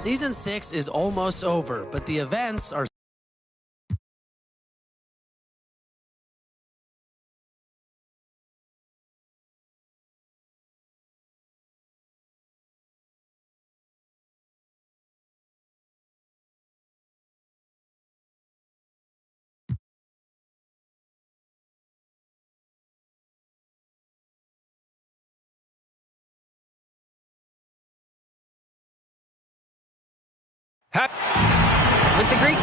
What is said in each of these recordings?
Season 6 is almost over, but the events are With the Greek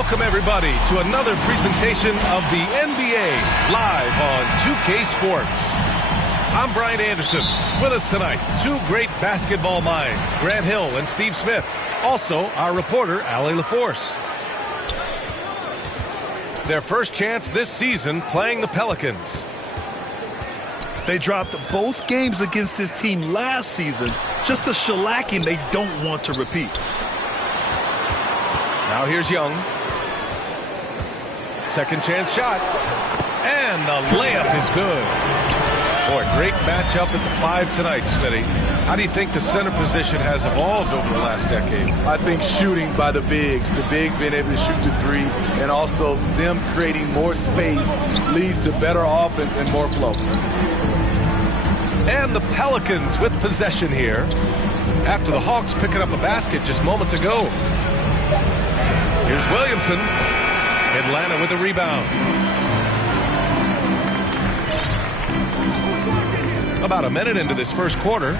Welcome, everybody, to another presentation of the NBA live on 2K Sports. I'm Brian Anderson. With us tonight, two great basketball minds, Grant Hill and Steve Smith. Also, our reporter, Allie LaForce. Their first chance this season playing the Pelicans. They dropped both games against this team last season. Just a shellacking they don't want to repeat. Now here's Young. Second chance shot. And the layup is good. Boy, great matchup at the 5 tonight, Smitty. How do you think the center position has evolved over the last decade? I think shooting by the bigs being able to shoot to 3, and also them creating more space leads to better offense and more flow. And the Pelicans with possession here after the Hawks picking up a basket just moments ago. Here's Williamson. Atlanta with a rebound. About a minute into this first quarter.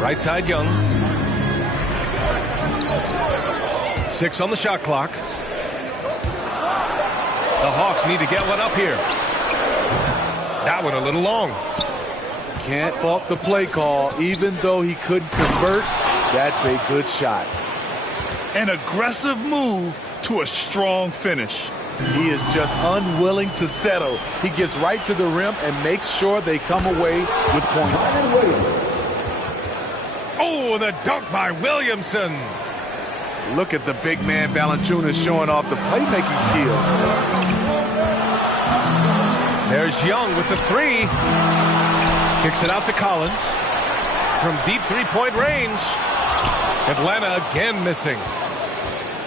Right side Young. 6 on the shot clock. The Hawks need to get one up here. That one a little long. Can't fault the play call. Even though he couldn't convert, that's a good shot. An aggressive move to a strong finish. He is just unwilling to settle. He gets right to the rim and makes sure they come away with points. Oh, the dunk by Williamson. Look at the big man Valanciunas showing off the playmaking skills. There's Young with the 3. Kicks it out to Collins. From deep three-point range. Atlanta again missing.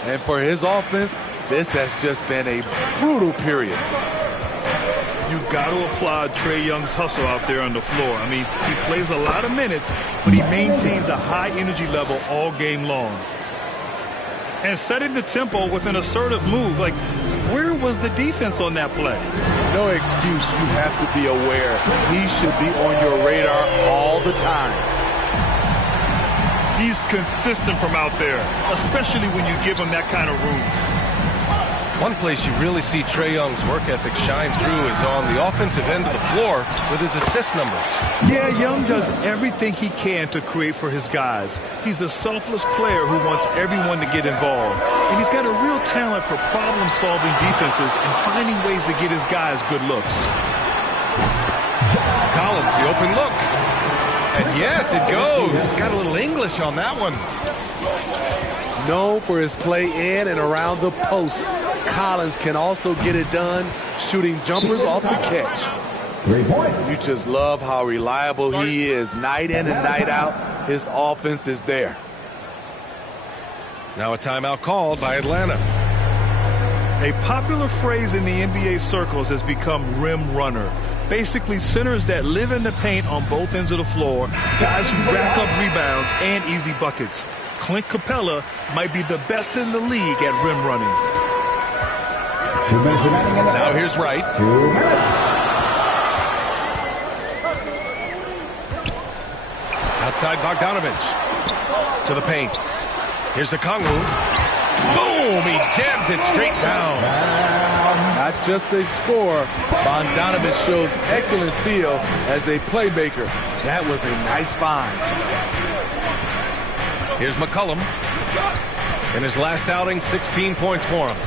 And for his offense, this has just been a brutal period. You've got to applaud Trae Young's hustle out there on the floor. I mean, he plays a lot of minutes, but he maintains a high energy level all game long. And setting the tempo with an assertive move. Like, where was the defense on that play? No excuse. You have to be aware. He should be on your radar all the time. He's consistent from out there, especially when you give him that kind of room. One place you really see Trae Young's work ethic shine through is on the offensive end of the floor with his assist numbers. Yeah, Young does everything he can to create for his guys. He's a selfless player who wants everyone to get involved. And he's got a real talent for problem-solving defenses and finding ways to get his guys good looks. Collins, the open look. And yes, it goes. Got a little English on that one. Known for his play in and around the post, Collins can also get it done shooting jumpers off the catch. 3 points. You just love how reliable he is. Night in and night out, his offense is there. Now a timeout called by Atlanta. A popular phrase in the NBA circles has become rim runner. Basically, centers that live in the paint on both ends of the floor, guys who rack up rebounds and easy buckets. Clint Capella might be the best in the league at rim running. 2 minutes remaining in the Now here's Wright. 2 minutes. Outside Bogdanovich. To the paint. Here's the Okongwu. Boom! He jams it straight down. Not just a scorer, Bogdanovich shows excellent feel as a playmaker. That was a nice find. Here's McCollum. In his last outing, 16 points for him.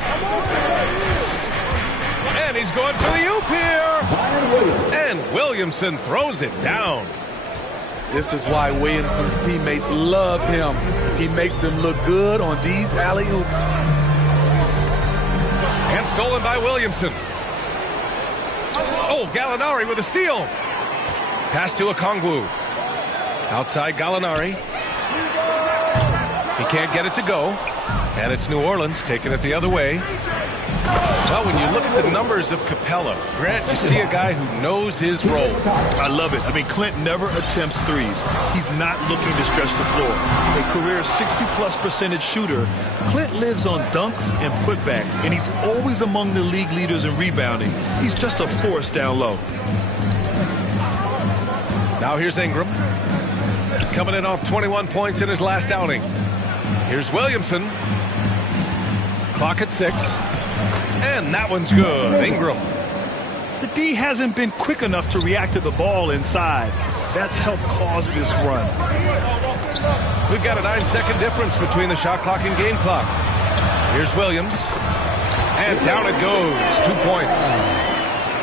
And he's going for the oop here. And Williamson throws it down. This is why Williamson's teammates love him. He makes them look good on these alley-oops. And stolen by Williamson. Oh, Gallinari with a steal. Pass to Okongwu. Outside Gallinari. He can't get it to go. And it's New Orleans taking it the other way. Well, when you look at the numbers of Capella, Grant, you see a guy who knows his role. I love it. I mean, Clint never attempts threes. He's not looking to stretch the floor. A career 60+% shooter, Clint lives on dunks and putbacks, and he's always among the league leaders in rebounding. He's just a force down low. Now here's Ingram. Coming in off 21 points in his last outing. Here's Williamson. Clock at 6. And that one's good. Ingram. The D hasn't been quick enough to react to the ball inside. That's helped cause this run. We've got a 9-second difference between the shot clock and game clock. Here's Williams. And down it goes. 2 points.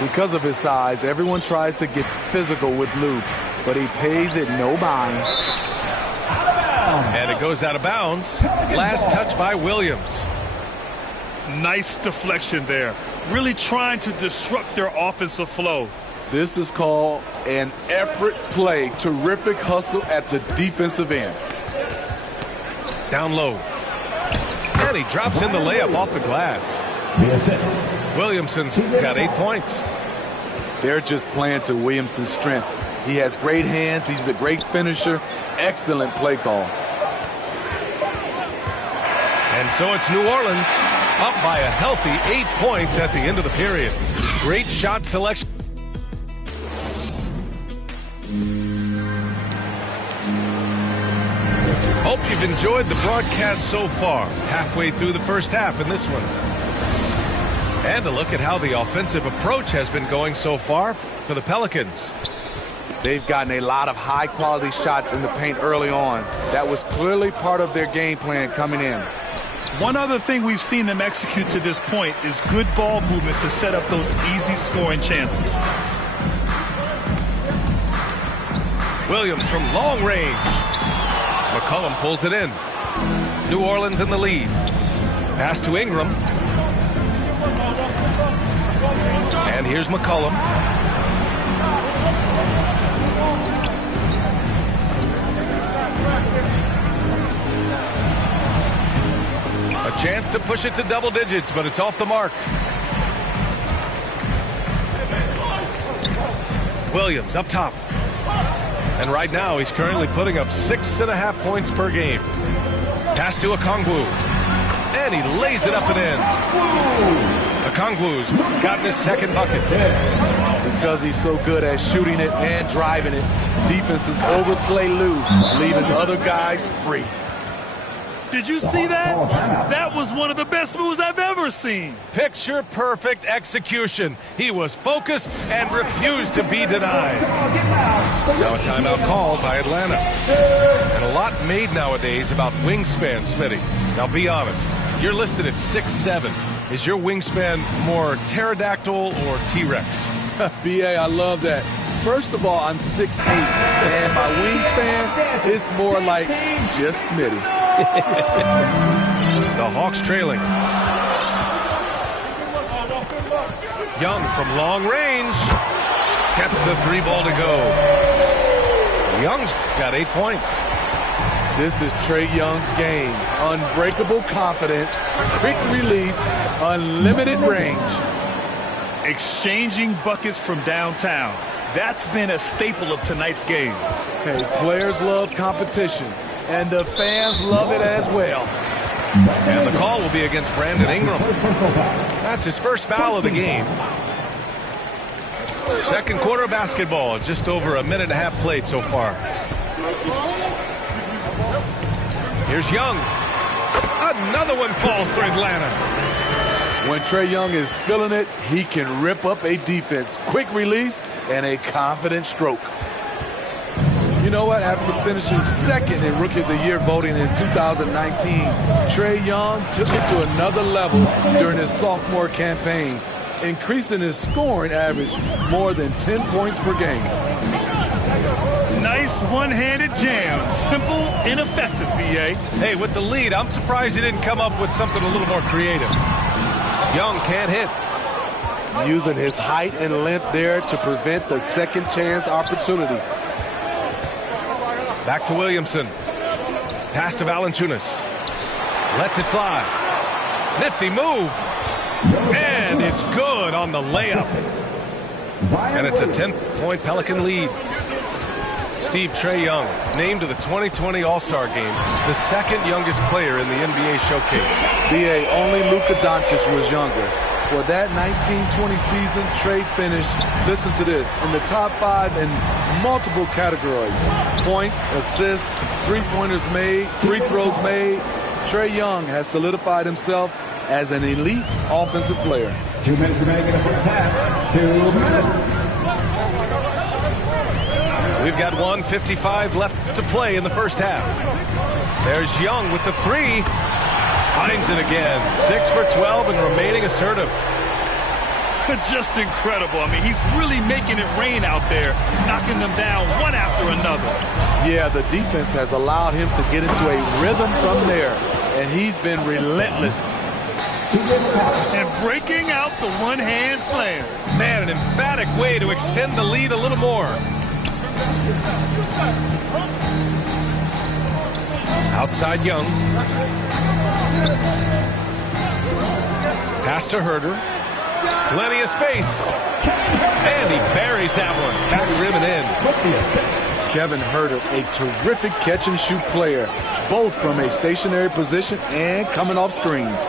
Because of his size, everyone tries to get physical with Lou, but he pays it no mind. And it goes out of bounds. Last touch by Williams. Nice deflection there. Really trying to disrupt their offensive flow. This is called an effort play. Terrific hustle at the defensive end. Down low. And he drops in the layup off the glass. The assist. Williamson's got 8 points. They're just playing to Williamson's strength. He has great hands. He's a great finisher. Excellent play call. And so it's New Orleans up by a healthy 8 points at the end of the period. Great shot selection. Hope you've enjoyed the broadcast so far. Halfway through the first half in this one. And a look at how the offensive approach has been going so far for the Pelicans. They've gotten a lot of high-quality shots in the paint early on. That was clearly part of their game plan coming in. One other thing we've seen them execute to this point is good ball movement to set up those easy scoring chances. Williams from long range. McCollum pulls it in. New Orleans in the lead. Pass to Ingram. And here's McCollum. A chance to push it to double digits, but it's off the mark. Williams up top. And right now he's currently putting up 6.5 points per game. Pass to Okongwu. And he lays it up and in. Okongwu's got his second bucket. Because he's so good at shooting it and driving it, defenses overplay Lou, leaving other guys free. Did you see that? That was one of the best moves I've ever seen. Picture perfect execution. He was focused and refused to be denied. Now a timeout called by Atlanta. And a lot made nowadays about wingspan, Smitty. Now be honest, you're listed at 6'7". Is your wingspan more pterodactyl or T-Rex? B.A., I love that. First of all, I'm 6'8", and my wingspan is more like just Smitty. The Hawks trailing. Young from long range. Gets the 3 ball to go. Young's got 8 points. This is Trae Young's game. Unbreakable confidence, quick release, unlimited range. Exchanging buckets from downtown. That's been a staple of tonight's game. Hey, players love competition, and the fans love it as well. And the call will be against Brandon Ingram. That's his first foul of the game. Second quarter of basketball, just over a minute and a half played so far. Here's Young. Another one falls for Atlanta. When Trae Young is feeling it, he can rip up a defense. Quick release and a confident stroke. You know what? After finishing second in Rookie of the Year voting in 2019, Trae Young took it to another level during his sophomore campaign, increasing his scoring average more than 10 points per game. Nice one-handed jam. Simple and effective, B.A. Hey, with the lead, I'm surprised he didn't come up with something a little more creative. Young can't hit. Using his height and length there to prevent the second chance opportunity. Back to Williamson. Pass to Valanciunas. Lets it fly. Nifty move. And it's good on the layup. And it's a 10-point Pelican lead. Steve Trae Young, named to the 2020 All-Star Game, the second youngest player in the NBA Showcase. B.A., only Luka Doncic was younger. For that 1920 season, Trae finished, listen to this, in the top 5 in multiple categories. Points, assists, three-pointers made, free throws made, Trae Young has solidified himself as an elite offensive player. 2 minutes remaining in the first half. 2 minutes. We've got 1:55 left to play in the first half. There's Young with the three. Finds it again. 6 for 12 and remaining assertive. Just incredible. I mean, he's really making it rain out there, knocking them down one after another. Yeah, the defense has allowed him to get into a rhythm from there, and he's been relentless. And breaking out the one-hand slam. Man, an emphatic way to extend the lead a little more. Outside Young. Pass to Herter. Plenty of space. And he buries that one. Back rim and in. Kevin Herter, a terrific catch-and-shoot player, both from a stationary position and coming off screens.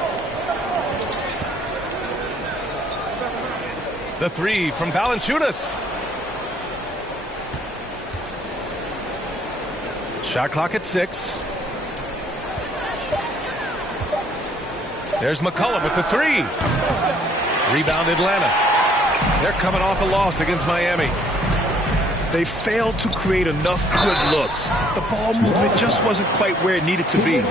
The three from Valanciunas. Shot clock at 6. There's McCollum with the three. Rebound Atlanta. They're coming off a loss against Miami. They failed to create enough good looks. The ball movement just wasn't quite where it needed to be.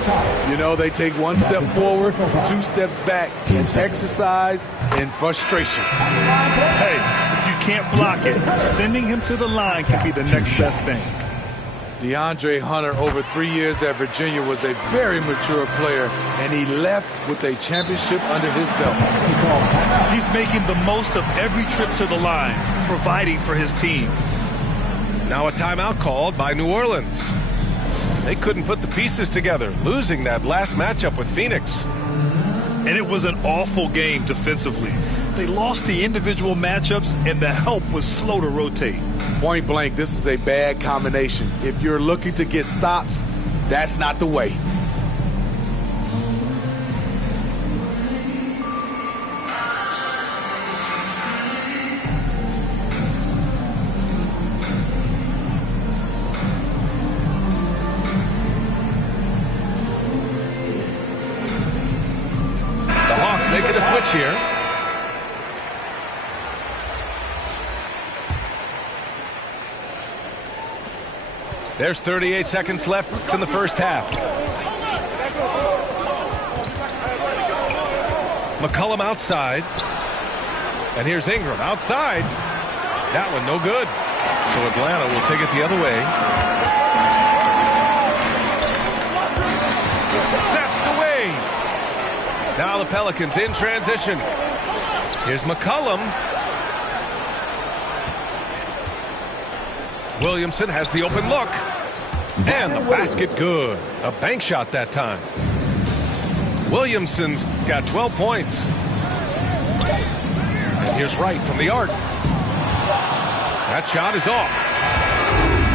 You know, they take 1 step forward, 2 steps back in exercise and frustration. Hey, if you can't block it, sending him to the line can be the next best thing. DeAndre Hunter, over 3 years at Virginia, was a very mature player, and he left with a championship under his belt. He's making the most of every trip to the line, providing for his team. Now a timeout called by New Orleans. They couldn't put the pieces together, losing that last matchup with Phoenix. And it was an awful game defensively. They lost the individual matchups, and the help was slow to rotate. Point blank, this is a bad combination. If you're looking to get stops, that's not the way. The Hawks making a switch here. There's 38 seconds left in the first half. McCollum outside. And here's Ingram outside. That one no good. So Atlanta will take it the other way. Snatched away. Now the Pelicans in transition. Here's McCollum. Williamson has the open look. And the basket good. A bank shot that time. Williamson's got 12 points. And here's Wright from the arc. That shot is off.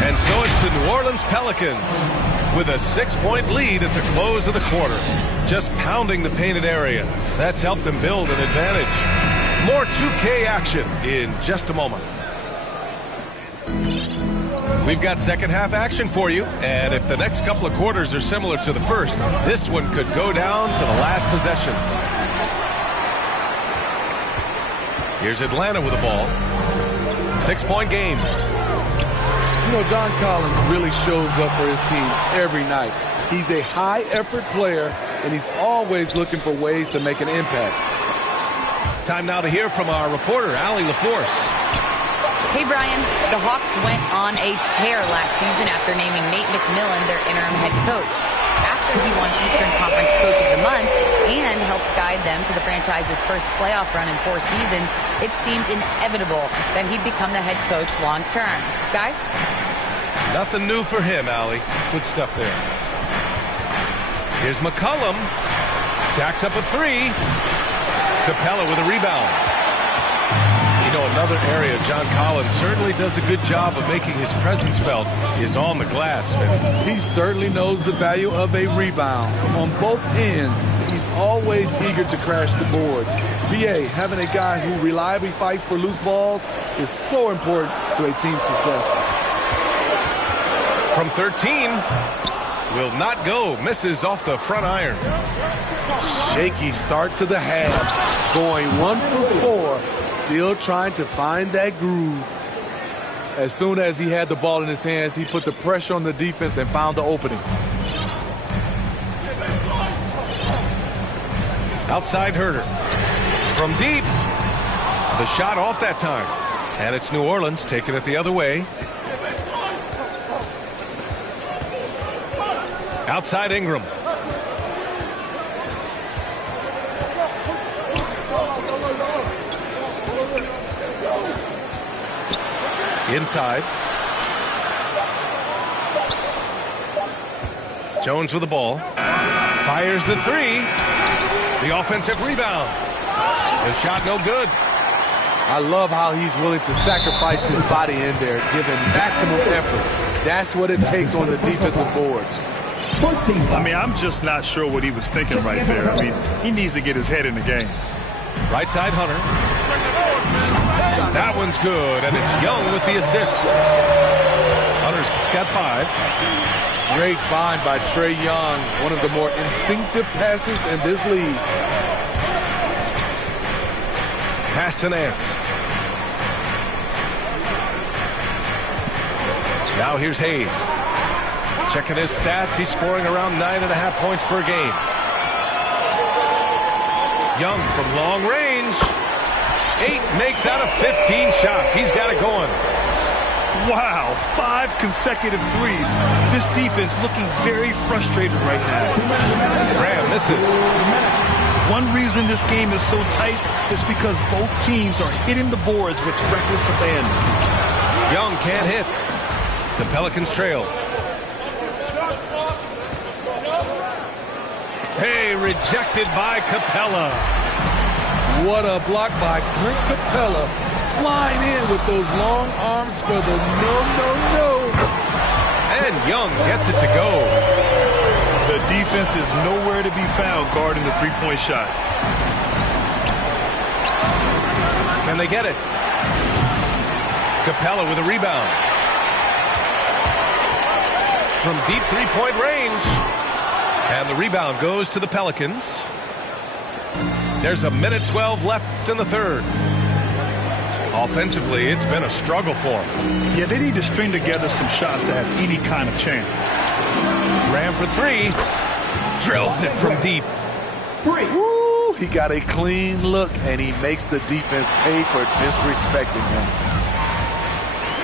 And so it's the New Orleans Pelicans with a 6-point lead at the close of the quarter. Just pounding the painted area. That's helped them build an advantage. More 2K action in just a moment. We've got second half action for you, and if the next couple of quarters are similar to the first, this one could go down to the last possession. Here's Atlanta with the ball. 6-point game. You know, John Collins really shows up for his team every night. He's a high-effort player, and he's always looking for ways to make an impact. Time now to hear from our reporter, Allie LaForce. Hey, Brian. The Hawks went on a tear last season after naming Nate McMillan their interim head coach. After he won Eastern Conference Coach of the Month and helped guide them to the franchise's first playoff run in 4 seasons, it seemed inevitable that he'd become the head coach long term. Guys? Nothing new for him, Allie. Good stuff there. Here's McCollum. Jacks up a 3. Capella with a rebound. You know, another area John Collins certainly does a good job of making his presence felt is on the glass. He certainly knows the value of a rebound. On both ends, he's always eager to crash the boards. BA, having a guy who reliably fights for loose balls is so important to a team's success. From 13, Will not go. Misses off the front iron. Shaky start to the half. Going 1 for 4. Still trying to find that groove. As soon as he had the ball in his hands, he put the pressure on the defense and found the opening. Outside Herder. From deep. The shot off that time. And it's New Orleans taking it the other way. Outside Ingram. Inside. Jones with the ball. Fires the three. The offensive rebound. The shot no good. I love how he's willing to sacrifice his body in there, giving maximum effort. That's what it takes on the defensive boards. I mean, I'm just not sure what he was thinking right there. I mean, he needs to get his head in the game. Right side Hunter. That one's good, and it's Young with the assist. Hunter's got 5. Great find by Trae Young, one of the more instinctive passers in this league. Pass to Nance. Now here's Hayes. Checking his stats, he's scoring around 9.5 points per game. Young from long range. 8 makes out of 15 shots. He's got it going. Wow, 5 consecutive threes. This defense looking very frustrated right now. Graham misses. One reason this game is so tight is because both teams are hitting the boards with reckless abandon. Young can't hit. The Pelicans trail. Hey, rejected by Capella. What a block by Clint Capella. Flying in with those long arms for the no. And Young gets it to go. The defense is nowhere to be found guarding the three-point shot. Can they get it? Capella with a rebound. From deep three-point range. And the rebound goes to the Pelicans. There's 1:12 left in the third. Offensively, it's been a struggle for them. Yeah, they need to string together some shots to have any kind of chance. Graham for 3. Drills it from deep. Woo, he got a clean look, and he makes the defense pay for disrespecting him.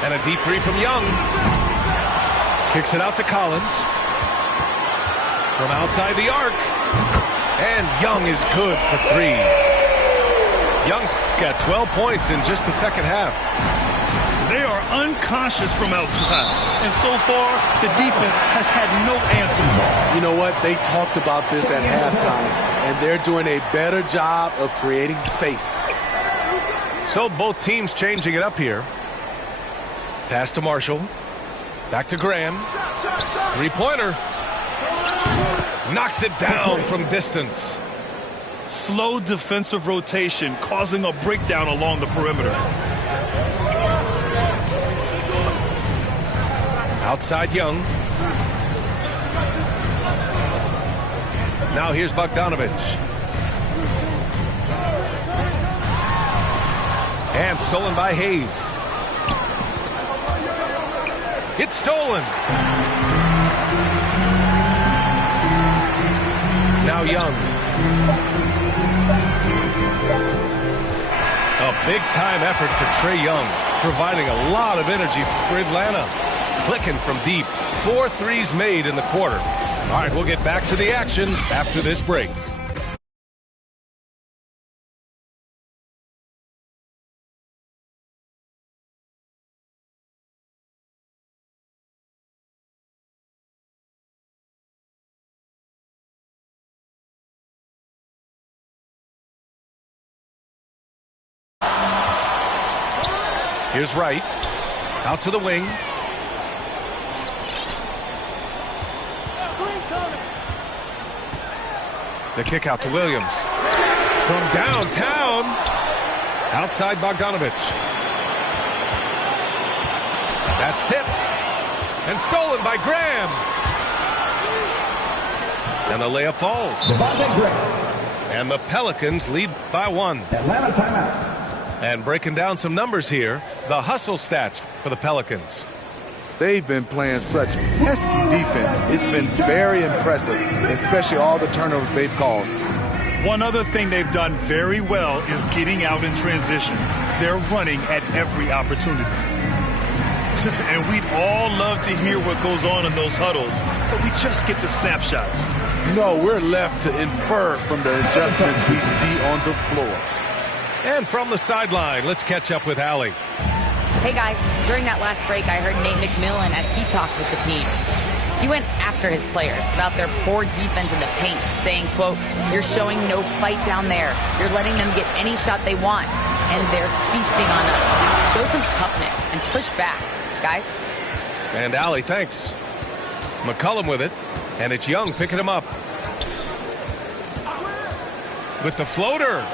And a deep 3 from Young. Kicks it out to Collins. From outside the arc. And Young is good for 3. Young's got 12 points in just the second half. They are unconscious from outside. And so far, the defense has had no answer. You know what? They talked about this at halftime, and they're doing a better job of creating space. So both teams changing it up here. Pass to Marshall. Back to Graham. Three-pointer. Knocks it down from distance. Slow defensive rotation causing a breakdown along the perimeter. Outside Young. Now here's Bogdanovich. And stolen by Hayes. It's stolen. Now Young. A big-time effort for Trae Young, providing a lot of energy for Atlanta. Clicking from deep. 4 threes made in the quarter. All right, we'll get back to the action after this break. Here's Wright. Out to the wing. The kick out to Williams. From downtown. Outside Bogdanovich. That's tipped. And stolen by Graham. And the layup falls. Devontae Graham. And the Pelicans lead by 1. Atlanta timeout. And breaking down some numbers here, the hustle stats for the Pelicans. They've been playing such pesky defense. It's been very impressive, especially all the turnovers they've caused. One other thing they've done very well is getting out in transition. They're running at every opportunity. And we'd all love to hear what goes on in those huddles, but we just get the snapshots. No, we're left to infer from the adjustments we see on the floor. And from the sideline, let's catch up with Allie. Hey guys, during that last break, I heard Nate McMillan as he talked with the team. He went after his players about their poor defense in the paint, saying, quote, "You're showing no fight down there. You're letting them get any shot they want, and they're feasting on us. Show some toughness and push back, guys." And Allie, thanks. McCollum with it, and it's Young picking him up. With the floater.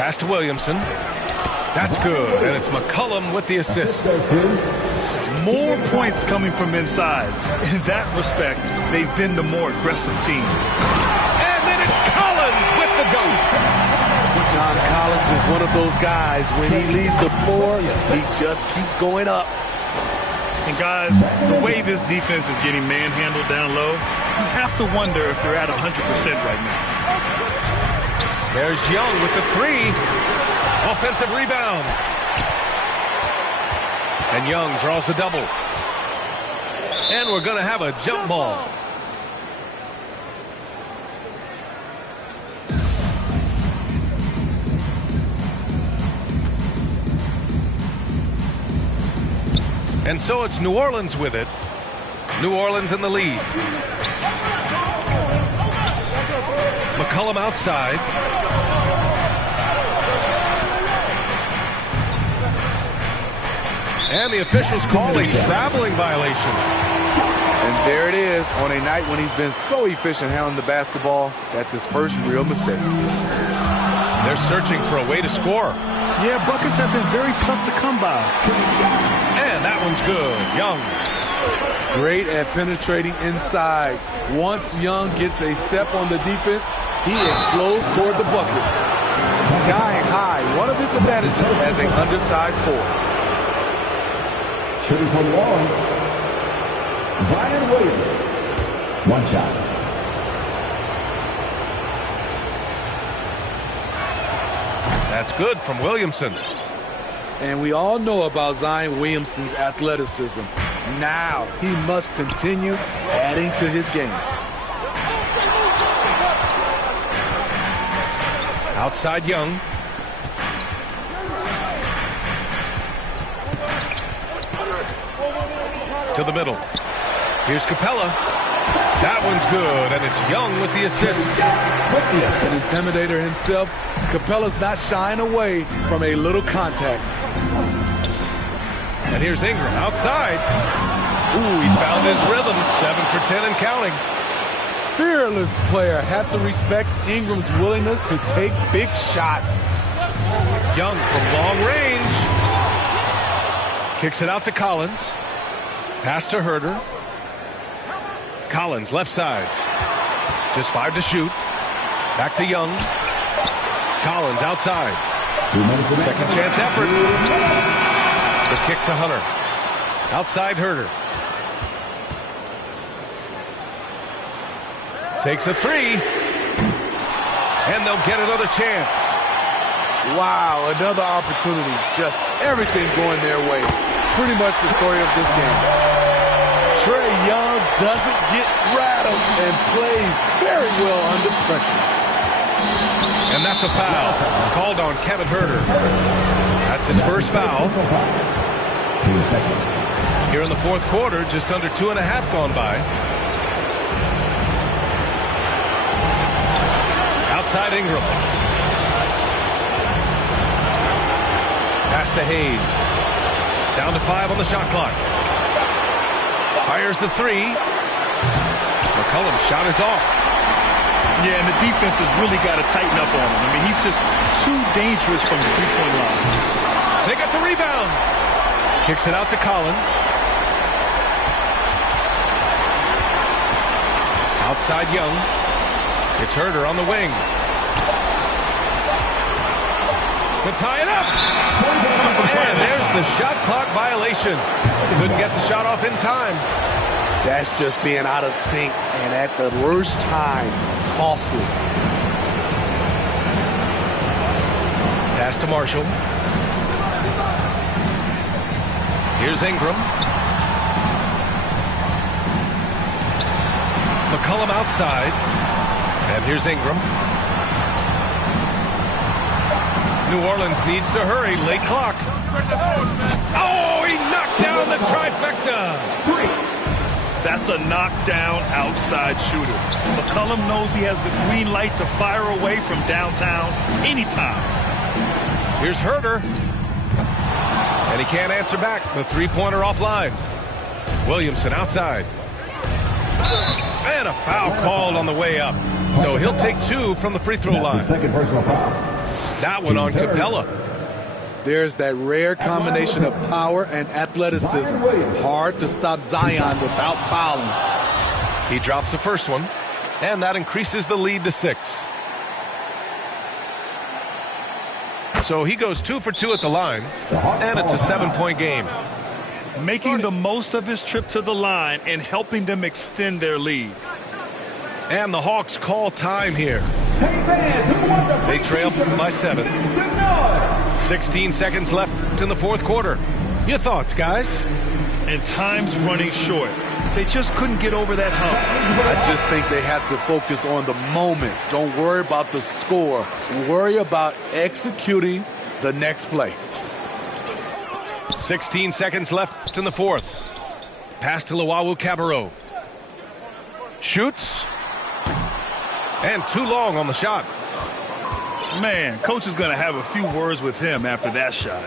Pass to Williamson. That's good, and it's McCollum with the assist. More points coming from inside. In that respect, they've been the more aggressive team. And then it's Collins with the dunk. John Collins is one of those guys. When he leaves the floor, he just keeps going up. And guys, the way this defense is getting manhandled down low, you have to wonder if they're at 100% right now. There's Young with the 3. Offensive rebound. And Young draws the double. And we're going to have a jump ball. And so it's New Orleans with it. New Orleans in the lead. McCollum outside. And the officials calling traveling violation. And there it is on a night when he's been so efficient handling the basketball. That's his first real mistake. They're searching for a way to score. Yeah, buckets have been very tough to come by. And that one's good. Young. Great at penetrating inside. Once Young gets a step on the defense, he explodes toward the bucket. Sky high, one of his advantages as an undersized scorer. Shooting for New Orleans, Zion Williamson. One shot. That's good from Williamson. And we all know about Zion Williamson's athleticism. Now he must continue adding to his game. Outside Young. To the middle. Here's Capella. That one's good, and it's Young with the assist. An intimidator himself, Capella's not shying away from a little contact. And here's Ingram outside. Ooh, he's found his rhythm. 7 for 10 and counting. Fearless player. Have to respect Ingram's willingness to take big shots. Young from long range. Kicks it out to Collins. Pass to Herter. Collins left side. Just 5 to shoot. Back to Young. Collins outside. Second chance effort. The kick to Hunter. Outside Herter. Takes a 3. And they'll get another chance. Wow, another opportunity. Just everything going their way. Pretty much the story of this game. Trae Young doesn't get rattled and plays very well under pressure. And that's a foul. Called on Kevin Herter. That's his first foul. Here in the fourth quarter, just under 2.5 gone by. Outside Ingram. Pass to Hayes. Down to 5 on the shot clock. Fires the 3. McCollum's shot is off. Yeah, and the defense has really got to tighten up on him. I mean, he's just too dangerous from the three-point line. They got the rebound. Kicks it out to Collins. Outside Young. It's Herder on the wing. To tie it up. And there's the shot clock violation. Couldn't get the shot off in time. That's just being out of sync and at the worst time, costly. Pass to Marshall. Here's Ingram. McCollum outside. And here's Ingram. New Orleans needs to hurry. Late clock. Oh, he knocked down the trifecta. That's a knockdown outside shooter. McCollum knows he has the green light to fire away from downtown anytime. Here's Herder. And he can't answer back. The three-pointer offline. Williamson outside. And a foul called on the way up. So he'll take 2 from the free throw line. Second personal foul. That one on Capella. There's that rare combination of power and athleticism. Hard to stop Zion without fouling. He drops the first one, and that increases the lead to 6. So he goes 2 for 2 at the line, and it's a 7-point game. Making the most of his trip to the line and helping them extend their lead. And the Hawks call time here. They trail by 7. 16 seconds left in the fourth quarter. Your thoughts, guys? And time's running short. They just couldn't get over that hump. I just think they have to focus on the moment. Don't worry about the score. Worry about executing the next play. 16 seconds left in the fourth. Pass to Luwawu-Cabarrot. Shoots. And too long on the shot. Man, coach is going to have a few words with him after that shot.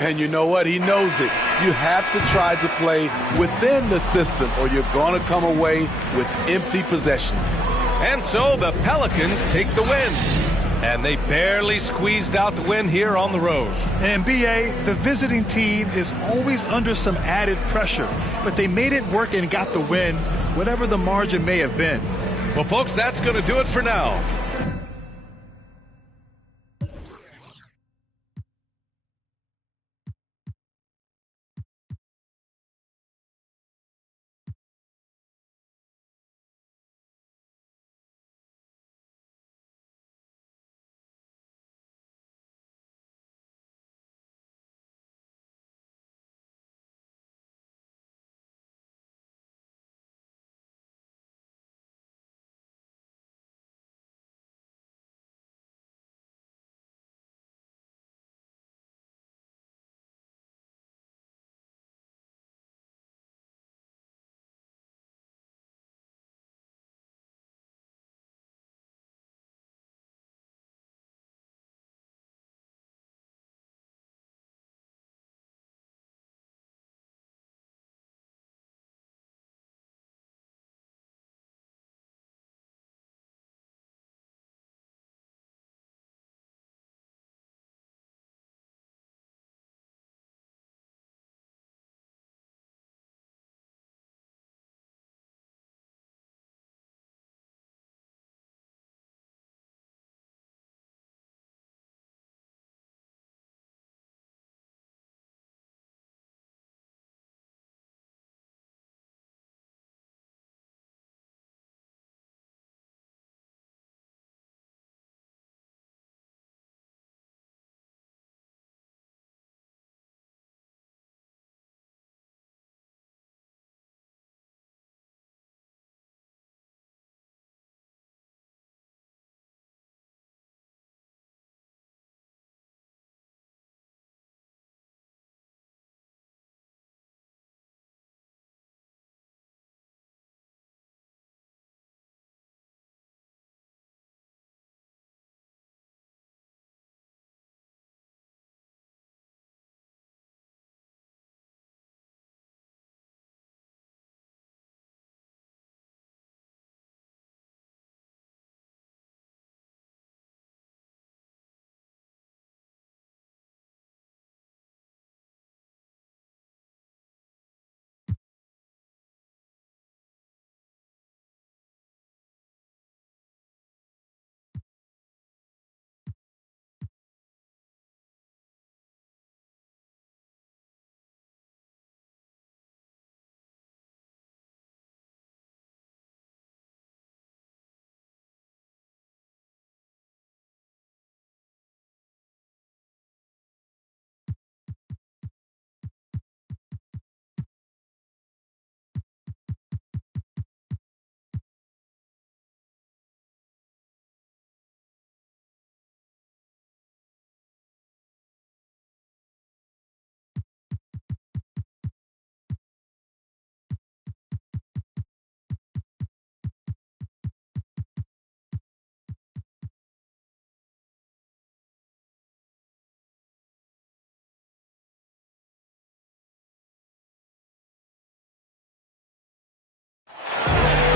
And you know what? He knows it. You have to try to play within the system or you're going to come away with empty possessions. And so the Pelicans take the win. And they barely squeezed out the win here on the road. And B.A., the visiting team is always under some added pressure. But they made it work and got the win, whatever the margin may have been. Well, folks, that's going to do it for now.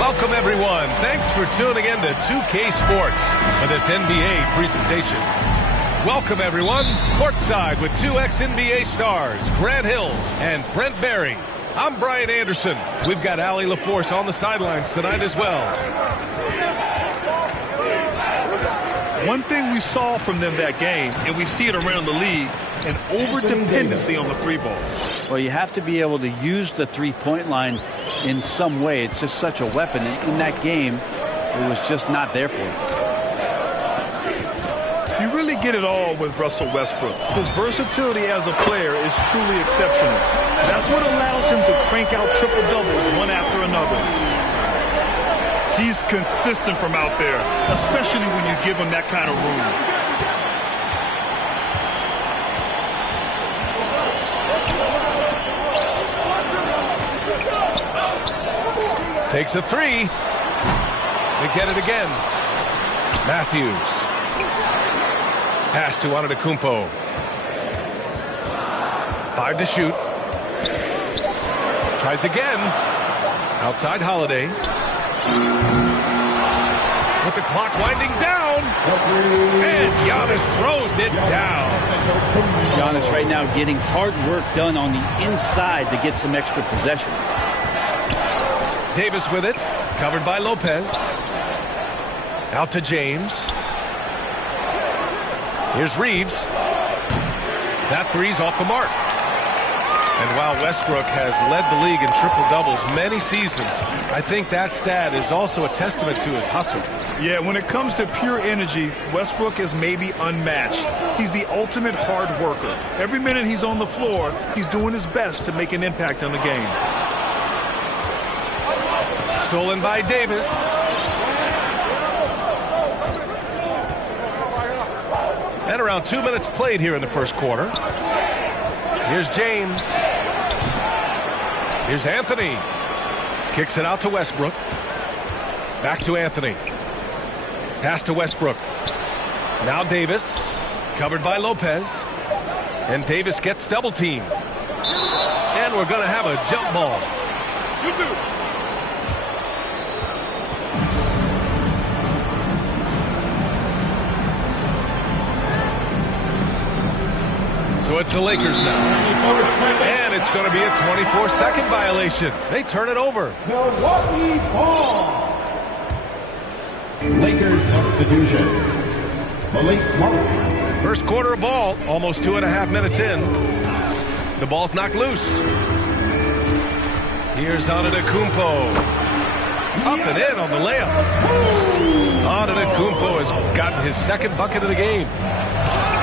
Welcome, everyone. Thanks for tuning in to 2K Sports for this NBA presentation. Welcome, everyone. Courtside with two ex-NBA stars, Grant Hill and Brent Barry. I'm Brian Anderson. We've got Allie LaForce on the sidelines tonight as well. One thing we saw from them that game, and we see it around the league, an over-dependency on the three ball. Well, you have to be able to use the three-point line in some way. It's just such a weapon. And in that game, it was just not there for him. You really get it all with Russell Westbrook. His versatility as a player is truly exceptional. That's what allows him to crank out triple-doubles one after another. He's consistent from out there, especially when you give him that kind of room. Takes a three. They get it again. Matthews. Pass to Antetokounmpo. 5 to shoot. Tries again. Outside Holiday. With the clock winding down. And Giannis throws it down. Giannis right now getting hard work done on the inside to get some extra possession. Davis with it. Covered by Lopez. Out to James. Here's Reeves. That three's off the mark. And while Westbrook has led the league in triple-doubles many seasons, I think that stat is also a testament to his hustle. Yeah, when it comes to pure energy, Westbrook is maybe unmatched. He's the ultimate hard worker. Every minute he's on the floor, he's doing his best to make an impact on the game. Stolen by Davis. And around 2 minutes played here in the first quarter. Here's James. Here's Anthony. Kicks it out to Westbrook. Back to Anthony. Pass to Westbrook. Now Davis. Covered by Lopez. And Davis gets double teamed. And we're going to have a jump ball. You too. So it's the Lakers now. And it's going to be a 24-second violation. They turn it over. Milwaukee ball. Lakers substitution. Malik Monk. First quarter of ball, almost 2.5 minutes in. The ball's knocked loose. Here's Antetokounmpo. Up and in on the layup. Antetokounmpo has gotten his second bucket of the game.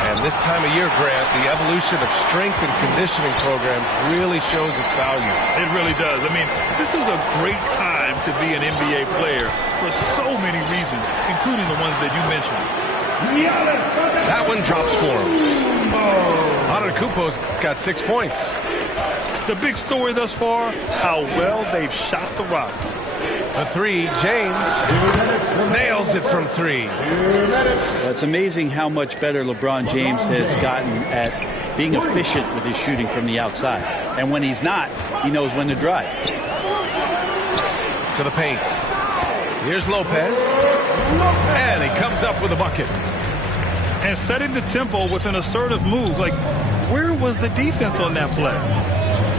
And this time of year, Grant, the evolution of strength and conditioning programs really shows its value. It really does. I mean, this is a great time to be an NBA player for so many reasons, including the ones that you mentioned. That one drops for him. Antetokounmpo's got 6 points. The big story thus far, how well they've shot the rock. A three, James nails it from three. It's amazing how much better LeBron James has gotten at being efficient with his shooting from the outside. And when he's not, he knows when to drive. To the paint. Here's Lopez. And he comes up with a bucket. And setting the tempo with an assertive move. Like, where was the defense on that play?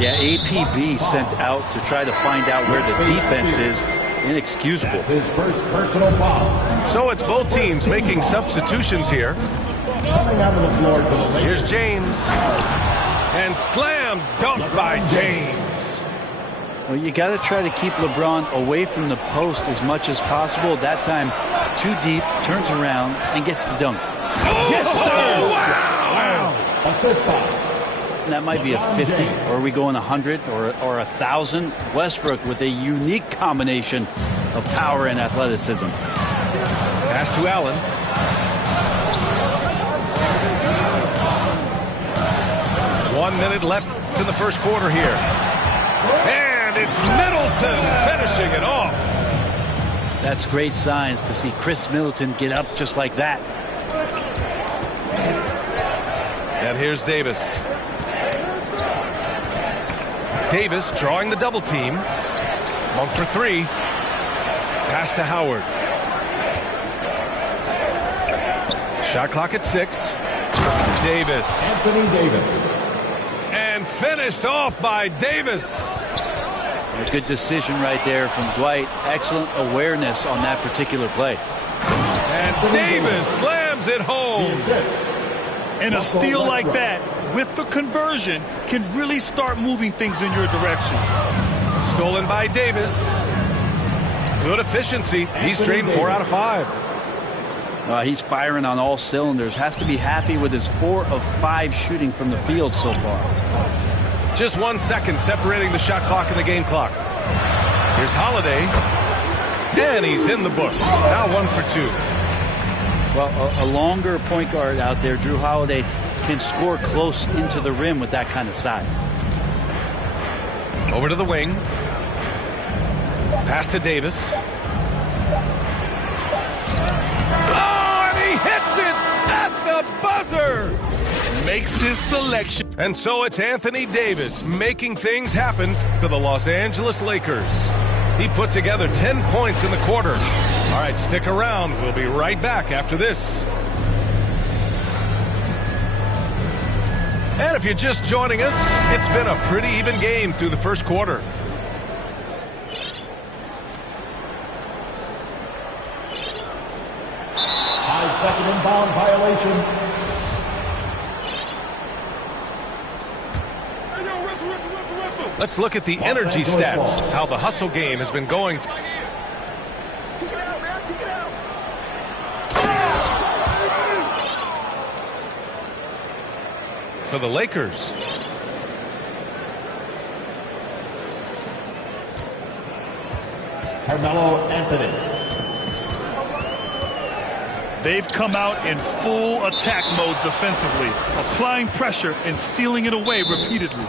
Yeah, APB sent out to try to find out where the defense is. Inexcusable. His first personal foul. So it's both teams making substitutions here. Coming out of the floor for the Lakers. Here's James. And slam dunk by James. Well, you got to try to keep LeBron away from the post as much as possible. That time, too deep, turns around, and gets the dunk. Oh, yes, sir! Wow! Assist foul. That might be a 50, or are we going 100 or 1,000? Westbrook with a unique combination of power and athleticism. Pass to Allen. One minute left in the first quarter here. And it's Middleton finishing it off. That's great signs to see Chris Middleton get up just like that. And here's Davis. Davis drawing the double team. Monk for three. Pass to Howard. Shot clock at 6. Davis. Anthony Davis. And finished off by Davis. A good decision right there from Dwight. Excellent awareness on that particular play. And Davis slams it home. And a steal like that with the conversion can really start moving things in your direction. Stolen by Davis. Good efficiency. He's drained 4 out of 5. He's firing on all cylinders. Has to be happy with his 4 of 5 shooting from the field so far. Just 1 second separating the shot clock and the game clock. Here's Holiday. And he's in the books. Now 1 for 2. Well, a longer point guard out there, Drew Holiday, can score close into the rim with that kind of size. Over to the wing. Pass to Davis. Oh, and he hits it at the buzzer. Makes his selection. And so it's Anthony Davis making things happen for the Los Angeles Lakers. He put together 10 points in the quarter. All right, stick around. We'll be right back after this. And if you're just joining us, it's been a pretty even game through the first quarter. Second inbound violation. Let's look at the energy stats, how the hustle game has been going. For the Lakers. Carmelo Anthony. They've come out in full attack mode defensively, applying pressure and stealing it away repeatedly.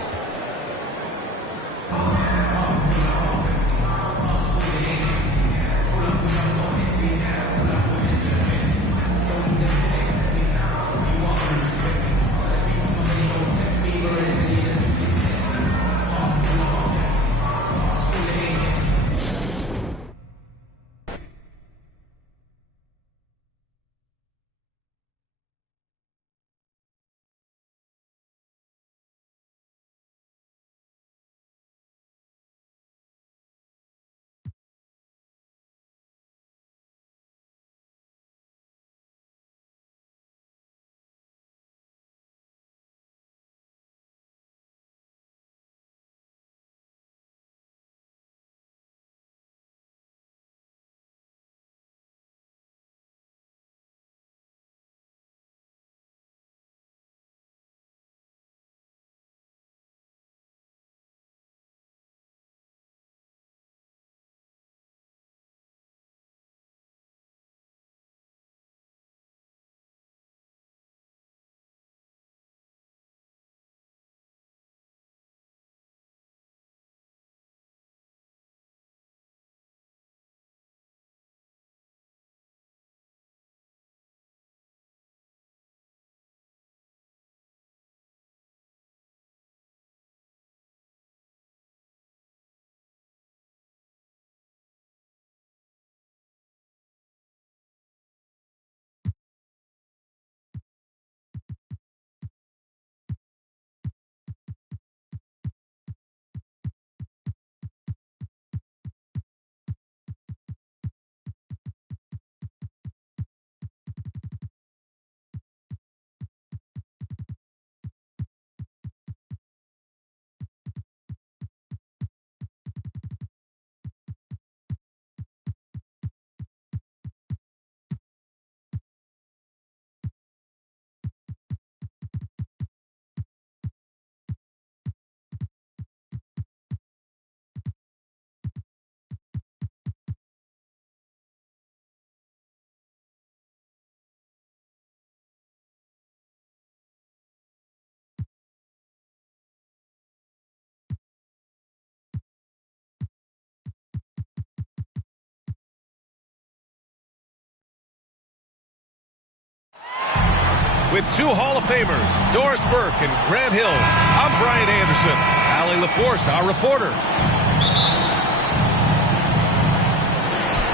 With 2 Hall of Famers, Doris Burke and Grant Hill, I'm Brian Anderson. Allie LaForce, our reporter.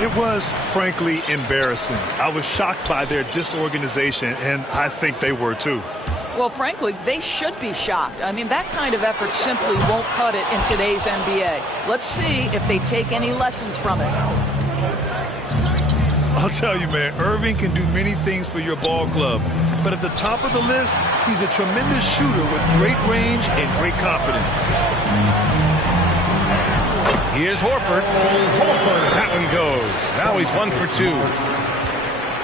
It was, frankly, embarrassing. I was shocked by their disorganization, and I think they were too. Well, frankly, they should be shocked. I mean, that kind of effort simply won't cut it in today's NBA. Let's see if they take any lessons from it. I'll tell you, man, Irving can do many things for your ball club. But at the top of the list, he's a tremendous shooter with great range and great confidence. Here's Horford. That one goes. Now he's 1 for 2.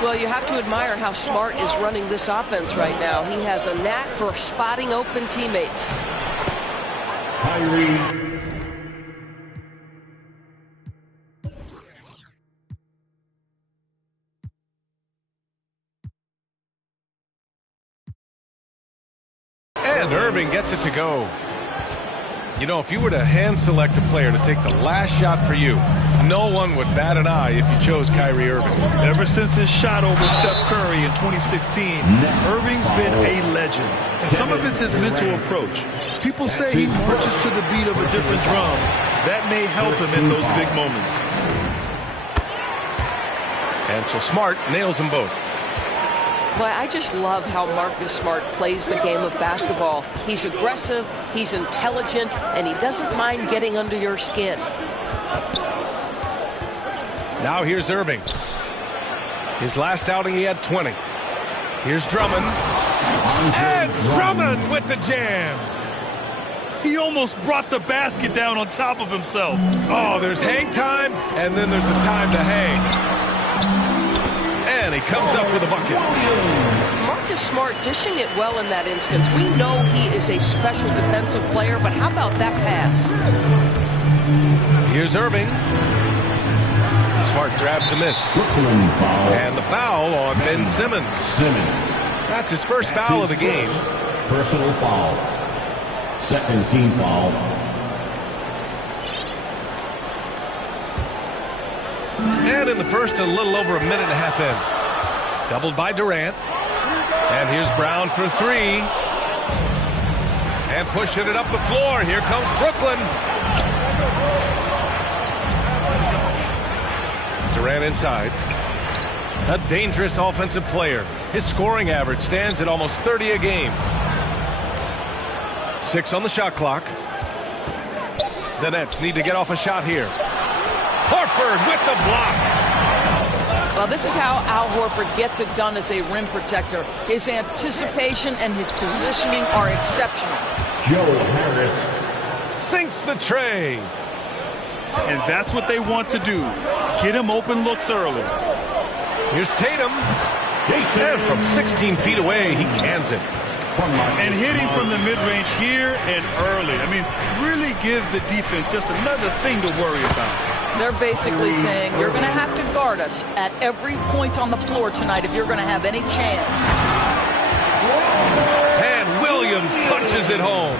Well, you have to admire how Smart is running this offense right now. He has a knack for spotting open teammates. Kyrie. And Irving gets it to go. You know, if you were to hand select a player to take the last shot for you, no one would bat an eye if you chose Kyrie Irving. Ever since his shot over Steph Curry in 2016, Irving's been a legend. And some of it's his mental approach. People say he marches to the beat of a different drum. That may help him in those big moments. And so Smart nails them both. Boy, I just love how Marcus Smart plays the game of basketball. He's aggressive, he's intelligent, and he doesn't mind getting under your skin. Now here's Irving. His last outing, he had 20. Here's Drummond. And Drummond with the jam. He almost brought the basket down on top of himself. Oh, there's hang time, and then there's a time to hang. And he comes up with a bucket. Marcus Smart dishing it well in that instance. We know he is a special defensive player, but how about that pass? Here's Irving. Smart grabs a miss. And the foul on Ben Simmons. That's his first foul of the game. Personal foul. Second team foul. And in the first, a little over a minute and a half in. Doubled by Durant. And here's Brown for three. And pushing it up the floor. Here comes Brooklyn. Durant inside. A dangerous offensive player. His scoring average stands at almost 30 a game. 6 on the shot clock. The Nets need to get off a shot here. Horford with the block. Well, this is how Al Horford gets it done as a rim protector. His anticipation and his positioning are exceptional. Joe Harris sinks the tray. And that's what they want to do. Get him open looks early. Here's Tatum. And from 16 feet away, he cans it. And hitting from the mid-range here and early. I mean, really gives the defense just another thing to worry about. They're basically saying you're going to have to guard us at every point on the floor tonight if you're going to have any chance. And Williams punches it home.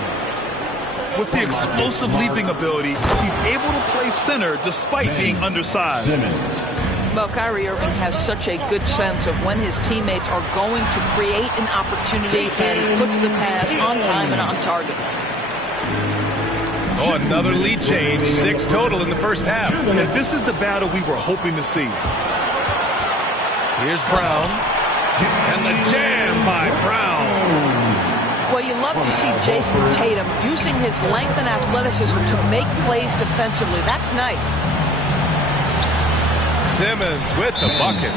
With the explosive leaping ability, he's able to play center despite being undersized. Well, Kyrie Irving has such a good sense of when his teammates are going to create an opportunity, and he puts the pass on time and on target. Oh, another lead change. 6 total in the first half. And this is the battle we were hoping to see. Here's Brown. And the jam by Brown. Well, you love to see Jason Tatum using his length and athleticism to make plays defensively. That's nice. Simmons with the bucket.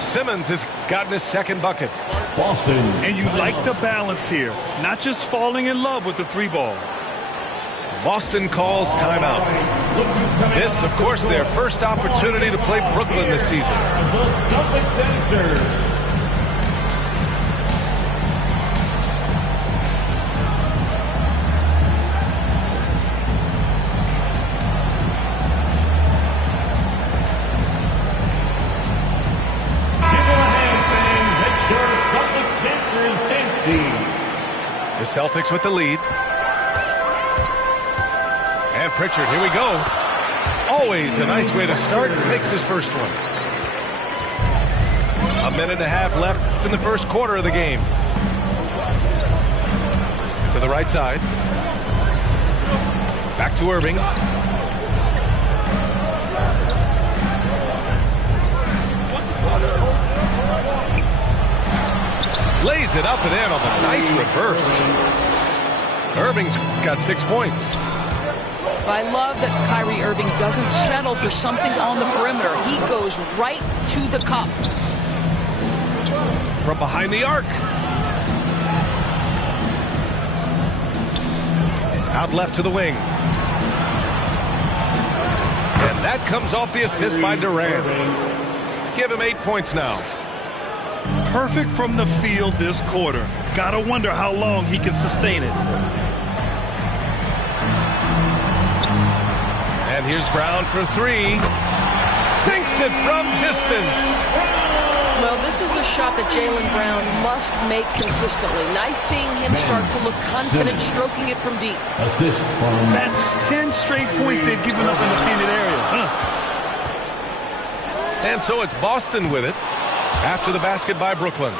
Simmons has gotten his second bucket. Boston. And you like the balance here. Not just falling in love with the three ball. Boston calls timeout. This, of course, their first opportunity to play Brooklyn this season. The Celtics Dancers. The Celtics with the lead. And Pritchard, here we go. Always a nice way to start. Makes his first one. A minute and a half left in the first quarter of the game. To the right side. Back to Irving. Lays it up and in on the nice reverse. Irving's got 6 points. I love that Kyrie Irving doesn't settle for something on the perimeter. He goes right to the cup. From behind the arc. Out left to the wing. And that comes off the assist by Durant. Give him 8 points now. Perfect from the field this quarter. Gotta wonder how long he can sustain it. And here's Brown for 3. Sinks it from distance. Well, this is a shot that Jaylen Brown must make consistently. Nice seeing him start to look confident, stroking it from deep. Assist from... That's 10 straight points they've given up in the painted area. And so it's Boston with it after the basket by Brooklyn.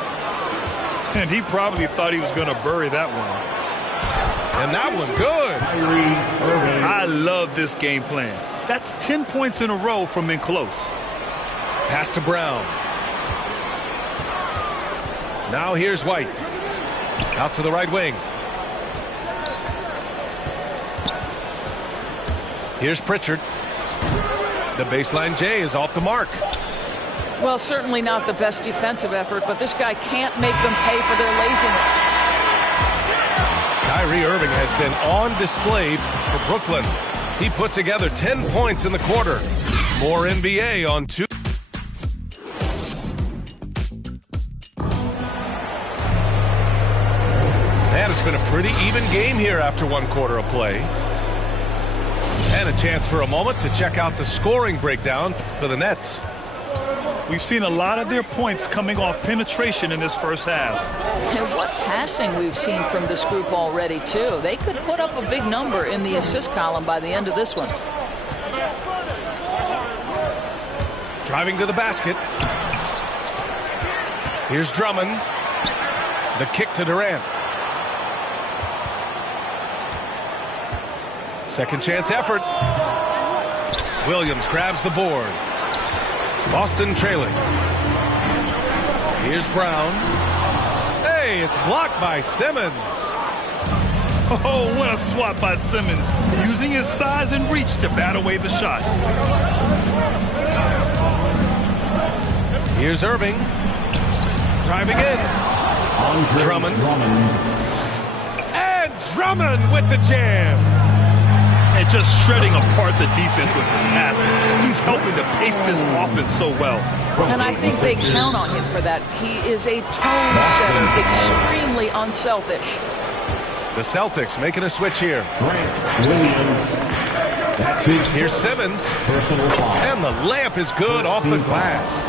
And he probably thought he was going to bury that one. And that one good. I love this game plan. That's 10 points in a row from in close. Pass to Brown. Now here's White. Out to the right wing. Here's Pritchard. The baseline J is off the mark. Well, certainly not the best defensive effort, but this guy can't make them pay for their laziness. Kyrie Irving has been on display for Brooklyn. He put together 10 points in the quarter. More NBA on 2. And it's been a pretty even game here after 1 quarter of play. And a chance for a moment to check out the scoring breakdown for the Nets. We've seen a lot of their points coming off penetration in this first half. And what passing we've seen from this group already, too. They could put up a big number in the assist column by the end of this one. Driving to the basket. Here's Drummond. The kick to Durant. Second chance effort. Williams grabs the board. Boston trailing. Here's Brown. Hey, it's blocked by Simmons. Oh, what a swat by Simmons, using his size and reach to bat away the shot. Here's Irving. Driving in. Drummond. And Drummond with the jam. And just shredding apart the defense with his passing. He's helping to pace this offense so well. And I think they count on him for that. He is a tone setter, extremely unselfish. The Celtics making a switch here. Grant Williams. That's his Here's Simmons. personal foul. And the layup is good off the glass.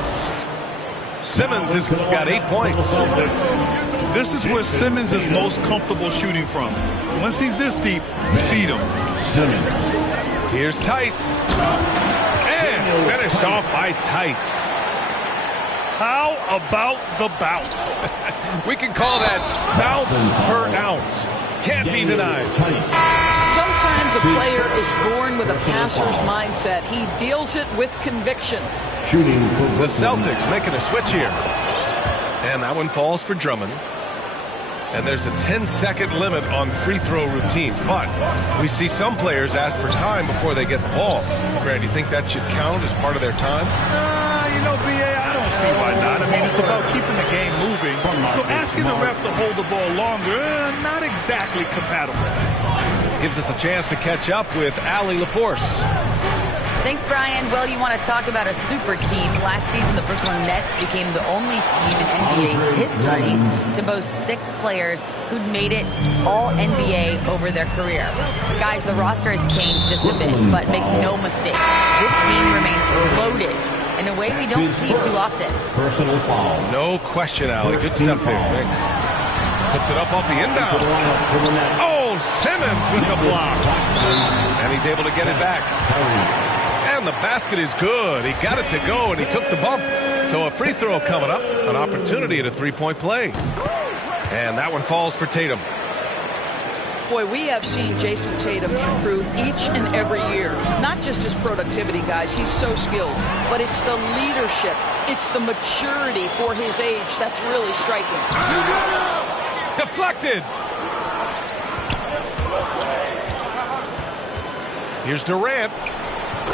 Simmons has got 8 points. This is where Simmons is most comfortable shooting from. Once he's this deep, feed him. Simmons. Here's Tice. And finished off by Tice. How about the bounce? We can call that bounce per ounce. Can't be denied. Sometimes a player is born with a passer's mindset. He deals it with conviction. Shooting for The Celtics making a switch here. And that one falls for Drummond. And there's a 10-second limit on free throw routines. But we see some players ask for time before they get the ball. Grant, do you think that should count as part of their time? You know, B.A., I don't see why not. I mean, it's about keeping the game moving. So asking the ref to hold the ball longer, not exactly compatible. Gives us a chance to catch up with Allie LaForce. Thanks, Brian. Well, you want to talk about a super team. Last season, the Brooklyn Nets became the only team in NBA history to boast 6 players who'd made it all NBA over their career. Guys, the roster has changed just a bit, but make no mistake, this team remains loaded in a way we don't see too often. personal foul. No question, Allie. Good stuff there. Thanks. Puts it up off the inbound. Oh, Simmons with the block. And he's able to get it back. And the basket is good. He got it to go, and he took the bump. So a free throw coming up. An opportunity at a 3-point play. And that one falls for Tatum. Boy, we have seen Jason Tatum improve each and every year. Not just his productivity, guys. He's so skilled. But it's the leadership. It's the maturity for his age that's really striking. Deflected. Here's Durant.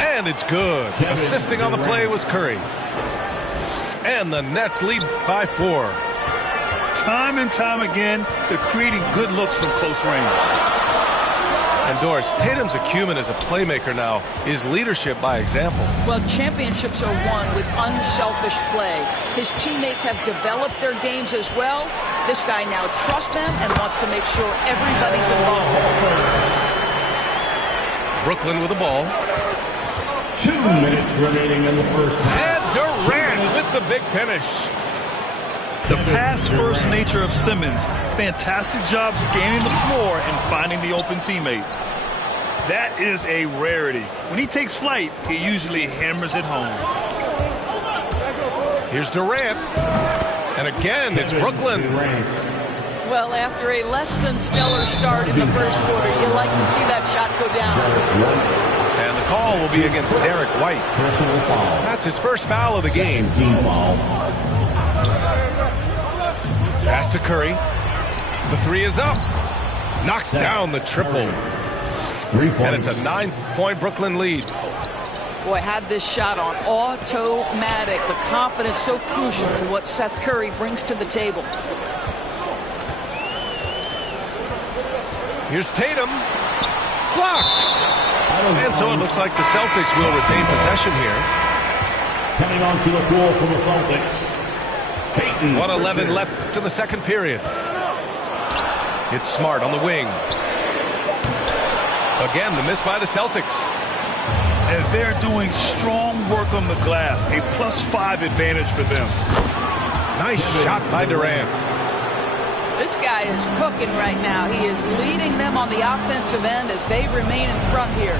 And it's good. Assisting on the play was Curry. And the Nets lead by 4. Time and time again, they're creating good looks from close range. And Doris, Tatum's acumen as a playmaker now is leadership by example. Well, championships are won with unselfish play. His teammates have developed their games as well. This guy now trusts them and wants to make sure everybody's involved. Brooklyn with the ball. 2 minutes remaining in the first half. And Durant with the big finish. The pass-first nature of Simmons. Fantastic job scanning the floor and finding the open teammate. That is a rarity. When he takes flight, he usually hammers it home. Here's Durant. And again, it's Brooklyn. Well, after a less than stellar start in the first quarter, you like to see that shot go down. And the call will be against Derek White. That's his first foul of the game. Pass to Curry. The 3 is up. Knocks down the triple. And it's a 9-point Brooklyn lead. Boy, had this shot on automatic. The confidence so crucial to what Seth Curry brings to the table. Here's Tatum. Blocked. And so it looks like the Celtics will retain possession here. Coming on to the floor for the Celtics. 1:11 left in the second period. It's Smart on the wing. Again, the miss by the Celtics. And they're doing strong work on the glass. A +5 advantage for them. Nice shot by Durant. This guy is cooking right now. He is leading them on the offensive end as they remain in front here.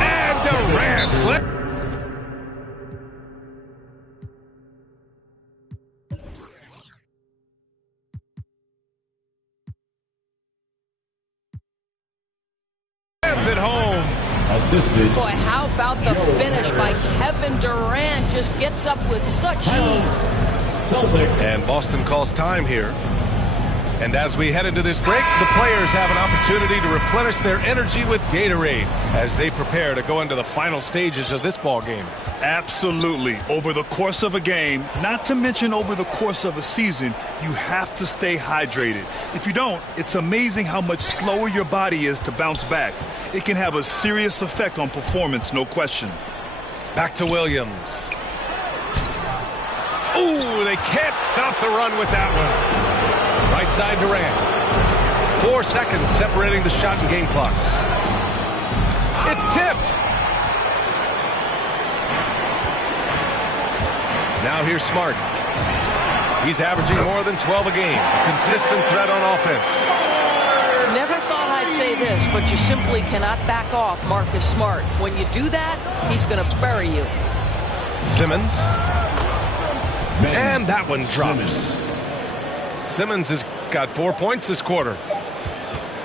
And Durant slipped. At home. Assisted. Boy, how about the finish by Kevin Durant? Just gets up with such ease. Celtic. And Boston calls time here. And as we head into this break, the players have an opportunity to replenish their energy with Gatorade as they prepare to go into the final stages of this ball game. Absolutely. Over the course of a game, not to mention over the course of a season, you have to stay hydrated. If you don't, it's amazing how much slower your body is to bounce back. It can have a serious effect on performance, no question. Back to Williams. Ooh, they can't stop the run with that one. Right side Durant. 4 seconds separating the shot and game clocks. It's tipped. Now here's Smart. He's averaging more than 12 a game. Consistent threat on offense. Never thought I'd say this, but you simply cannot back off Marcus Smart. When you do that, he's going to bury you. Simmons. And that one drops. Simmons has got 4 points this quarter.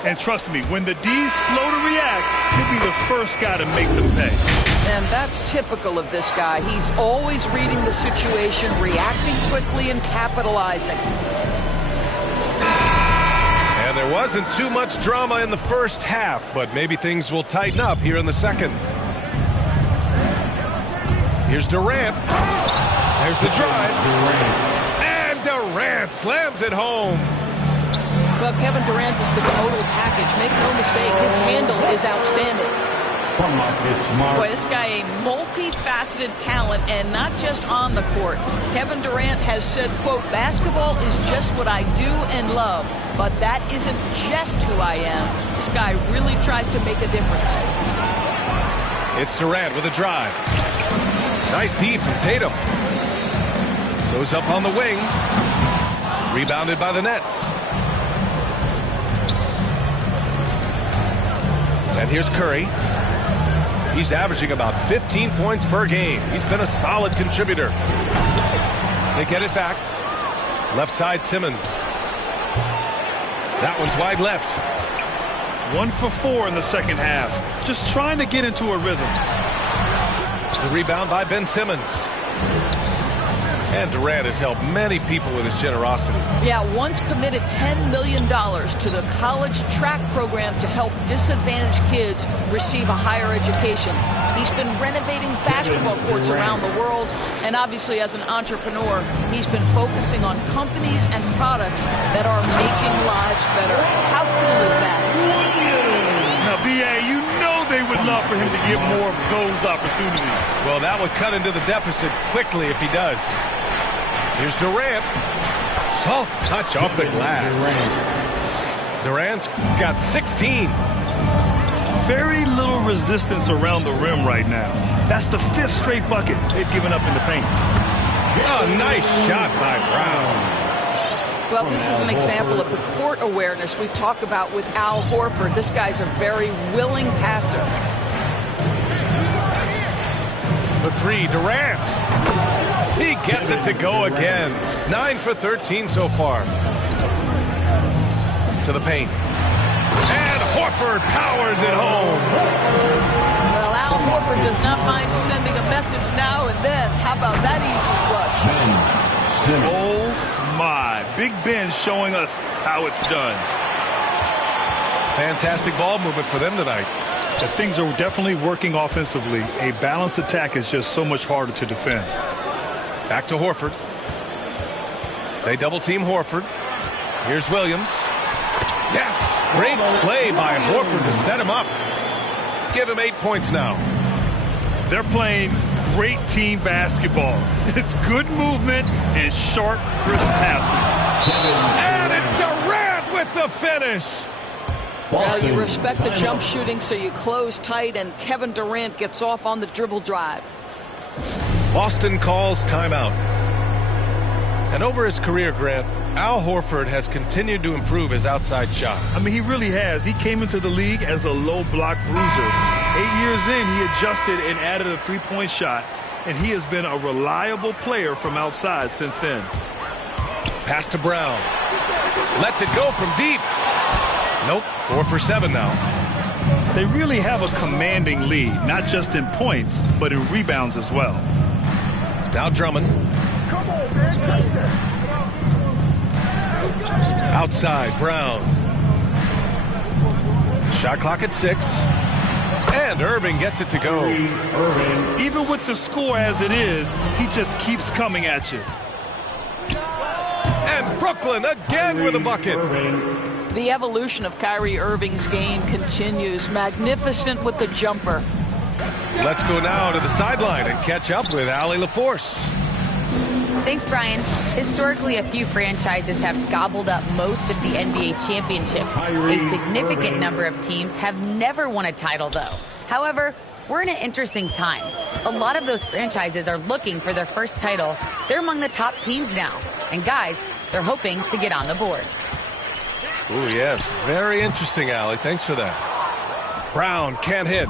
And trust me, when the D's slow to react, he'll be the first guy to make them pay. And that's typical of this guy. He's always reading the situation, reacting quickly, and capitalizing. And there wasn't too much drama in the first half, but maybe things will tighten up here in the second. Here's Durant. There's the drive. And Durant slams it home. Well, Kevin Durant is the total package. Make no mistake, his handle is outstanding. Boy, this guy a multifaceted talent, and not just on the court. Kevin Durant has said, quote, basketball is just what I do and love, but that isn't just who I am. This guy really tries to make a difference. It's Durant with a drive. Nice D from Tatum. Goes up on the wing. Rebounded by the Nets. And here's Curry. He's averaging about 15 points per game. He's been a solid contributor. They get it back. Left side, Simmons. That one's wide left. 1 for 4 in the second half. Just trying to get into a rhythm. The rebound by Ben Simmons. And Durant has helped many people with his generosity. Yeah, once committed $10 million to the college track program to help disadvantaged kids receive a higher education. He's been renovating basketball courts around the world, and obviously as an entrepreneur, he's been focusing on companies and products that are making lives better. How cool is that? Now, B.A., you know they would love for him to get more of those opportunities. Well, that would cut into the deficit quickly if he does. Here's Durant. Soft touch off the glass. Durant's got 16. Very little resistance around the rim right now. That's the 5th straight bucket they've given up in the paint. Oh, nice shot by Brown. Well, this is an example of the court awareness we talk about with Al Horford. This guy's a very willing passer. For 3, Durant. He gets it to go again. 9 for 13 so far. To the paint. And Horford powers it home. Well, Al Horford does not mind sending a message now and then. How about that easy flush? Oh, my. Big Ben showing us how it's done. Fantastic ball movement for them tonight. Things are definitely working offensively. A balanced attack is just so much harder to defend. Back to Horford. They double team Horford. Here's Williams. Yes! Great play by Horford to set him up. Give him 8 points now. They're playing great team basketball. It's good movement and sharp, crisp passing. And it's Durant with the finish. Well, you respect the jump shooting, so you close tight, and Kevin Durant gets off on the dribble drive. Boston calls timeout. And over his career, Grant, Al Horford has continued to improve his outside shot. I mean, he really has. He came into the league as a low block bruiser. 8 years in, he adjusted and added a three-point shot, and he has been a reliable player from outside since then. Pass to Brown. Lets it go from deep. Nope, 4 for 7 now. They really have a commanding lead, not just in points, but in rebounds as well. Now Drummond. Outside, Brown. Shot clock at 6. And Irving gets it to go. Even with the score as it is, he just keeps coming at you. And Brooklyn again with a bucket. The evolution of Kyrie Irving's game continues. Magnificent with the jumper. Let's go now to the sideline and catch up with Allie LaForce. Thanks, Brian. Historically, a few franchises have gobbled up most of the NBA championships. A significant number of teams have never won a title, though. However, we're in an interesting time. A lot of those franchises are looking for their first title. They're among the top teams now. And guys, they're hoping to get on the board. Oh, yes. Very interesting, Allie. Thanks for that. Brown can't hit.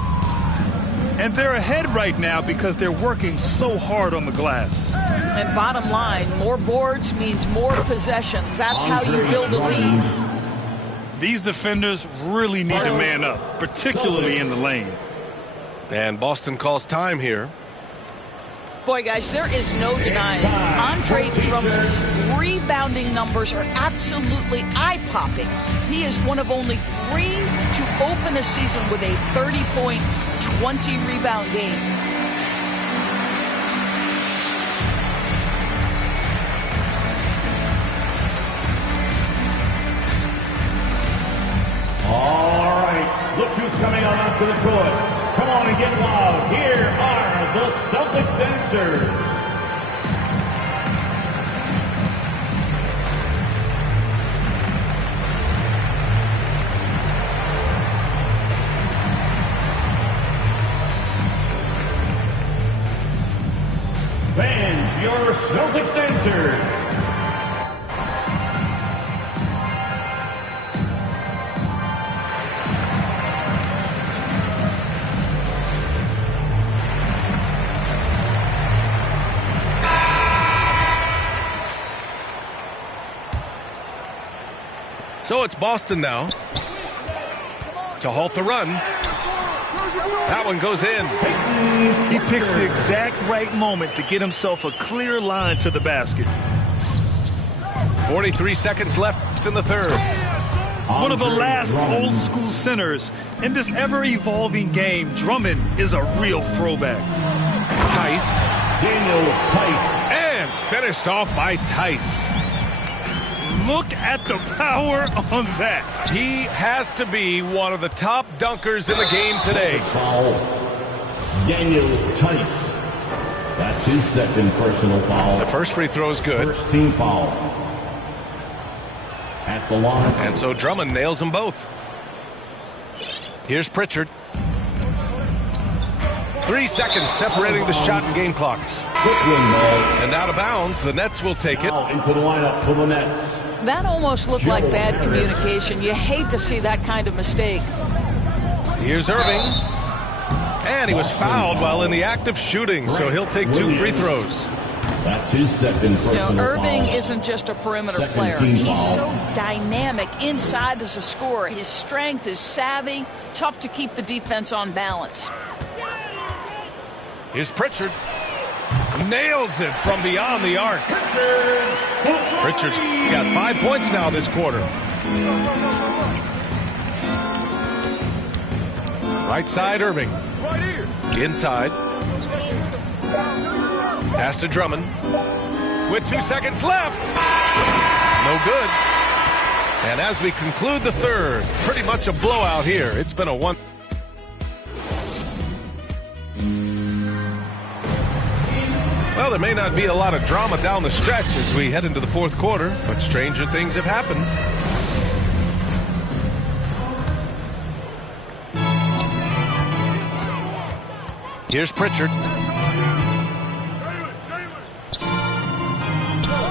And they're ahead right now because they're working so hard on the glass. And bottom line, more boards means more possessions. That's how you build a lead. These defenders really need to man up, particularly in the lane. And Boston calls time here. Boy, guys, there is no denying Andre Drummond's rebounding numbers are absolutely eye-popping. He is one of only 3 to open a season with a 30-point, 20-rebound game. All right, look who's coming on onto the court. Come on and get loud. Here are the Celtics dancers. Fans, your Celtics dancers. So it's Boston now to halt the run. That one goes in. He picks the exact right moment to get himself a clear line to the basket. 43 seconds left in the third. One of the last old school centers in this ever-evolving game. Drummond is a real throwback. Tice. Daniel Tice. And finished off by Tice. Look at the power on that. He has to be one of the top dunkers in the game today. Foul. Daniel Tice. That's his second personal foul. The first free throw is good. First team foul. At the line. And so Drummond nails them both. Here's Pritchard. 3 seconds separating the shot and game clocks. And out of bounds, the Nets will take it. Now into the lineup for the Nets. That almost looked like bad communication. You hate to see that kind of mistake. Here's Irving. And he was fouled while in the act of shooting, so he'll take 2 free throws. That's his second personal Irving foul. isn't just a perimeter Second player. team He's foul. so dynamic inside as a scorer. His strength is savvy, tough to keep the defense on balance. Here's Pritchard. Nails it from beyond the arc. Pritchard's got 5 points now this quarter. Right side, Irving. Inside. Pass to Drummond. With 2 seconds left. No good. And as we conclude the third, pretty much a blowout here. It's been a one. Well, there may not be a lot of drama down the stretch as we head into the fourth quarter, but stranger things have happened. Here's Pritchard.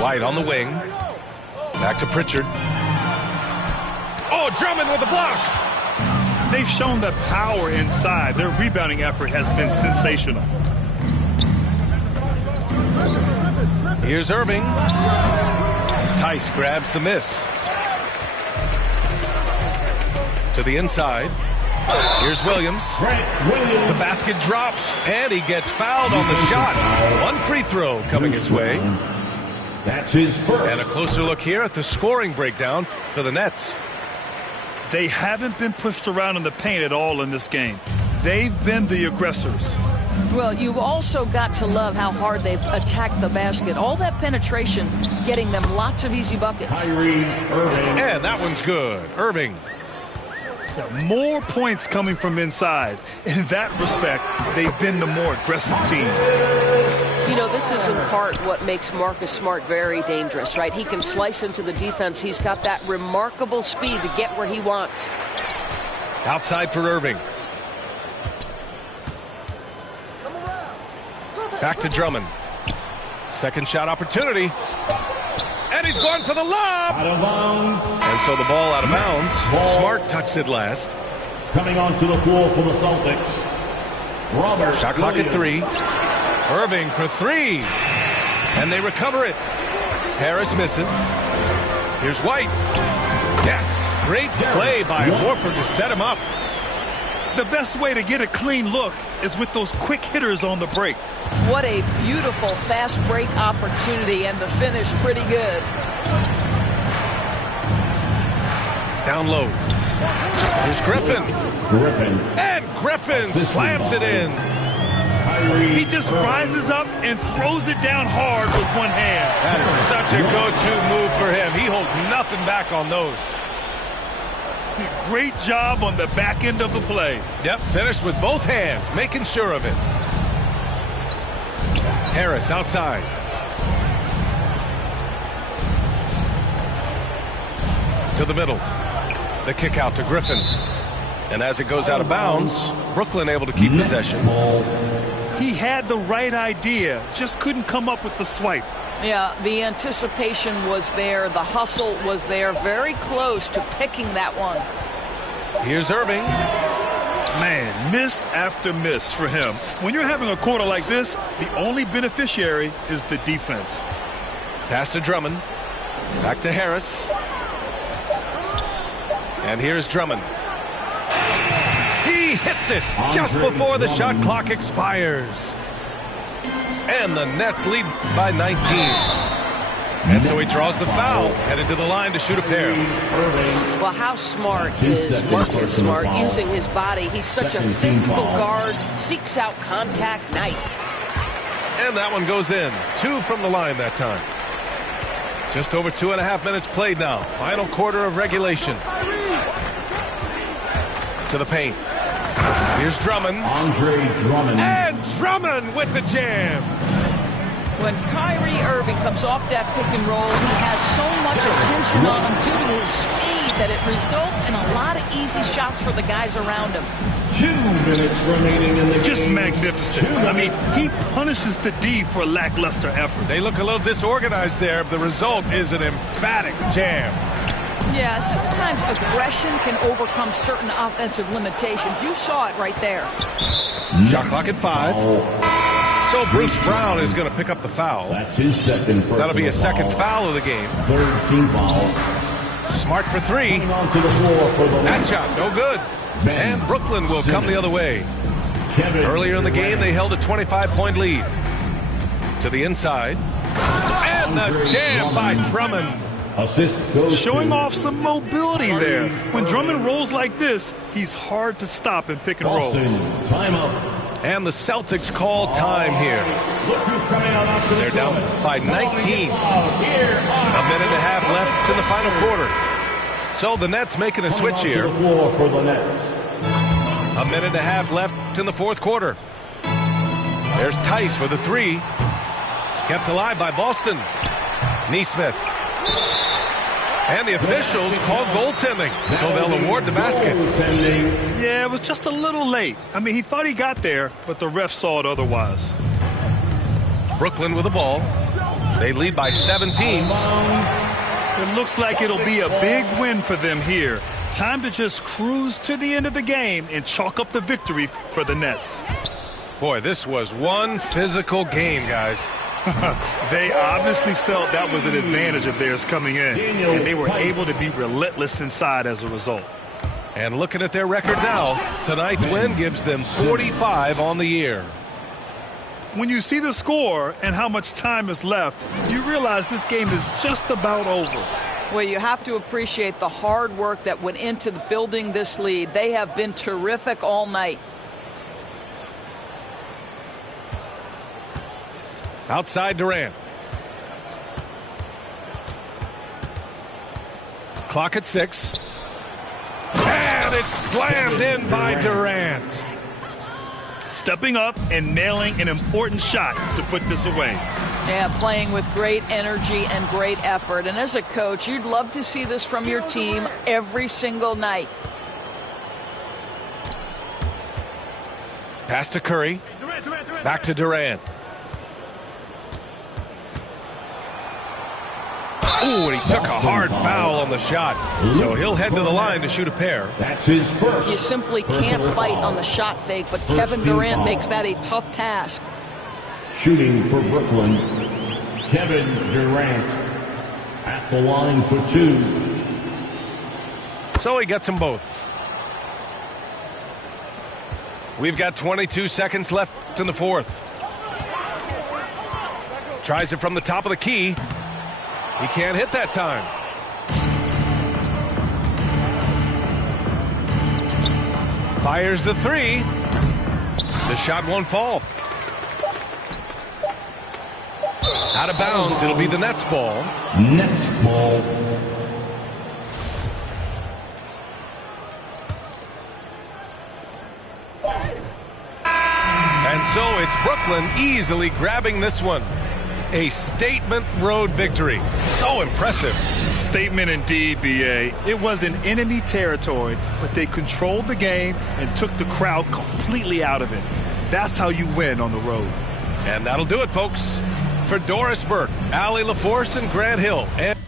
White on the wing. Back to Pritchard. Oh, Drummond with a block. They've shown that power inside. Their rebounding effort has been sensational. Here's Irving. Tice grabs the miss. To the inside. Here's Williams. The basket drops, and he gets fouled on the shot. 1 free throw coming his way. That's his first. And a closer look here at the scoring breakdown for the Nets. They haven't been pushed around in the paint at all in this game. They've been the aggressors. Well, you've also got to love how hard they've attacked the basket. All that penetration, getting them lots of easy buckets. Kyrie Irving. And that one's good. Irving. More points coming from inside. In that respect, they've been the more aggressive team. You know, this is in part what makes Marcus Smart very dangerous, right? He can slice into the defense. He's got that remarkable speed to get where he wants. Outside for Irving. Back to Drummond. Second shot opportunity. And he's going for the lob. Out of bounds. And so the ball out of bounds. Smart touched it last. Coming onto the floor for the Celtics. Robert Shot clock at 3. Irving for 3. And they recover it. Harris misses. Here's White. Yes. Great play by Horford to set him up. The best way to get a clean look is with those quick hitters on the break. What a beautiful fast break opportunity, and the finish pretty good. Down low. Here's Griffin. And Griffin slams it in. He just rises up and throws it down hard with one hand. That is such a go-to move for him. He holds nothing back on those. Great job on the back end of the play. Yep, finished with both hands, making sure of it. Harris outside. To the middle. The kick out to Griffin. And as it goes out of bounds, Brooklyn able to keep possession. He had the right idea, just couldn't come up with the swipe. Yeah, the anticipation was there. The hustle was there. Very close to picking that one. Here's Irving. Man, miss after miss for him. When you're having a quarter like this, the only beneficiary is the defense. Pass to Drummond. Back to Harris. And here's Drummond. He hits it just before the shot clock expires. And the Nets lead by 19. And so he draws the foul, headed to the line to shoot a pair. Well, how smart is Marcus Smart using his body? He's such a physical guard, seeks out contact. Nice. And that one goes in. 2 from the line that time. Just over 2.5 minutes played now. Final quarter of regulation. To the paint. Here's Drummond. Andre Drummond. And Drummond with the jam. When Kyrie Irving comes off that pick and roll, he has so much attention on him due to his speed that it results in a lot of easy shots for the guys around him. 2 minutes remaining in the game. Just magnificent. I mean, he punishes the D for lackluster effort. They look a little disorganized there. The result is an emphatic jam. Yeah, sometimes aggression can overcome certain offensive limitations. You saw it right there. Shot clock at 5. So Bruce Brown is going to pick up the foul. That's his second. That'll be a second foul of the game. 3rd team foul. Smart for 3. Onto the floor for the That shot, no good. And Brooklyn will come the other way. Earlier in the game, they held a 25-point lead. To the inside. And the jam by Drummond. Assist goes Showing off some mobility there. When Drummond rolls like this, he's hard to stop and pick and roll. Timeout. And the Celtics call time here. They're down by 19. A minute and a half left in the final quarter. So the Nets making a switch here. For the Nets. A minute and a half left in the fourth quarter. There's Tice with a 3. Kept alive by Boston. Nesmith. And the officials call goaltending, so they'll award the basket. Yeah, it was just a little late. I mean, he thought he got there, but the ref saw it otherwise. Brooklyn with the ball. They lead by 17. It looks like it'll be a big win for them here. Time to just cruise to the end of the game and chalk up the victory for the Nets. Boy, this was one physical game, guys. They obviously felt that was an advantage of theirs coming in, and they were able to be relentless inside as a result. And looking at their record now, tonight's win gives them 45 on the year. When you see the score and how much time is left, you realize this game is just about over. Well, you have to appreciate the hard work that went into building this lead. They have been terrific all night. Outside Durant. Clock at 6. And it's slammed in by Durant. Stepping up and nailing an important shot to put this away. Yeah, playing with great energy and great effort. And as a coach, you'd love to see this from your team every single night. Pass to Curry. Back to Durant. Ooh, and he took a hard foul on the shot. So he'll head to the line to shoot a pair. That's his first. You simply can't fight on the shot fake, but Kevin Durant makes that a tough task. Shooting for Brooklyn, Kevin Durant at the line for 2. So he gets them both. We've got 22 seconds left in the fourth. Tries it from the top of the key. He can't hit that time. Fires the 3. The shot won't fall. Out of bounds. It'll be the Nets ball. Nets ball. And so it's Brooklyn easily grabbing this one. A statement road victory. So impressive. Statement indeed, B.A. It was in enemy territory, but they controlled the game and took the crowd completely out of it. That's how you win on the road. And that'll do it, folks. For Doris Burke, Allie LaForce, and Grant Hill. And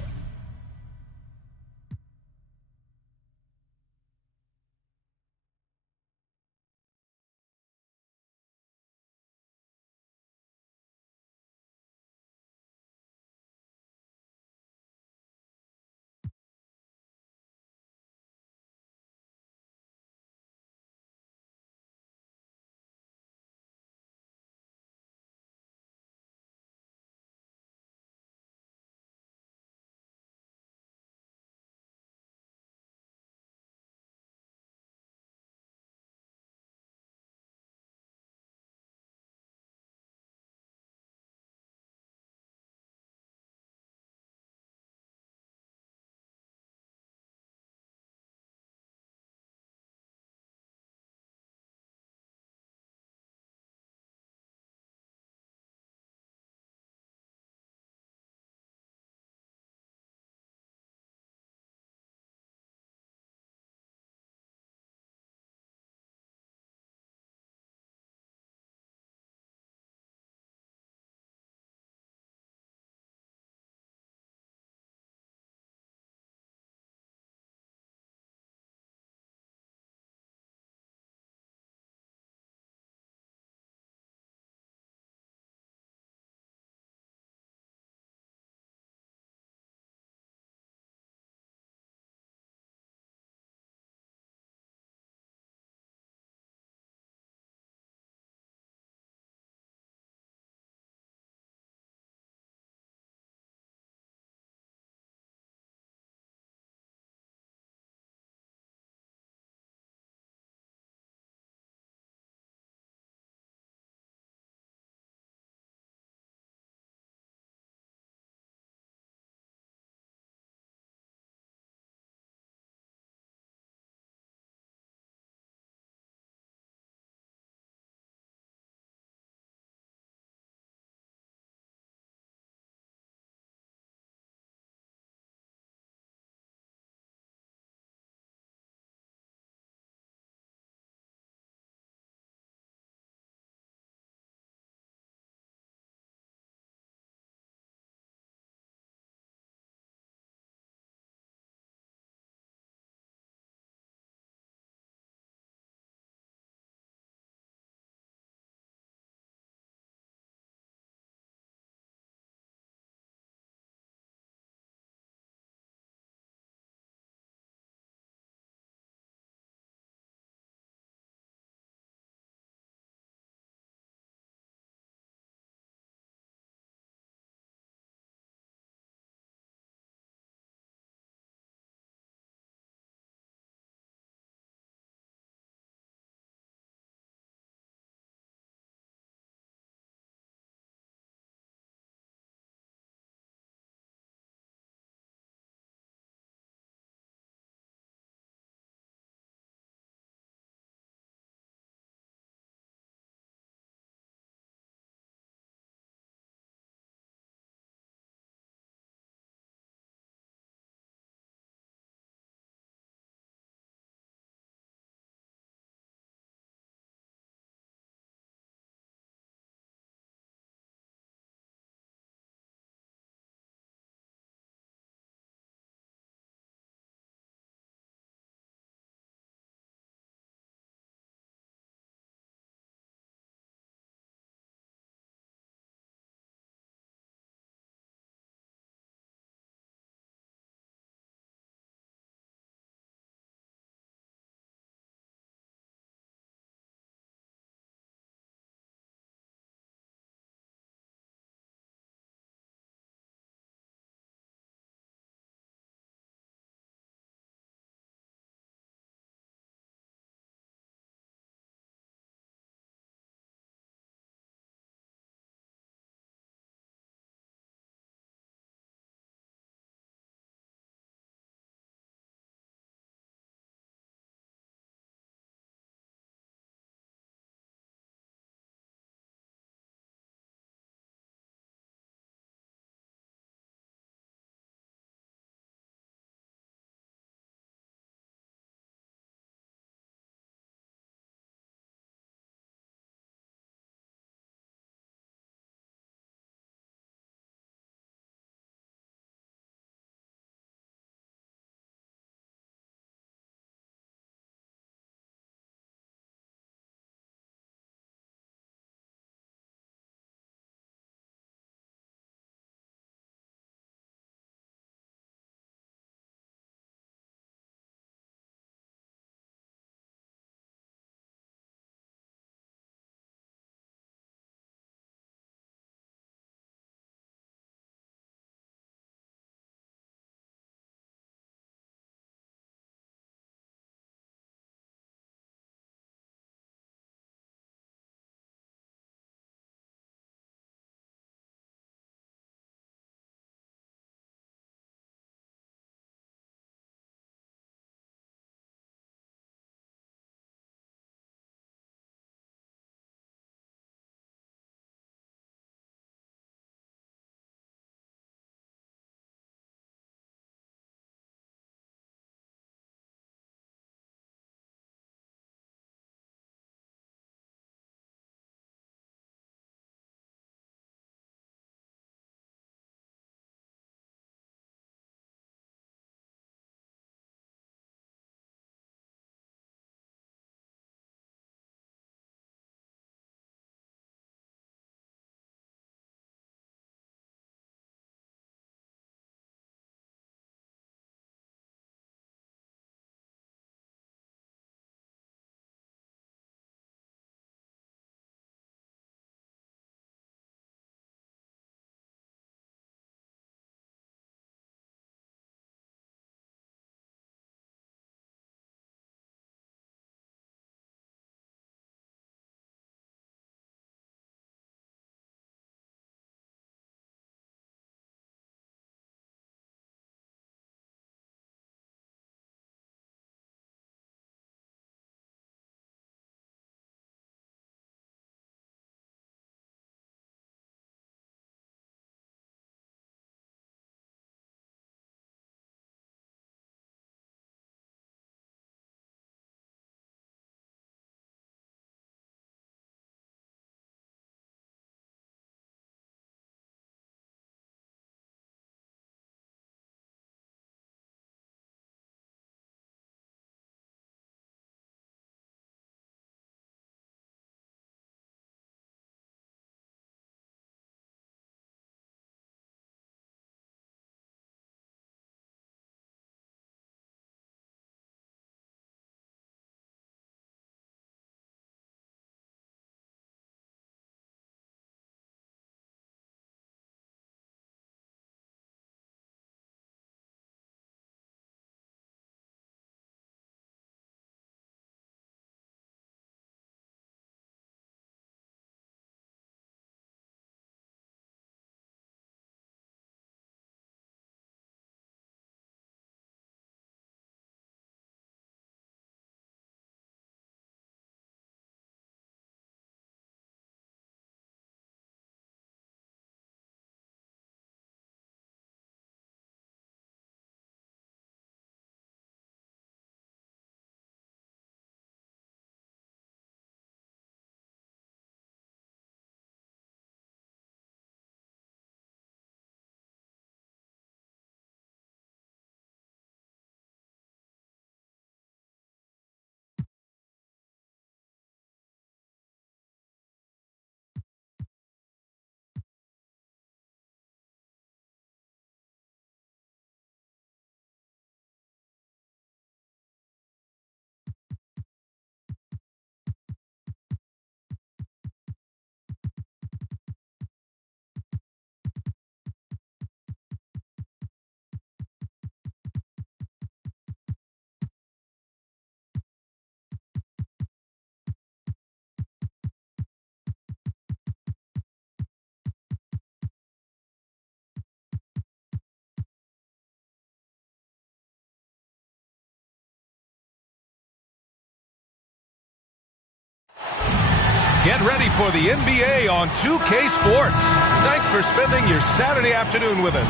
Get ready for the NBA on 2K Sports. Thanks for spending your Saturday afternoon with us.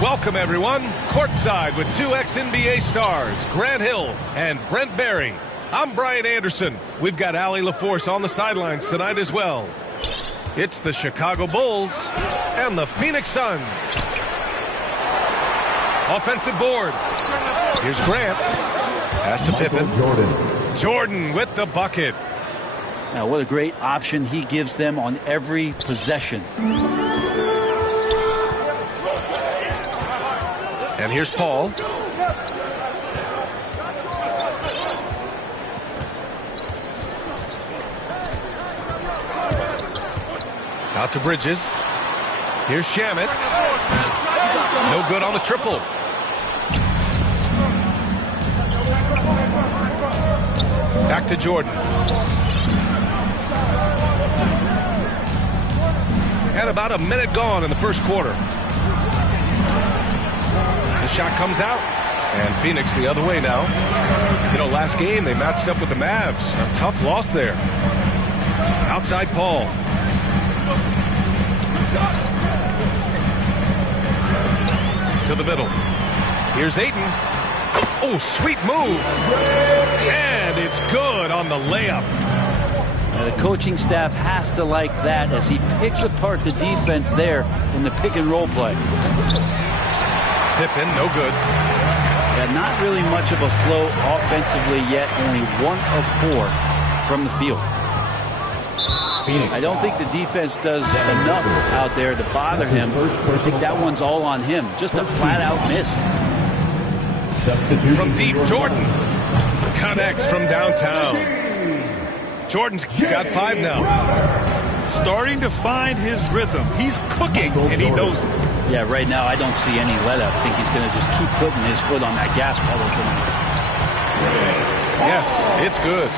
Welcome, everyone. Courtside with two ex-NBA stars, Grant Hill and Brent Barry. I'm Brian Anderson. We've got Allie LaForce on the sidelines tonight as well. It's the Chicago Bulls and the Phoenix Suns. Offensive board. Here's Grant. Pass to Pippen. Jordan with the bucket. Now, what a great option he gives them on every possession. And here's Paul. Out to Bridges. Here's Shamet. No good on the triple. Back to Jordan. And about a minute gone in the first quarter. The shot comes out. And Phoenix the other way now. You know, last game they matched up with the Mavs. A tough loss there. Outside Paul. To the middle. Here's Ayton. Oh, sweet move. And it's good on the layup. Now, the coaching staff has to like that as he picks apart the defense there in the pick and roll play. Pippen, no good. Yeah, not really much of a flow offensively yet. Only 1 of 4 from the field. I don't think the defense does enough out there to bother him. I think that one's all on him. Just a flat-out miss. From deep, Jordan connects from downtown. Jordan's got 5 now. Starting to find his rhythm. He's cooking, and he knows it. Yeah, right now I don't see any let-up. I think he's going to just keep putting his foot on that gas pedal tonight. Yes, it's good.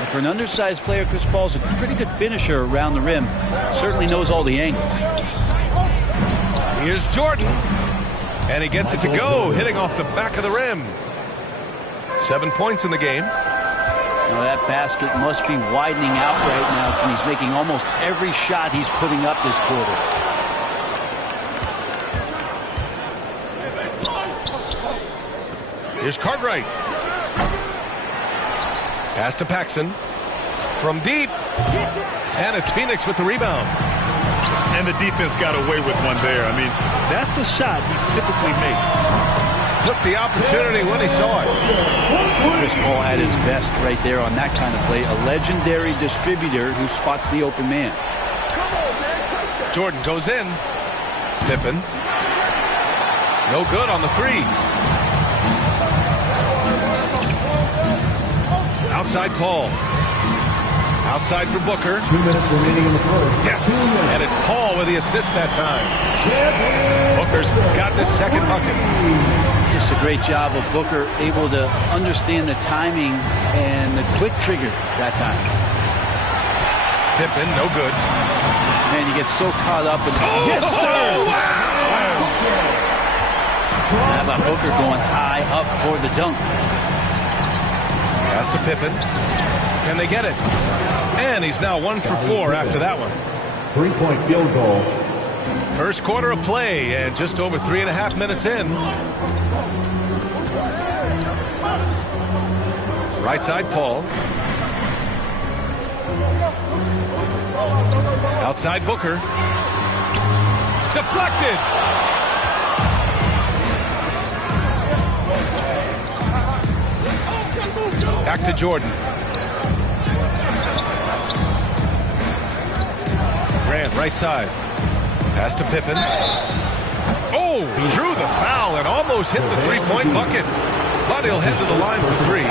And for an undersized player, Chris Paul's a pretty good finisher around the rim. Certainly knows all the angles. Here's Jordan. And he gets it to go, hitting off the back of the rim. 7 points in the game. Now that basket must be widening out right now, and he's making almost every shot he's putting up this quarter. Here's Cartwright. Pass to Paxson. From deep. And it's Phoenix with the rebound. And the defense got away with one there. I mean, that's a shot he typically makes. Took the opportunity when he saw it. Chris Paul at his best right there on that kind of play. A legendary distributor who spots the open man. Jordan goes in. Pippen. No good on the 3. Outside Paul. Outside for Booker. 2 minutes remaining in the first. Yes, and it's Paul with the assist that time. Booker's got his second bucket. Just a great job of Booker, able to understand the timing and the quick trigger that time. Pippen, no good. Man, you get so caught up in yes, sir! Wow! How about Booker going high up for the dunk? Pass to Pippen. Can they get it? And he's now 1 for 4 after that one. 3-point field goal. First quarter of play and just over 3.5 minutes in. Right side Paul. Outside Booker. Deflected. Back to Jordan. Grant, right side. Pass to Pippen. Oh, drew the foul and almost hit the 3-point bucket. But he'll head to the line for 3.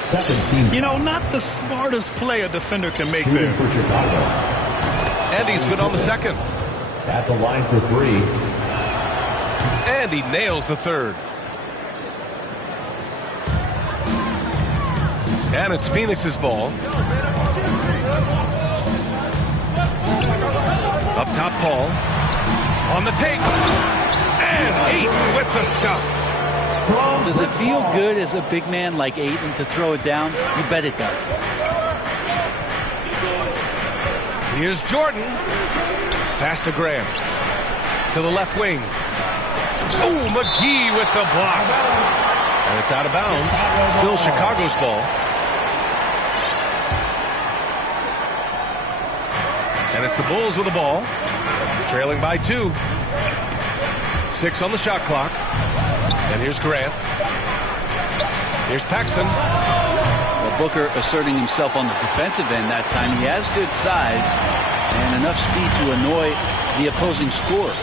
17. You know, not the smartest play a defender can make there. For Chicago. And he's good on the second. At the line for 3. And he nails the third. And it's Phoenix's ball. Up top, Paul. On the take. And Ayton with the stuff. Does it feel good as a big man like Ayton to throw it down? You bet it does. Here's Jordan. Pass to Graham. To the left wing. Oh, McGee with the block. And it's out of bounds. Still Chicago's ball. And it's the Bulls with the ball. Trailing by 2. 6 on the shot clock. And here's Grant. Here's Paxson. Well, Booker asserting himself on the defensive end that time. He has good size and enough speed to annoy the opposing scorer.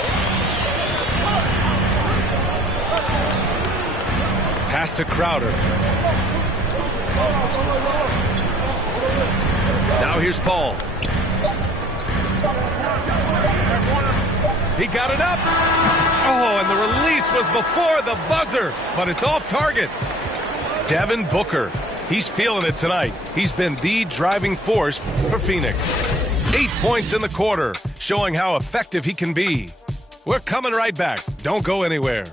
Pass to Crowder. Now here's Paul. He got it up. Oh, and the release was before the buzzer, but it's off target. Devin Booker. He's feeling it tonight. He's been the driving force for Phoenix. 8 points in the quarter, showing how effective he can be. We're coming right back. Don't go anywhere.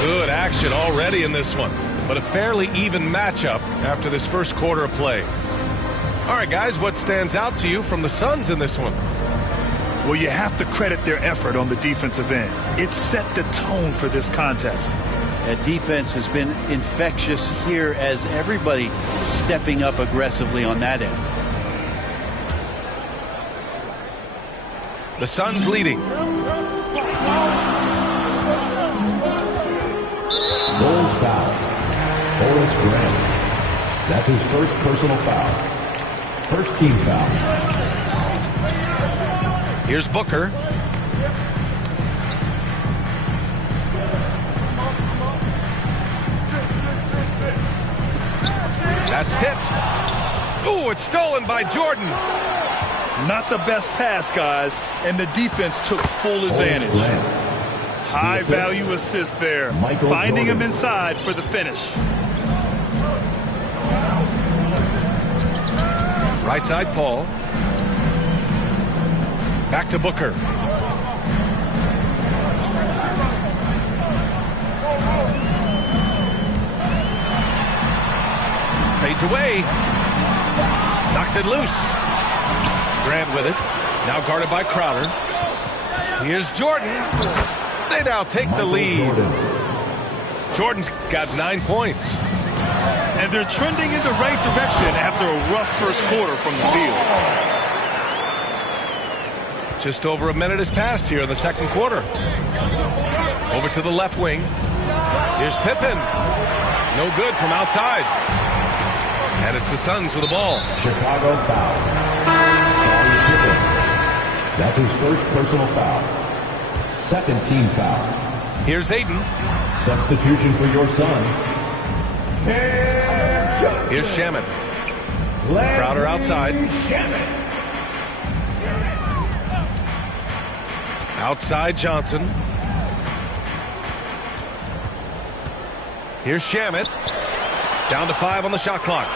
Good action already in this one, but a fairly even matchup after this first quarter of play. All right, guys, what stands out to you from the Suns in this one? Well, you have to credit their effort on the defensive end. It set the tone for this contest. That defense has been infectious here as everybody stepping up aggressively on that end. The Suns leading. Bulls foul. Horace Grant. That's his first personal foul. First team foul. Here's Booker. That's tipped. Ooh, it's stolen by Jordan. Not the best pass, guys, and the defense took full advantage. High value assist there. Finding him inside for the finish. Right side, Paul. Back to Booker. Fades away. Knocks it loose. Grant with it. Now guarded by Crowder. Here's Jordan. They now take the lead. Jordan's got 9 points. And they're trending in the right direction after a rough first quarter from the field. Just over a minute has passed here in the second quarter. Over to the left wing. Here's Pippen. No good from outside. And it's the Suns with the ball. Chicago foul. Scottie Pippen. That's his first personal foul. Second team foul. Here's Ayton. Substitution for your Suns. Here's Shamet. Crowder outside. Outside Johnson. Here's Shamet. Down to 5 on the shot clock.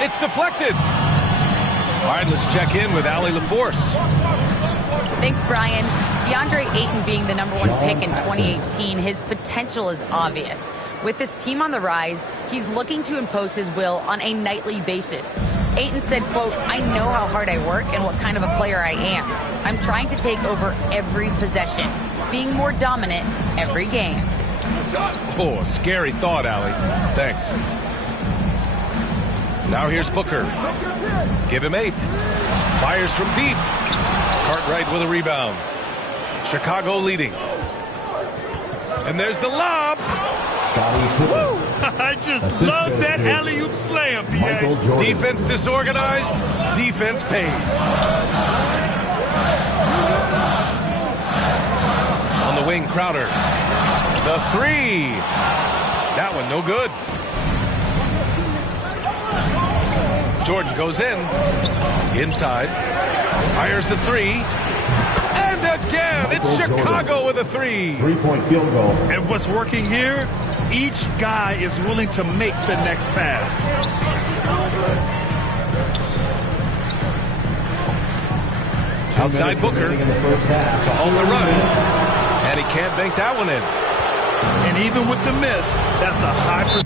It's deflected. All right, let's check in with Allie LaForce. Thanks, Brian. DeAndre Ayton being the #1 pick in 2018, his potential is obvious. With this team on the rise, he's looking to impose his will on a nightly basis. Ayton said, quote, "I know how hard I work and what kind of a player I am. I'm trying to take over every possession, being more dominant every game." Oh, a scary thought, Allie. Thanks. Now here's Booker. Give him 8. Fires from deep. Cartwright with a rebound. Chicago leading. And there's the lob. I just love that alley-oop slam, BA. Defense disorganized. Defense pays. On the wing, Crowder. The 3. That one no good. Jordan goes in. Inside. Fires the 3. And again, it's Chicago with a 3. 3-point field goal. And what's working here? Each guy is willing to make the next pass. Outside Booker to halt the run. And he can't bank that one in. And even with the miss, that's a high percentage.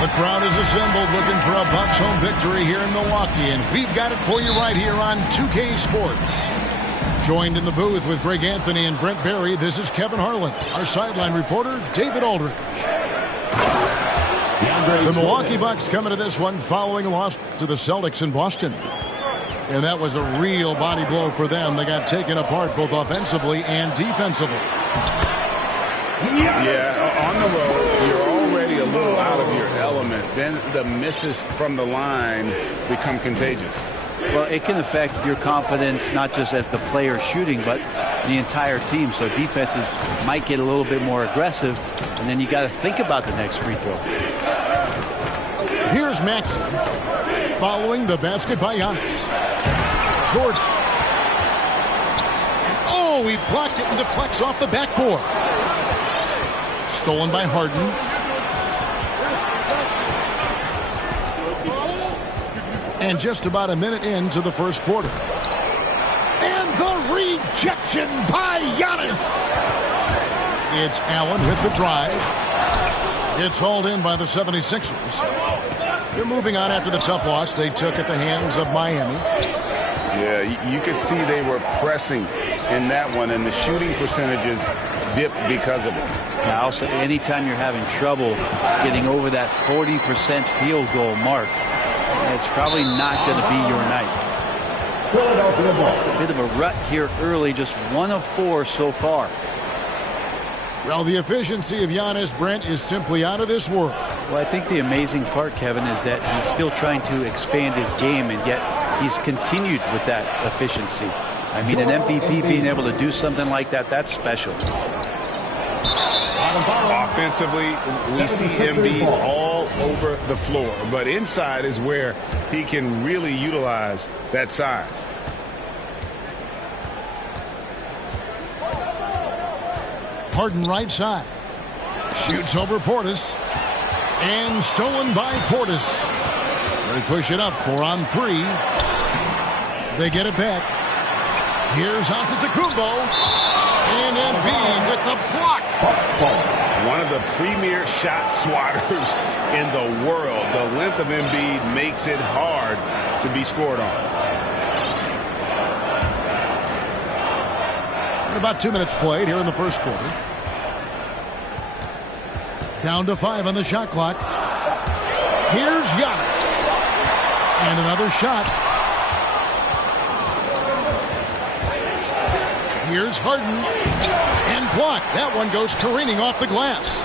The crowd is assembled looking for a Bucs home victory here in Milwaukee, and we've got it for you right here on 2K Sports. Joined in the booth with Greg Anthony and Brent Barry, this is Kevin Harlan. Our sideline reporter, David Aldridge. The Milwaukee Bucks coming to this one following a loss to the Celtics in Boston. And that was a real body blow for them. They got taken apart both offensively and defensively. Yeah, on the road, you're already a little out of your element. Then the misses from the line become contagious. Well, it can affect your confidence, not just as the player shooting, but the entire team. So defenses might get a little bit more aggressive, and then you got to think about the next free throw. Here's Maxey following the basket by Giannis. Jordan. Oh, he blocked it and deflects off the backboard. Stolen by Harden. And just about a minute into the first quarter. And the rejection by Giannis. It's Allen with the drive. It's hauled in by the 76ers. They're moving on after the tough loss they took at the hands of Miami. Yeah, you could see they were pressing in that one, and the shooting percentages dipped because of it. Now, also, anytime you're having trouble getting over that 40% field goal mark, it's probably not going to be your night. A bit of a rut here early, just 1 of 4 so far. Well, the efficiency of Giannis, Brent, is simply out of this world. Well, I think the amazing part, Kevin, is that he's still trying to expand his game, and yet he's continued with that efficiency. I mean, an MVP being able to do something like that, that's special. Offensively, we see Embiid all over the floor, but inside is where he can really utilize that size. Harden right side. Shoots over Portis. And stolen by Portis. They push it up 4 on 3. They get it back. Here's Antetokounmpo. And Embiid with the block. One of the premier shot swatters in the world. The length of Embiid makes it hard to be scored on. About 2 minutes played here in the first quarter. Down to 5 on the shot clock. Here's Giannis. And another shot. Here's Harden. And blocked. That one goes careening off the glass.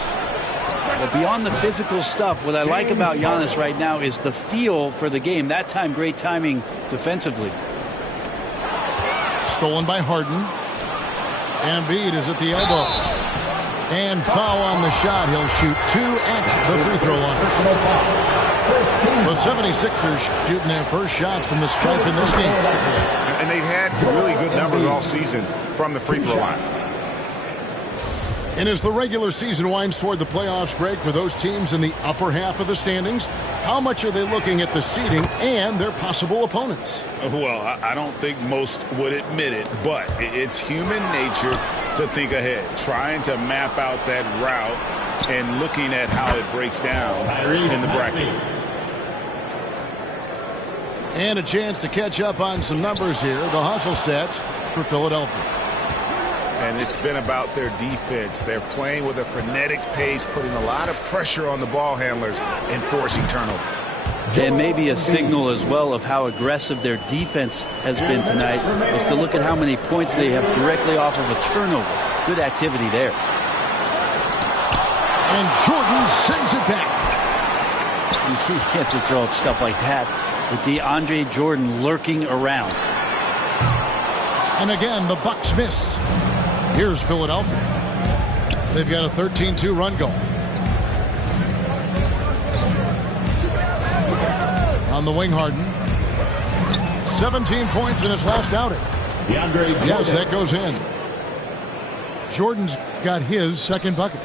But beyond the physical stuff, what I like about Giannis right now is the feel for the game. That time, great timing defensively. Stolen by Harden. Embiid is at the elbow. And foul on the shot. He'll shoot 2 at the free throw line. The 76ers shooting their first shots from the stripe in this game. And they've had really good numbers all season from the free throw line. And as the regular season winds toward the playoffs break for those teams in the upper half of the standings, how much are they looking at the seeding and their possible opponents? Well, I don't think most would admit it, but it's human nature to think ahead, trying to map out that route and looking at how it breaks down in the bracket. And a chance to catch up on some numbers here. The hustle stats for Philadelphia. And it's been about their defense. They're playing with a frenetic pace, putting a lot of pressure on the ball handlers and forcing turnovers. And maybe a signal as well of how aggressive their defense has been tonight is to look at how many points they have directly off of a turnover. Good activity there. And Jordan sends it back. You can't just throw up stuff like that with DeAndre Jordan lurking around. And again, the Bucks miss. Here's Philadelphia. They've got a 13-2 run goal. On the wing, Harden. 17 points in his last outing. Yes, that goes in. Jordan's got his second bucket.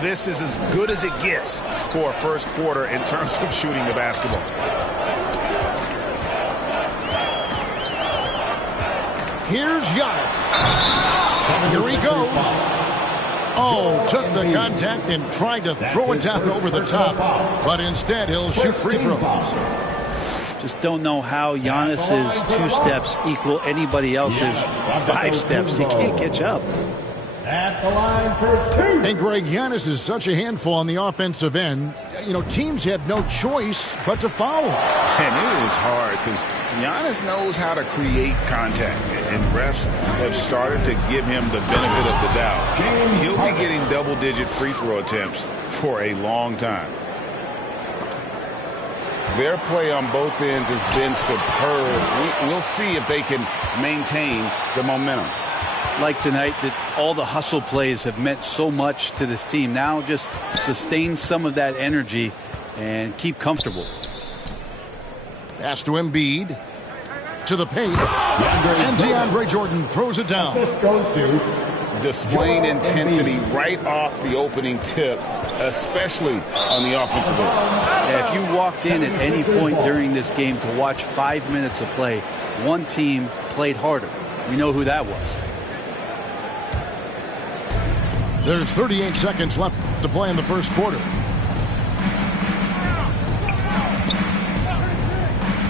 This is as good as it gets for a first quarter in terms of shooting the basketball. Here's Giannis. Here he goes. Oh, took the contact and tried to throw it down over the top. But instead, he'll shoot free throws. Just don't know how Giannis's 2 steps equal anybody else's 5 steps. He can't catch up. At the line for 2. And Greg, Giannis is such a handful on the offensive end. You know, teams have no choice but to foul him. And it is hard because Giannis knows how to create contact. And refs have started to give him the benefit of the doubt. He'll be getting double-digit free throw attempts for a long time. Their play on both ends has been superb. We'll see if they can maintain the momentum. Like tonight, that all the hustle plays have meant so much to this team. Now just sustain some of that energy and keep comfortable. Pass to Embiid. To the paint. And DeAndre Jordan throws it down. This goes to displaying intensity right off the opening tip, especially on the offensive end. Yeah, if you walked in at any point during this game to watch 5 minutes of play, one team played harder. We know who that was. There's 38 seconds left to play in the first quarter.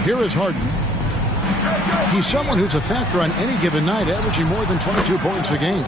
Here is Harden. He's someone who's a factor on any given night, averaging more than 22 points a game.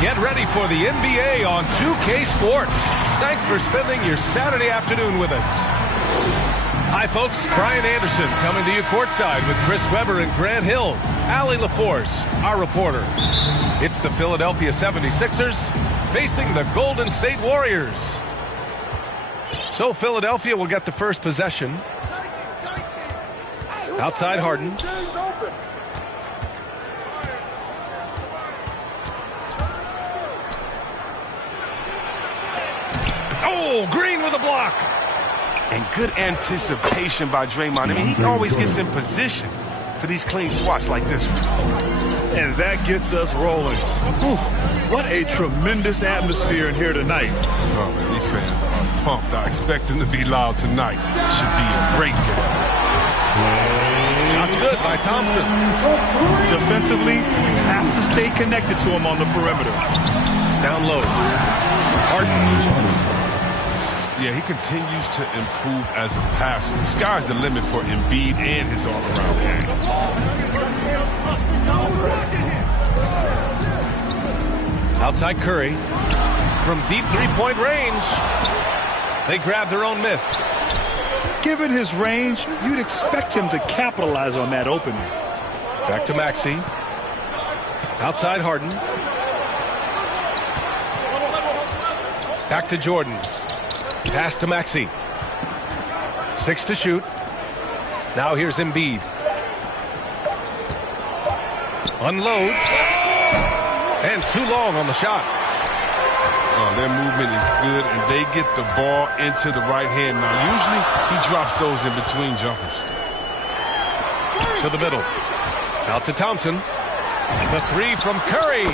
Get ready for the NBA on 2K Sports. Thanks for spending your Saturday afternoon with us. Hi, folks. Brian Anderson coming to you courtside with Chris Webber and Grant Hill. Allie LaForce, our reporter. It's the Philadelphia 76ers facing the Golden State Warriors. So Philadelphia will get the first possession. Outside Harden. Oh, Green with a block. And good anticipation by Draymond. I mean, he always gets in position for these clean swats like this one. And that gets us rolling. Whew, what a tremendous atmosphere in here tonight. Oh, man, these fans are pumped. I expect them to be loud tonight. Should be a great game. That's good by Thompson. Defensively, we have to stay connected to him on the perimeter. Down low. Harden. Yeah, he continues to improve as a passer. The sky's the limit for Embiid and his all-around game. Outside Curry. From deep three-point range. They grab their own miss. Given his range, you'd expect him to capitalize on that opening. Back to Maxey. Outside Harden. Back to Jordan. Pass to Maxey. 6 to shoot. Now here's Embiid. Unloads. And too long on the shot. Oh, their movement is good, and they get the ball into the right hand. Now, usually he drops those in between jumpers. To the middle. Out to Thompson. The three from Curry.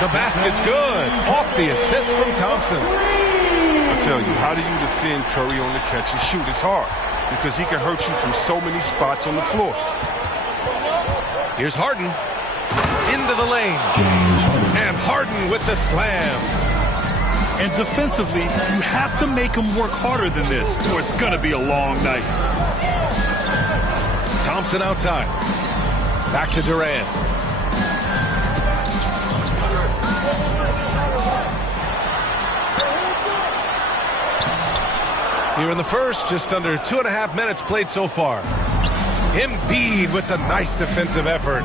The basket's good. Off the assist from Thompson. I tell you, how do you defend Curry on the catch and shoot? It's hard because he can hurt you from so many spots on the floor. Here's Harden. Into the lane. And Harden with the slam. And defensively, you have to make him work harder than this, or it's going to be a long night. Thompson outside. Back to Durant. Here in the first, just under 2.5 minutes played so far. Embiid with a nice defensive effort.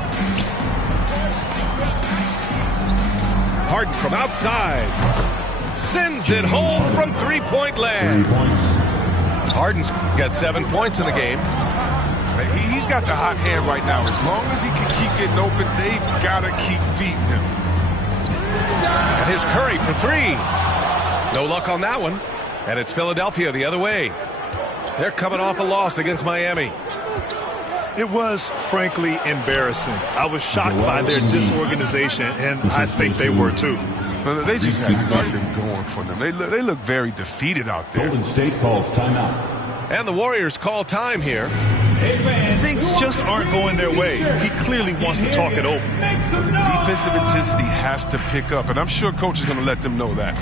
Harden from outside. Sends it home from three-point land. Harden's got 7 points in the game. He's got the hot hand right now. As long as he can keep getting open, they've got to keep feeding him. And here's Curry for three. No luck on that one. And it's Philadelphia the other way. They're coming off a loss against Miami. It was, frankly, embarrassing. I was shocked by their disorganization, and I think they were too. They just had nothing going for them. They look very defeated out there. Golden State calls timeout. And the Warriors call time here. Things just aren't going their way. He clearly wants to talk it over. The defensive intensity has to pick up, and I'm sure coach is going to let them know that.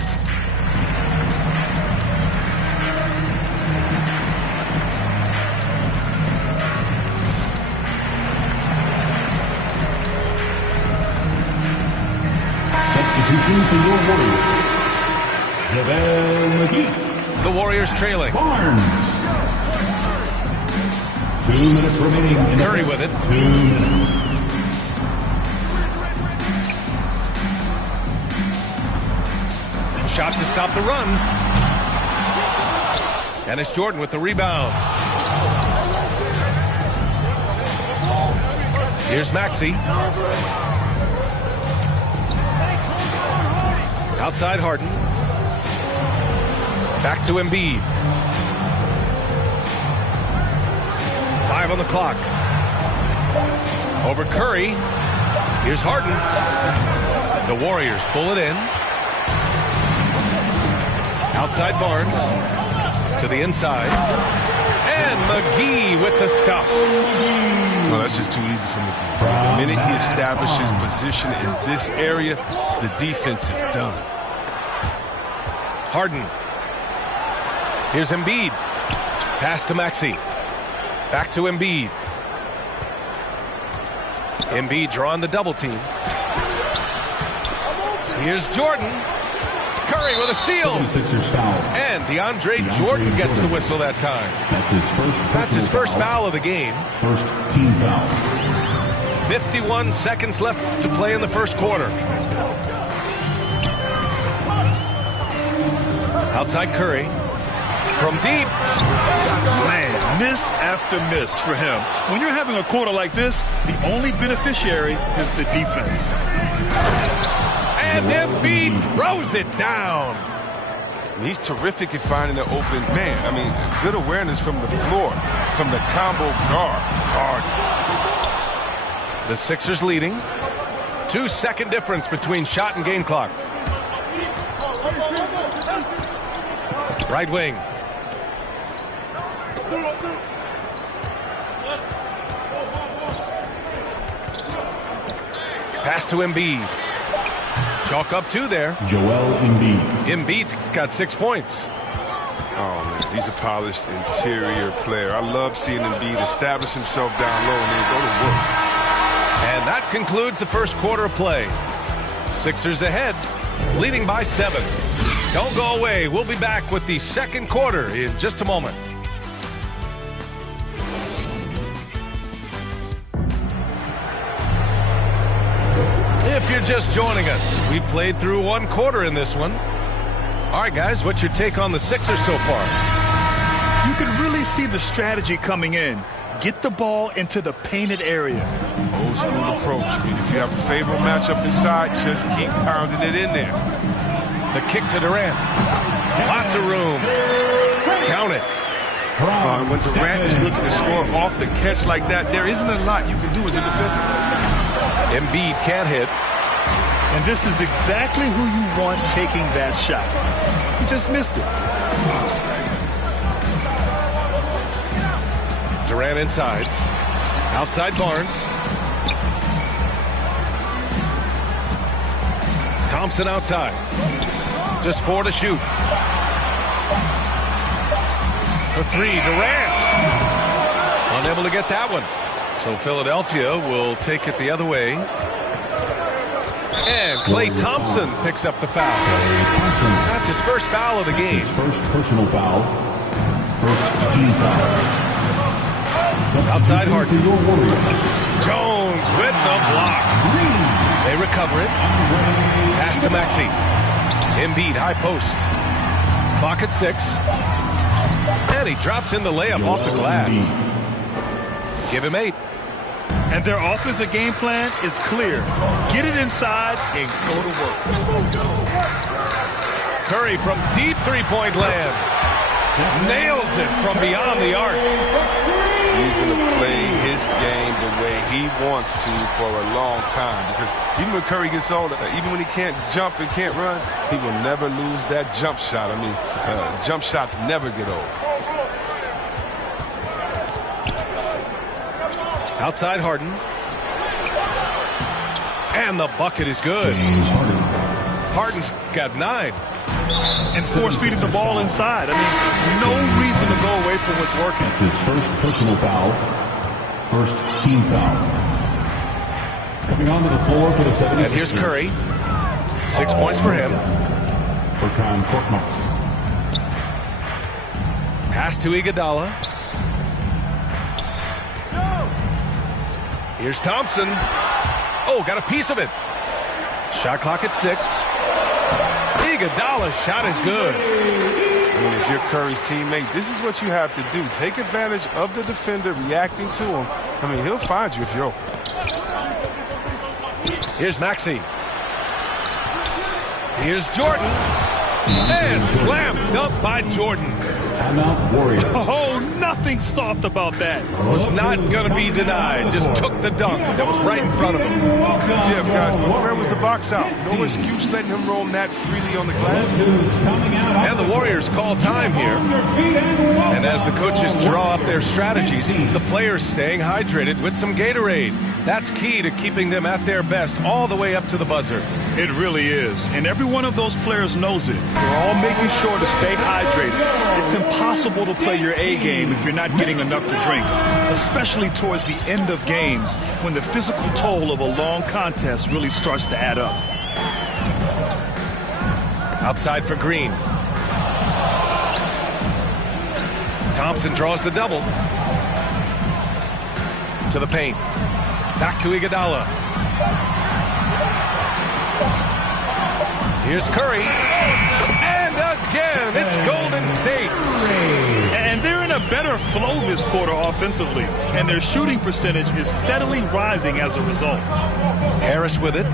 For your Warriors, JaVale McGee. The Warriors trailing. Barnes. 2 minutes remaining. Curry with it. 2 minutes. Shot to stop the run. And it's Jordan with the rebound. Here's Maxey. Outside Harden. Back to Embiid. 5 on the clock. Over Curry. Here's Harden. The Warriors pull it in. Outside Barnes. To the inside. And McGee with the stuff. No, that's just too easy for McGee. The minute he establishes position in this area, the defense is done. Harden. Here's Embiid. Pass to Maxey. Back to Embiid. Embiid drawing the double team. Here's Jordan. Curry with a steal. And DeAndre Jordan gets the whistle that time. That's his first foul of the game. First team foul. 51 seconds left to play in the first quarter. Outside Curry. From deep. Man, miss after miss for him. When you're having a quarter like this, the only beneficiary is the defense. And Embiid throws it down. He's terrific at finding an open man. I mean, good awareness from the floor, from the combo guard. Hard. The Sixers leading. 2-second difference between shot and game clock. Right wing. Pass to Embiid. Chalk up 2 there. Joel Embiid. Embiid's got 6 points. Oh, man, he's a polished interior player. I love seeing Embiid establish himself down low and then go to work. And that concludes the first quarter of play. Sixers ahead, leading by 7. Don't go away. We'll be back with the second quarter in just a moment. If you're just joining us, we played through 1 quarter in this one. All right, guys, what's your take on the Sixers so far? You can really see the strategy coming in. Get the ball into the painted area. Old school approach. I mean, if you have a favorable matchup inside, just keep pounding it in there. The kick to Durant. Lots of room. Count it. When Durant is looking to score off the catch like that, there isn't a lot you can do as a defender. Embiid can't hit. And this is exactly who you want taking that shot. He just missed it. Durant inside. Outside Barnes. Thompson outside. Just 4 to shoot. For 3, Durant. Unable to get that one. So Philadelphia will take it the other way. And Klay Thompson picks up the foul. That's his first foul of the game. His first personal foul. First team foul. Outside Harden. Jones with the block. They recover it. Pass to Maxey. Embiid high post. Clock at 6. And he drops in the layup off the glass. Give him 8. And their offensive game plan is clear. Get it inside and go to work. Curry from deep three-point land. Nails it from beyond the arc. He's going to play his game the way he wants to for a long time. Because even when Curry gets older, even when he can't jump and can't run, he will never lose that jump shot. I mean, jump shots never get old. Outside Harden. And the bucket is good. Harden's got 9. And force feeding the ball inside. I mean, no reason to go away from what's working. It's his first personal foul. First team foul. Coming onto the floor for the 76ers. And here's Curry. 6 points for him. Furkan Korkmaz. Pass to Iguodala. Here's Thompson. Oh, got a piece of it. Shot clock at 6. Iguodala's shot is good. I mean, if you're Curry's teammate, this is what you have to do. Take advantage of the defender reacting to him. I mean, he'll find you if you're open. Here's Maxey. Here's Jordan. And slam dunk by Jordan. Timeout Warriors. Oh, nothing soft about that. Was not going to be denied. Just took the dunk that was right in front of him. Yeah, guys, but where was the box out? No excuse letting him roam that freely on the glass. And the Warriors call time here. And as the coaches draw up their strategies, the players staying hydrated with some Gatorade. That's key to keeping them at their best all the way up to the buzzer. It really is. And every one of those players knows it. They're all making sure to stay hydrated. It's impossible to play your A game if you're not getting enough to drink, especially towards the end of games when the physical toll of a long contest really starts to add up. Outside for Green. Thompson draws the double. To the paint. Back to Iguodala. Here's Curry. And again, it's Golden State. And they're in a better flow this quarter offensively. And their shooting percentage is steadily rising as a result. Harris with it.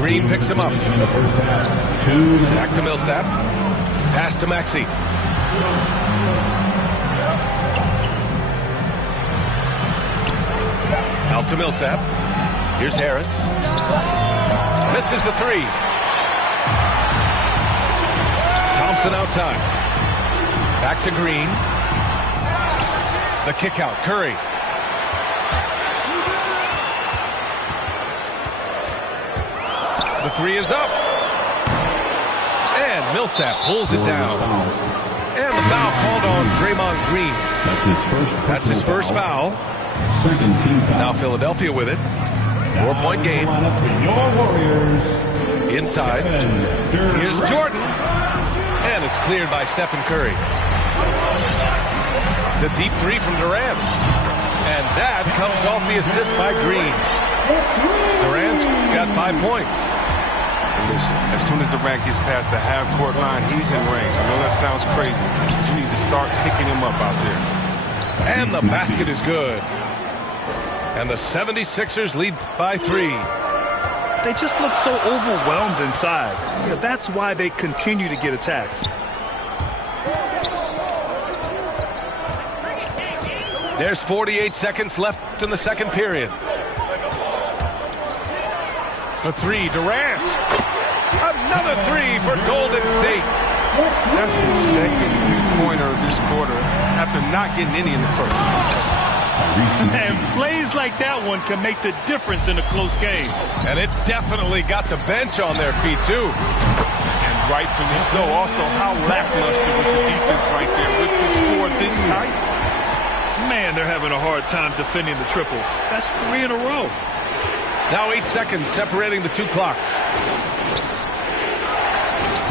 Green picks him up. Back to Millsap. Pass to Maxey. Out to Millsap. Here's Harris. Misses the 3. Thompson outside. Back to Green. The kick out. Curry. The 3 is up. And Millsap pulls it down. And the foul called on Draymond Green. That's his first foul. Second team foul. Now Philadelphia with it. 4-point game. Inside. Here's Jordan. And it's cleared by Stephen Curry. The deep 3 from Durant. And that comes off the assist by Green. Durant's got 5 points. And listen, as soon as Durant gets past the half-court line, he's in range. I know that sounds crazy, but you need to start picking him up out there. And the basket is good. And the 76ers lead by 3. They just look so overwhelmed inside. Yeah, that's why they continue to get attacked. There's 48 seconds left in the second period. For three, Durant. Another three for Golden State. That's his second three-pointer of this quarter after not getting any in the first. And plays like that one can make the difference in a close game. And it definitely got the bench on their feet, too. And rightfully so. Also, how lackluster was the defense right there with the score this tight? Man, they're having a hard time defending the triple. That's 3 in a row. Now 8 seconds separating the two clocks.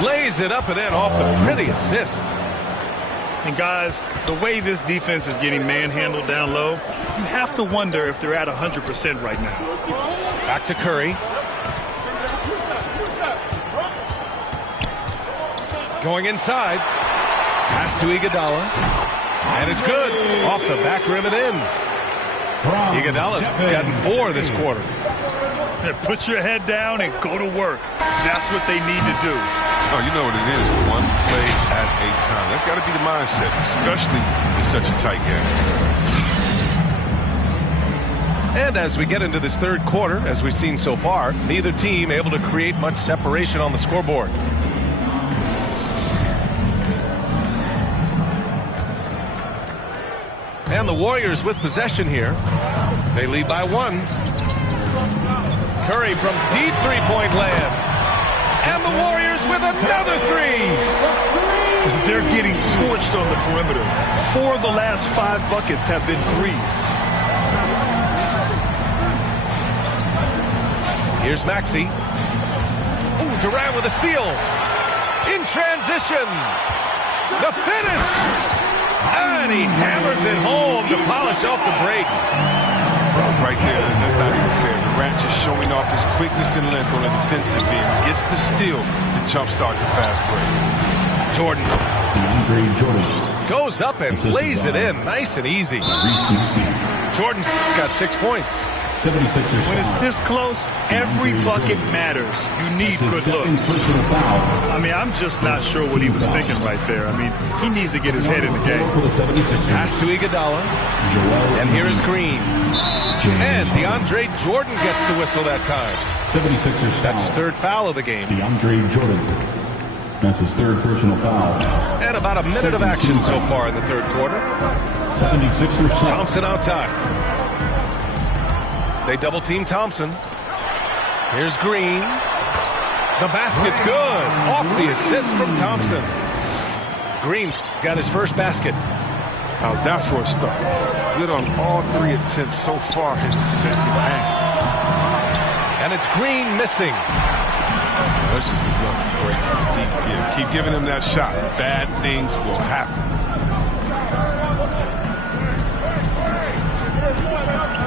Lays it up and in off the pretty assist. And guys, the way this defense is getting manhandled down low, you have to wonder if they're at 100% right now. Back to Curry. Going inside. Pass to Iguodala. And it's good. Off the back rim and in. Iguodala's gotten 4 this quarter. Put your head down and go to work. That's what they need to do. Oh, you know what it is. One play at a time. That's got to be the mindset, especially in such a tight game. And as we get into this third quarter, as we've seen so far, neither team able to create much separation on the scoreboard. And the Warriors with possession here. They lead by 1. Curry from deep three-point land. And the Warriors with another 3. They're getting torched on the perimeter. 4 of the last 5 buckets have been threes. Here's Maxey. Ooh, Durant with a steal. In transition. The finish. And he hammers it home to polish off the break. Right there, that's not even fair. Durant just showing off his quickness and length on the defensive end. Gets the steal to jumpstart the fast break. Jordan. DeAndre Jordan goes up and lays it in. Nice and easy. Jordan's got 6 points. 76ers. When it's this close, every bucket matters. You need good looks. I mean, I'm just not sure what he was thinking right there. I mean, he needs to get his head in the game. Pass to Iguodala. And here is Green. And DeAndre Jordan gets the whistle that time. 76ers. That's his 3rd foul of the game. DeAndre Jordan. That's his 3rd personal foul. And about a minute of action so far in the third quarter. 76ers. Thompson outside. They double team Thompson. Here's Green. The basket's good. Off the assist from Thompson. Green's got his first basket. How's that for a start? Good on all 3 attempts so far in the second half. And it's Green missing. That's just a good break from deep. Yeah, keep giving him that shot. Bad things will happen.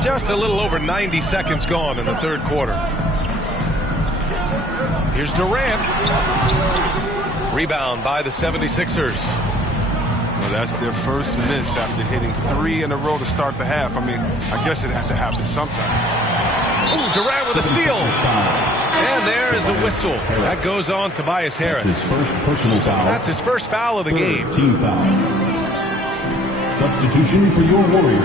Just a little over 90 seconds gone in the third quarter. Here's Durant. Rebound by the 76ers. Well, that's their first miss after hitting 3 in a row to start the half. I mean, I guess it had to happen sometime. Ooh, Durant with a steal. And there is a whistle. That goes on Tobias Harris. That's his first personal foul. That's his first foul of the game. Team foul. Substitution for your Warriors.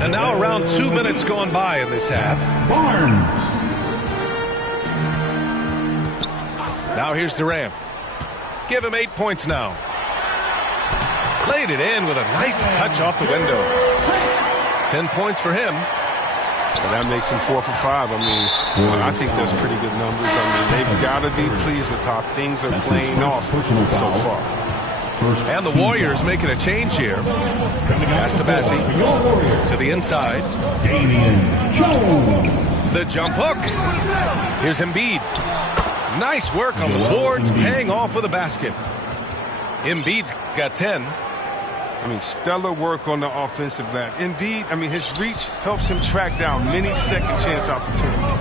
And now around 2 minutes gone by in this half. Barnes. Now here's Durant. Give him 8 points now. Laid it in with a nice touch off the window. 10 points for him. And that makes him 4 for 5. I mean, I think that's pretty good numbers. I mean, they've got to be pleased with how things are playing off so far. And the Warriors making a change here. Pass to Bassi. To the inside. Damian Jones. The jump hook. Here's Embiid. Nice work on the boards, paying off with a basket. Embiid's got 10. I mean, stellar work on the offensive end. Embiid, I mean, his reach helps him track down many second chance opportunities.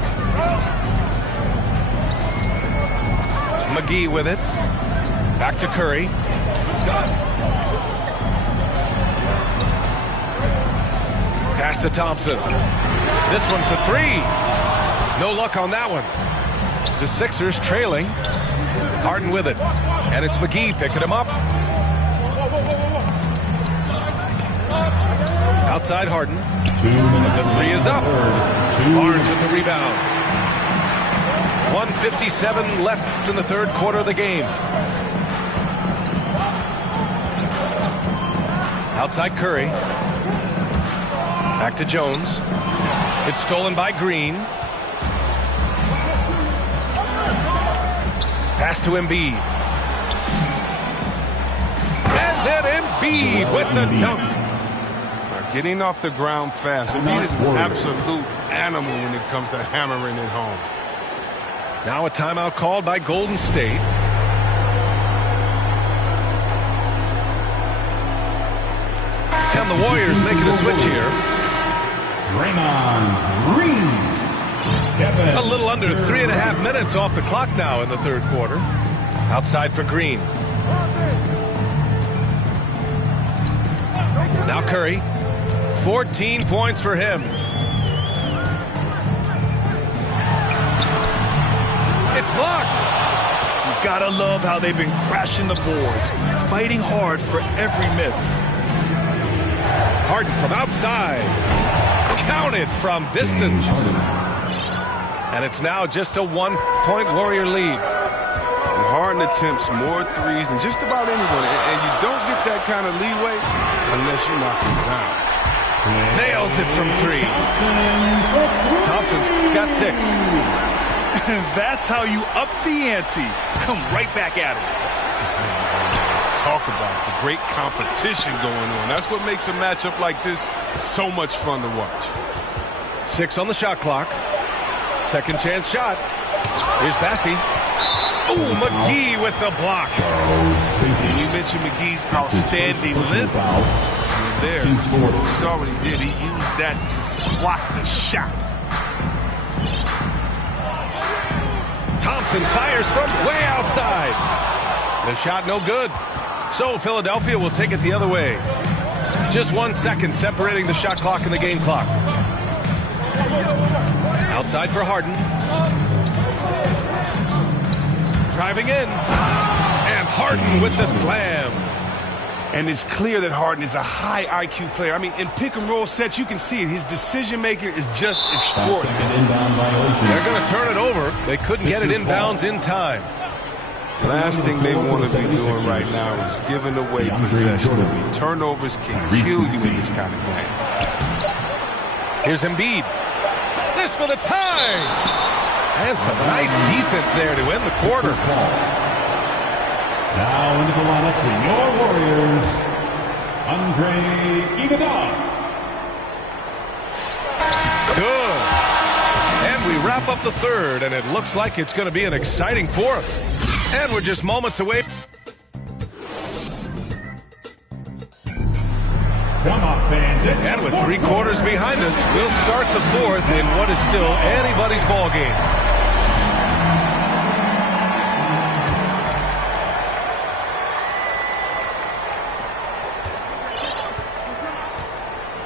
McGee with it. Back to Curry. Pass to Thompson. This one for 3. No luck on that one. The Sixers trailing. Harden with it. And it's McGee picking him up. Outside Harden. The 3 is up. Barnes with the rebound. 1:57 left in the third quarter of the game. Outside Curry. Back to Jones. It's stolen by Green. Pass to Embiid. And then Embiid with the dunk. Getting off the ground fast. Embiid is an absolute animal when it comes to hammering it home. Now a timeout called by Golden State. And the Warriors making a switch here. Draymond Green. A little under 3.5 minutes off the clock now in the third quarter. Outside for Green. Now Curry. 14 points for him. It's blocked. You gotta love how they've been crashing the boards, fighting hard for every miss. Harden from outside. Counted from distance. And it's now just a 1-point Warrior lead. And Harden attempts more threes than just about anyone. And you don't get that kind of leeway unless you knock him down. Nails it from 3. Thompson's got 6. That's how you up the ante. Come right back at it. Let's talk about the great competition going on. That's what makes a matchup like this so much fun to watch. 6 on the shot clock. Second chance shot. Here's Bassey. Oh, McGee with the block. And you mentioned McGee's outstanding length. There, you saw what he did. He used that to swat the shot. Thompson fires from way outside. The shot no good. So Philadelphia will take it the other way. Just 1 second separating the shot clock and the game clock. Outside for Harden. Driving in. And Harden with the slam. And it's clear that Harden is a high IQ player. I mean, in pick-and-roll sets, you can see it. His decision-making is just extraordinary. They're going to turn it over. They couldn't get it inbounds in time. Last thing they want to be doing right now is giving away possession. Turnovers can kill you in this kind of game. Here's Embiid. This for the tie. And some nice defense there to end the quarter. Now into the lineup for your Warriors, Andre Iguodala. Good. And we wrap up the third, and it looks like it's going to be an exciting fourth. And we're just moments away. Come on, fans. And with 3 quarters behind us, we'll start the fourth in what is still anybody's ball game.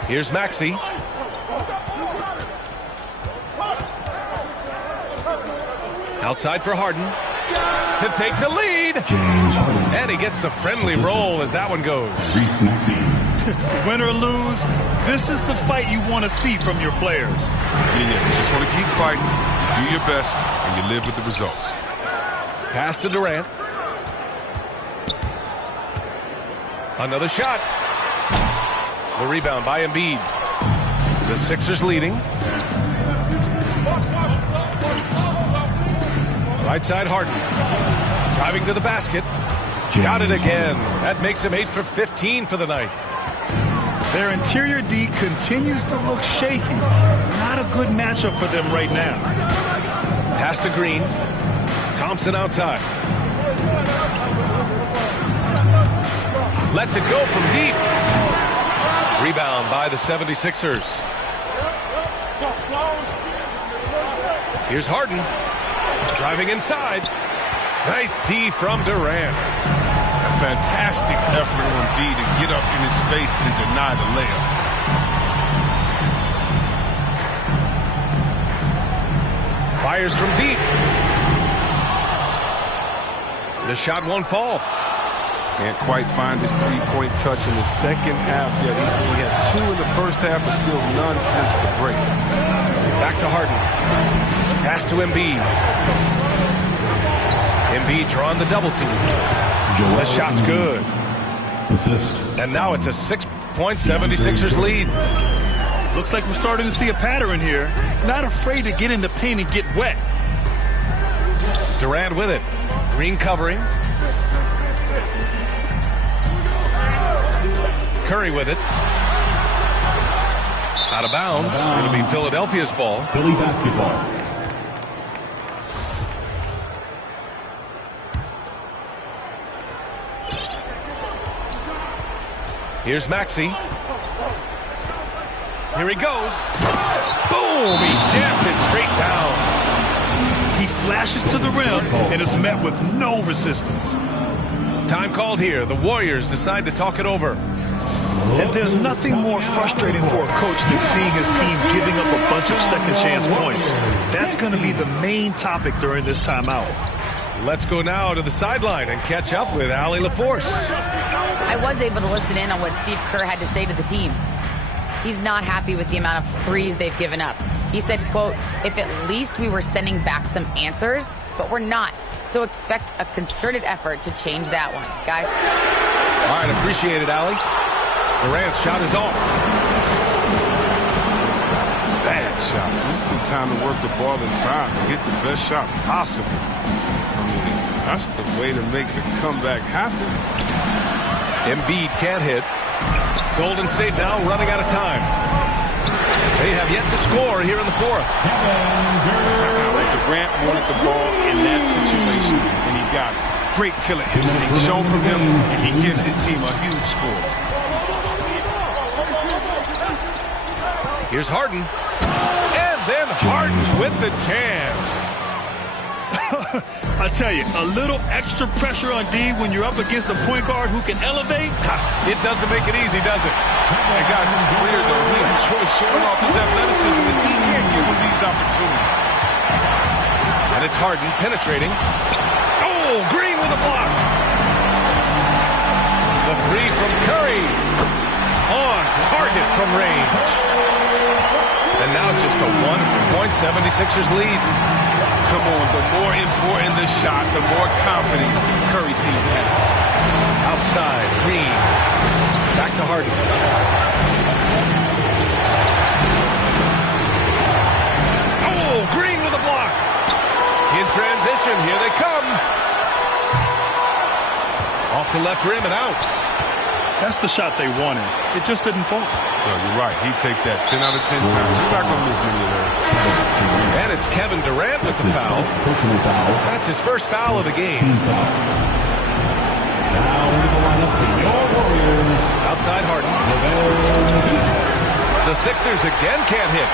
Here's Maxey. Outside for Harden to take the lead. And he gets the friendly roll as that one goes. Win or lose, this is the fight you want to see from your players. You just want to keep fighting, do your best, and you live with the results. Pass to Durant. Another shot. The rebound by Embiid. The Sixers leading. Right side Harden. Driving to the basket. Got it again. That makes him 8 for 15 for the night. Their interior D continues to look shaky. Not a good matchup for them right now. Pass to Green. Thompson outside. Lets it go from deep. Rebound by the 76ers. Here's Harden. Driving inside. Nice D from Durant. A fantastic effort on D to get up in his face and deny the layup. Fires from deep. The shot won't fall. Can't quite find his three-point touch in the second half yet. He only had 2 in the first half, but still none since the break. Back to Harden. Pass to Embiid. Embiid drawing the double team. The shot's good. Assist. And now it's a 6-point 76ers lead. Looks like we're starting to see a pattern here. Not afraid to get in the paint and get wet. Durant with it. Green covering. Curry with it. Out of bounds. Going to be Philadelphia's ball. Philly basketball. Here's Maxey. Here he goes. Boom! He jams it straight down. He flashes to the rim and is met with no resistance. Time called here. The Warriors decide to talk it over. And there's nothing more frustrating for a coach than seeing his team giving up a bunch of second chance points. That's going to be the main topic during this timeout. Let's go now to the sideline and catch up with Allie LaForce. I was able to listen in on what Steve Kerr had to say to the team. He's not happy with the amount of threes they've given up. He said, quote, if at least we were sending back some answers, but we're not. So expect a concerted effort to change that one. Guys. All right, appreciate it, Allie. Durant's shot is off. Bad shots. This is the time to work the ball inside to get the best shot possible. I mean, that's the way to make the comeback happen. Embiid can't hit. Golden State now running out of time. They have yet to score here in the fourth. Durant wanted the ball in that situation, and he got it. Great killer instinct shown from him, and he gives his team a huge score. Here's Harden. And then Harden with the chance. I tell you, a little extra pressure on D when you're up against a point guard who can elevate. It doesn't make it easy, does it? And guys, it's clear, though, he enjoys showing off his athleticism. The D can't give him these opportunities. And it's Harden penetrating. Oh, Green with a block. The three from Curry. On target from range. And now just a 1-point 76ers lead. Come on, the more important the shot, the more confidence Curry seems to have. Outside, Green. Back to Harden. Oh, Green with a block. In transition, here they come. Off the left rim and out. That's the shot they wanted. It just didn't fall. No, you're right. He'd take that 10 out of 10 times. He's not going to miss many of those. And it's Kevin Durant with the foul. That's his first foul of the game. Now into the lineup for your Warriors. Outside Harden. The Sixers again can't hit.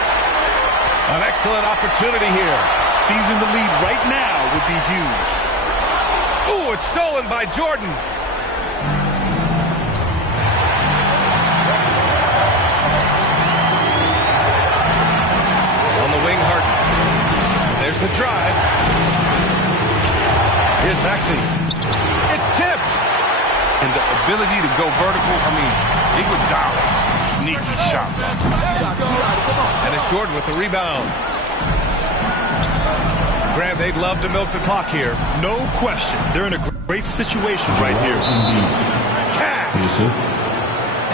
An excellent opportunity here. Seizing the lead right now would be huge. Ooh, it's stolen by Jordan. On the wing, Harden. There's the drive. Here's Maxey. It's tipped. And the ability to go vertical, I mean, Iguodala's sneaky shot. And it's Jordan with the rebound. Grant, they'd love to milk the clock here. No question. They're in a great situation right here. Cash.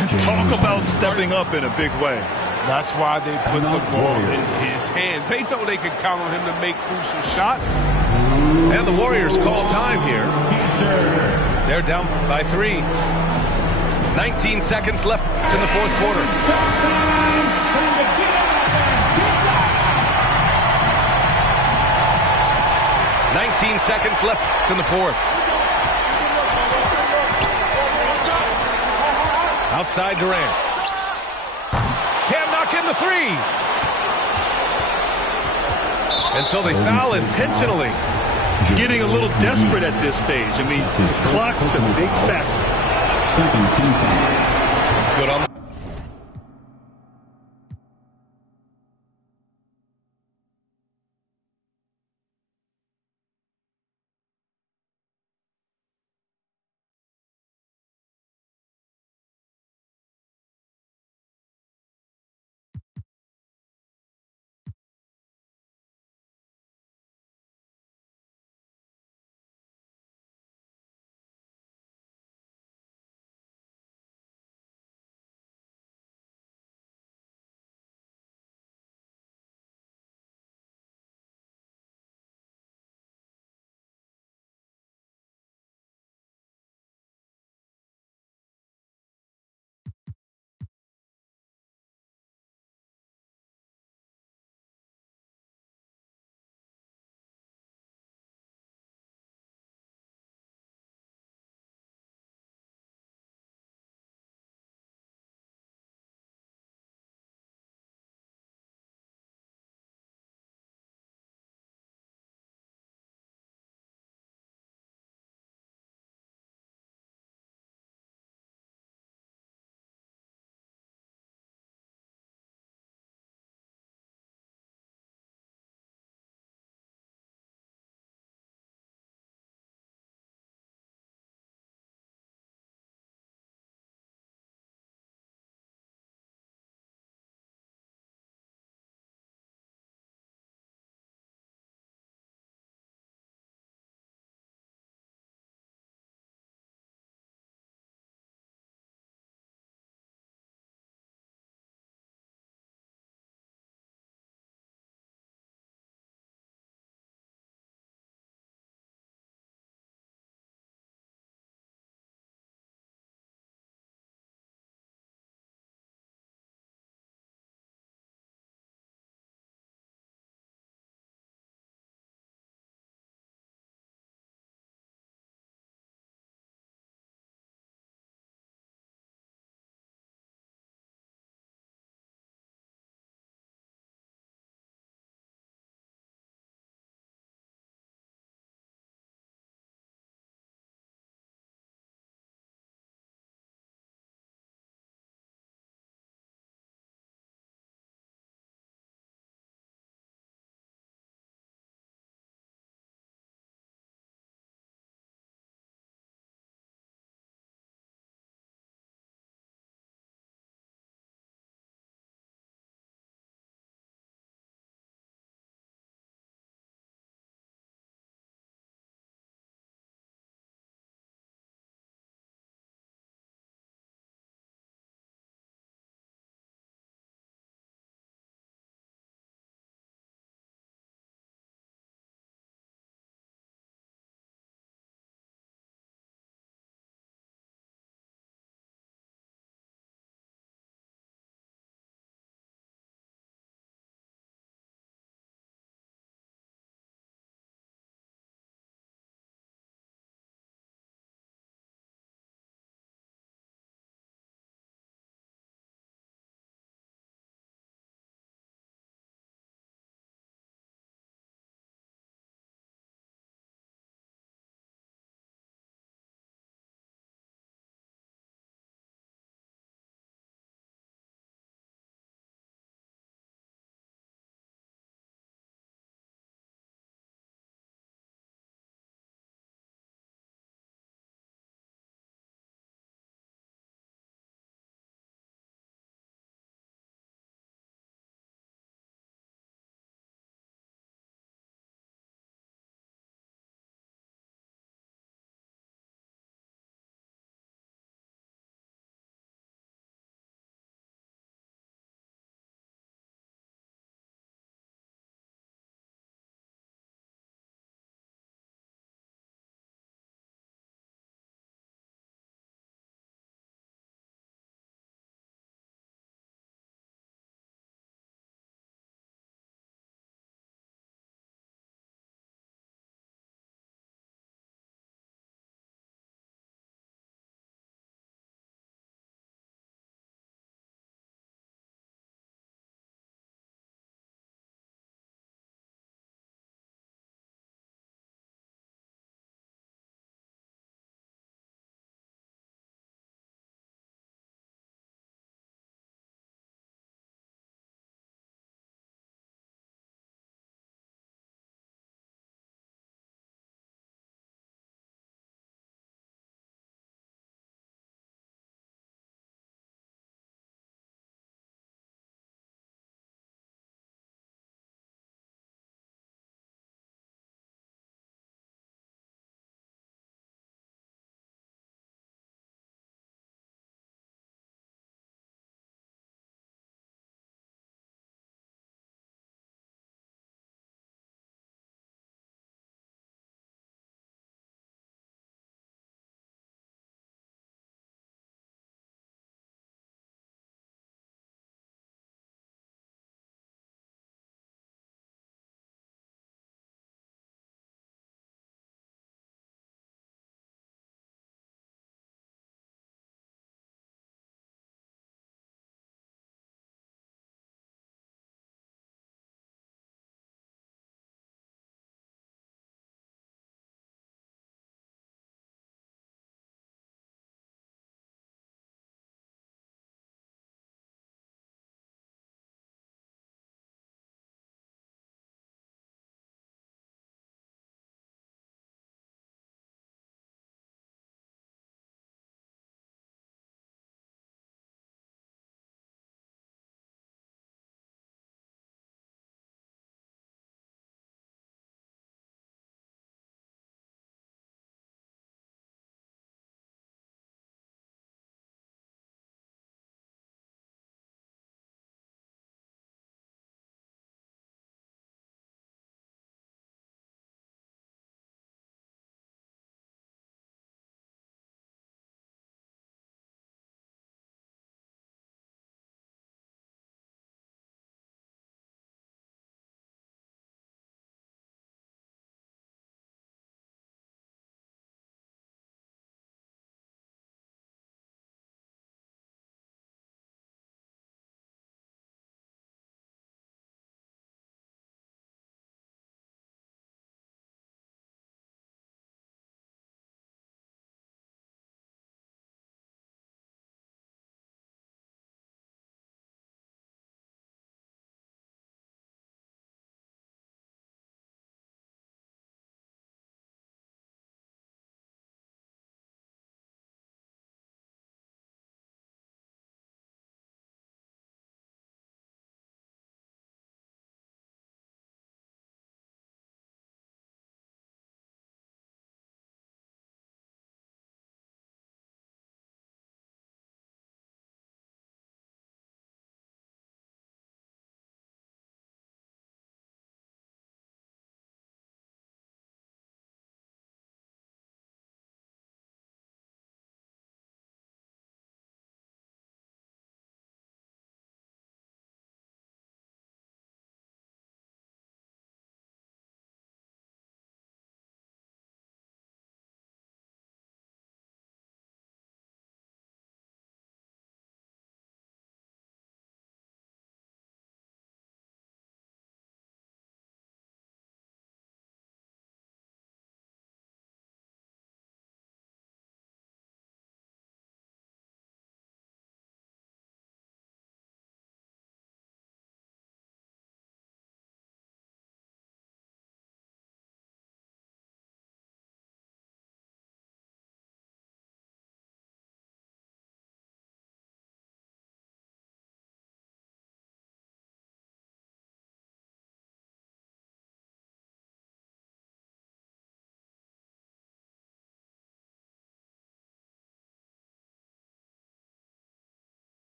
And talk about stepping up in a big way. That's why they put the ball in his hands. They know they can count on him to make crucial shots. And the Warriors call time here. They're down by 3. 19 seconds left in the fourth quarter. 19 seconds left in the fourth. Outside Durant. Can't knock in the three. And so they foul intentionally. Getting a little desperate at this stage. I mean, clock's the big factor. Good on the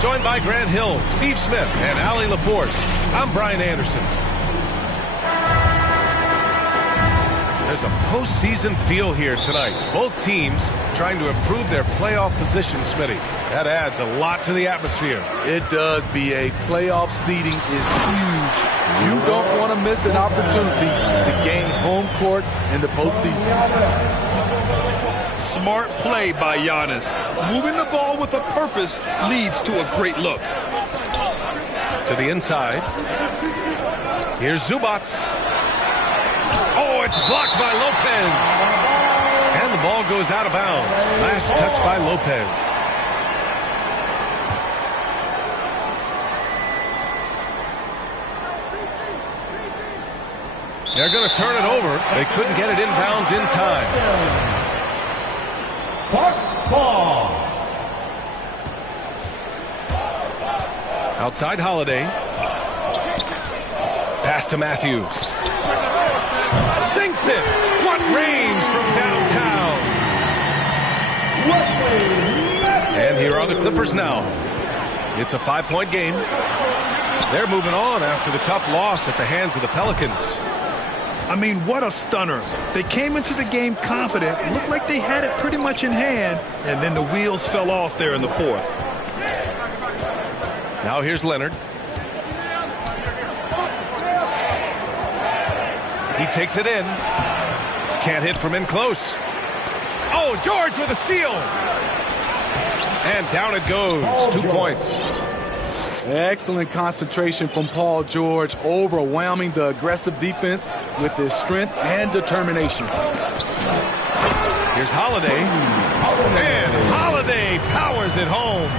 Joined by Grant Hill, Steve Smith, and Allie LaForce, I'm Brian Anderson. There's a postseason feel here tonight. Both teams trying to improve their playoff position, Smitty. That adds a lot to the atmosphere. It does, B.A. Playoff seeding is huge. You don't want to miss an opportunity to gain home court in the postseason. Smart play by Giannis. Moving the ball with a purpose leads to a great look. To the inside. Here's Zubac. Oh, it's blocked by Lopez. And the ball goes out of bounds. Last touch by Lopez. They're going to turn it over. They couldn't get it inbounds in time. Bucks ball. Outside Holiday. Pass to Matthews. Sinks it. What range from downtown. And here are the Clippers now. It's a 5-point game. They're moving on after the tough loss at the hands of the Pelicans. I mean, what a stunner. They came into the game confident, looked like they had it pretty much in hand, and then the wheels fell off there in the fourth. Now here's Leonard. He takes it in. Can't hit from in close. Oh, George with a steal. And down it goes. 2 points. Excellent concentration from Paul George, overwhelming the aggressive defense with his strength and determination. Here's Holiday. And Holiday powers it home.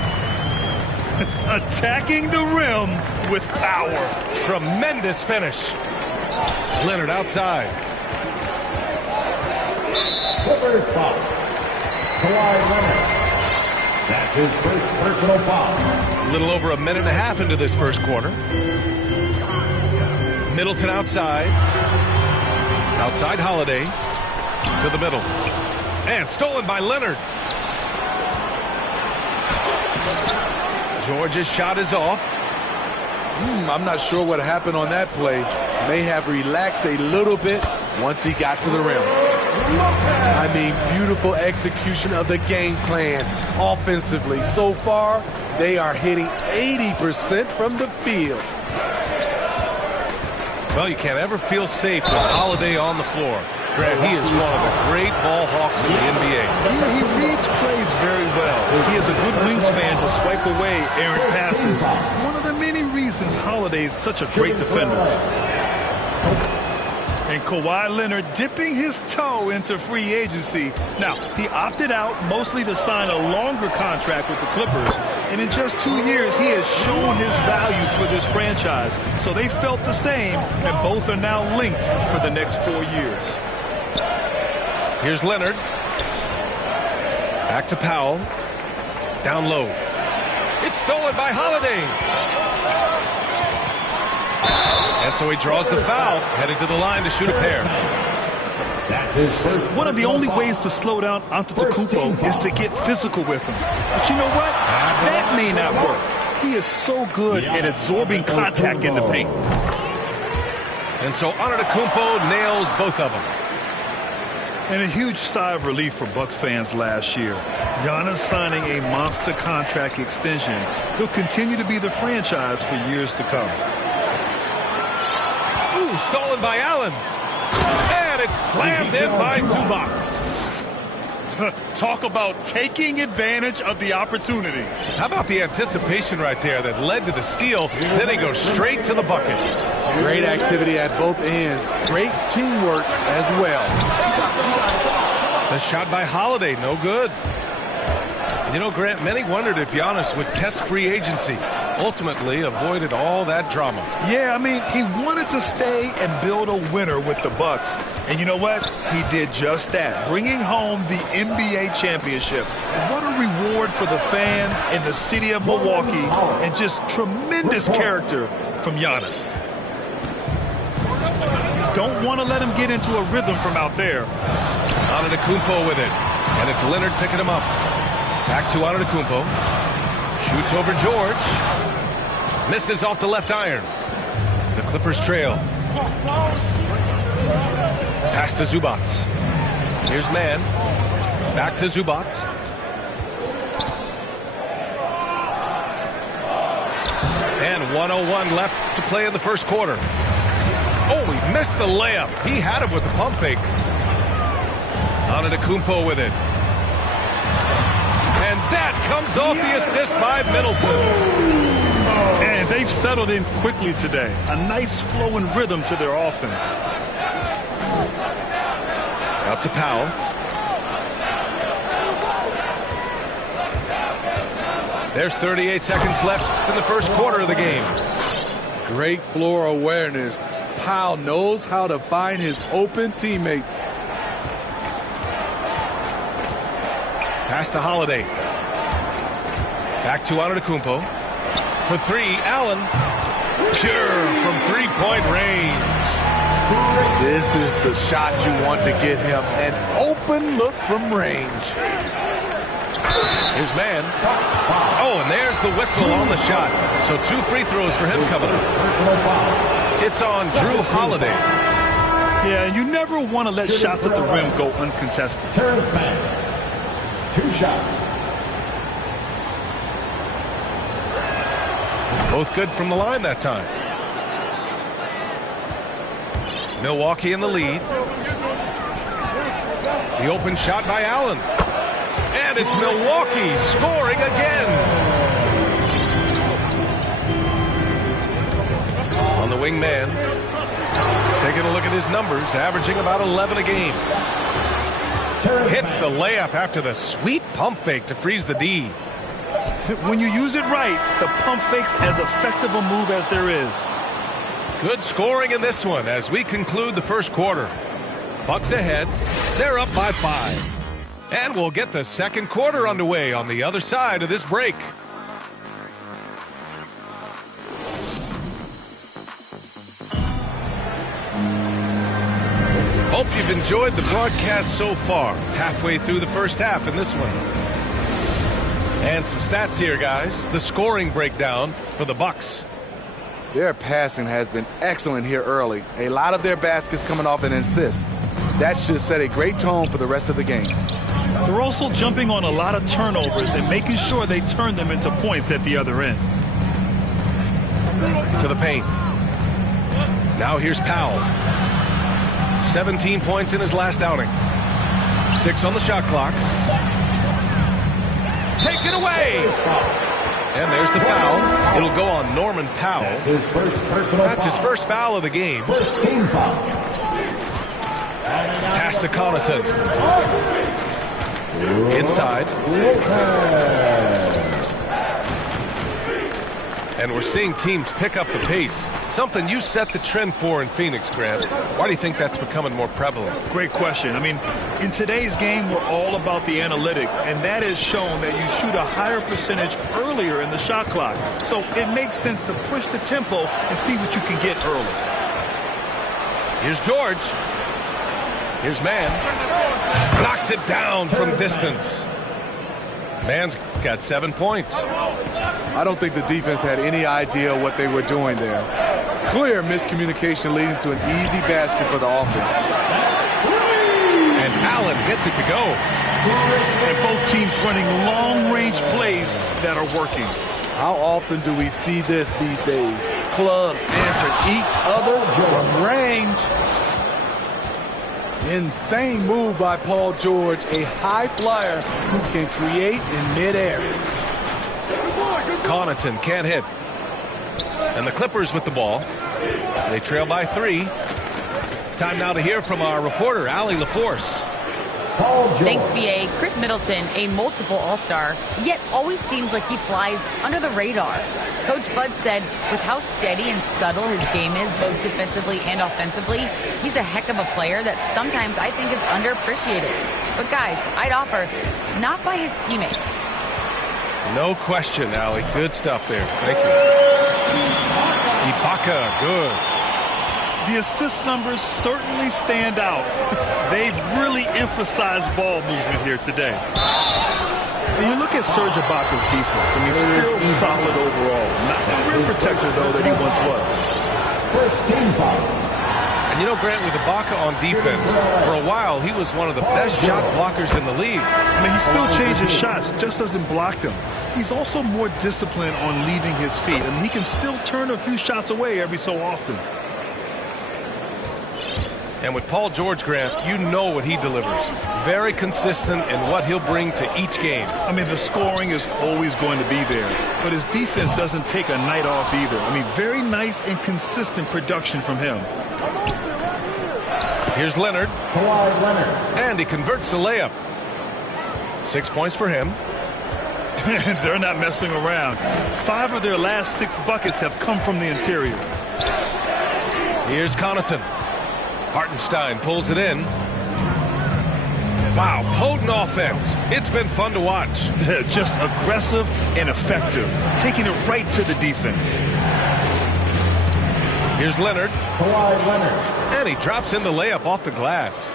Attacking the rim with power. Tremendous finish. Leonard outside. Clippers foul. Kawhi Leonard. That's his first personal foul. A little over a minute and a half into this first quarter. Middleton outside. Outside Holiday. To the middle. And stolen by Leonard. George's shot is off. I'm not sure what happened on that play. May have relaxed a little bit once he got to the rim. I mean, beautiful execution of the game plan offensively. So far, they are hitting 80% from the field. Well, you can't ever feel safe with Holiday on the floor. Grant, he is one of the great ball hawks in the NBA. He reads plays very well. He has a good wingspan to swipe away errant passes. One of the many reasons Holiday is such a great defender. And Kawhi Leonard dipping his toe into free agency. Now, he opted out mostly to sign a longer contract with the Clippers. And in just 2 years, he has shown his value for this franchise. So they felt the same, and both are now linked for the next 4 years. Here's Leonard. Back to Powell. Down low. It's stolen by Holiday. And so he draws the foul, headed to the line to shoot a pair. That's his first. One of the only ways to slow down Antetokounmpo is to get physical with him. But you know what? That may not work. He is so good at absorbing contact in the paint. And so Antetokounmpo nails both of them. And a huge sigh of relief for Bucks fans last year. Giannis signing a monster contract extension. He'll continue to be the franchise for years to come. Ooh, stolen by Allen. And it's slammed in by Zubac. Talk about taking advantage of the opportunity. How about the anticipation right there that led to the steal? Then he goes straight to the bucket. Great activity at both ends. Great teamwork as well. The shot by Holiday, no good. You know, Grant, many wondered if Giannis would test free agency. Ultimately avoided all that drama. Yeah, I mean, he wanted to stay and build a winner with the Bucks. And you know what? He did just that, bringing home the NBA championship. What a reward for the fans in the city of Milwaukee, and just tremendous character from Giannis. Don't want to let him get into a rhythm from out there. Antetokounmpo with it. And it's Leonard picking him up. Back to Antetokounmpo. Shoots over George. Misses off the left iron. The Clippers trail. Pass to Zubac. Here's Mann. Back to Zubac. And 1:01 left to play in the first quarter. Oh, he missed the layup. He had it with the pump fake. Antetokounmpo with it. And that comes off the assist by Middleton. And they've settled in quickly today. A nice flow and rhythm to their offense. Out to Powell. There's 38 seconds left in the first quarter of the game. Great floor awareness. Powell knows how to find his open teammates. Pass to Holiday. Back to Antetokounmpo. For three, Allen. Pure from three-point range. This is the shot you want to get him. An open look from range. Here's Mann. Oh, and there's the whistle on the shot. So 2 free throws for him coming up. It's on Drew Holiday. Yeah, and you never want to let shots at the rim go uncontested. Terrence Mann. 2 shots. Both good from the line that time. Milwaukee in the lead. The open shot by Allen. And it's Milwaukee scoring again. On the wing man. Taking a look at his numbers, averaging about 11 a game. Hits the layup after the sweet pump fake to freeze the D. When you use it right, the pump fake's as effective a move as there is. Good scoring in this one as we conclude the first quarter. Bucks ahead. They're up by 5. And we'll get the second quarter underway on the other side of this break. Hope you've enjoyed the broadcast so far. Halfway through the first half in this one. And some stats here, guys. The scoring breakdown for the Bucks. Their passing has been excellent here early. A lot of their baskets coming off an assist. That should set a great tone for the rest of the game. They're also jumping on a lot of turnovers and making sure they turn them into points at the other end. To the paint. Now here's Powell. 17 points in his last outing. 6 on the shot clock. Taken away! And there's the foul. It'll go on Norman Powell. That's his first foul of the game. First team foul. Pass to Connaughton. Inside. And we're seeing teams pick up the pace. Something you set the trend for in Phoenix, Grant. Why do you think that's becoming more prevalent? Great question. I mean, in today's game, we're all about the analytics, and that has shown that you shoot a higher percentage earlier in the shot clock. So it makes sense to push the tempo and see what you can get early. Here's George. Here's Mann. Knocks it down from distance. Mann's got 7 points. I don't think the defense had any idea what they were doing there. Clear miscommunication leading to an easy basket for the offense. And Allen gets it to go. And both teams running long-range plays that are working. How often do we see this these days? Clubs answer each other from range. Insane move by Paul George, a high flyer who can create in midair. Connaughton can't hit. And the Clippers with the ball. They trail by 3. Time now to hear from our reporter, Allie LaForce. Thanks, B.A. Chris Middleton, a multiple All-Star, yet always seems like he flies under the radar. Coach Bud said with how steady and subtle his game is, both defensively and offensively, he's a heck of a player that sometimes I think is underappreciated. But guys, I'd offer, not by his teammates. No question, Allie. Good stuff there. Thank you. Ibaka, good. The assist numbers certainly stand out. They've really emphasized ball movement here today. And you look at Serge Ibaka's defense. I mean, still solid overall. Not the rim protector, though, that he once was. First team foul. And you know, Grant, with Ibaka on defense, for a while he was one of the best shot blockers in the league. I mean, he still changes shots, just doesn't block them. He's also more disciplined on leaving his feet. I mean, he can still turn a few shots away every so often. And with Paul George, Grant, you know what he delivers. Very consistent in what he'll bring to each game. I mean, the scoring is always going to be there, but his defense doesn't take a night off either. I mean, very nice and consistent production from him. Here's Leonard. Kawhi Leonard. And he converts the layup. 6 points for him. They're not messing around. 5 of their last 6 buckets have come from the interior. Here's Connaughton. Hartenstein pulls it in. Wow, potent offense. It's been fun to watch. Just aggressive and effective, taking it right to the defense. Here's Leonard. Kawhi Leonard. And he drops in the layup off the glass.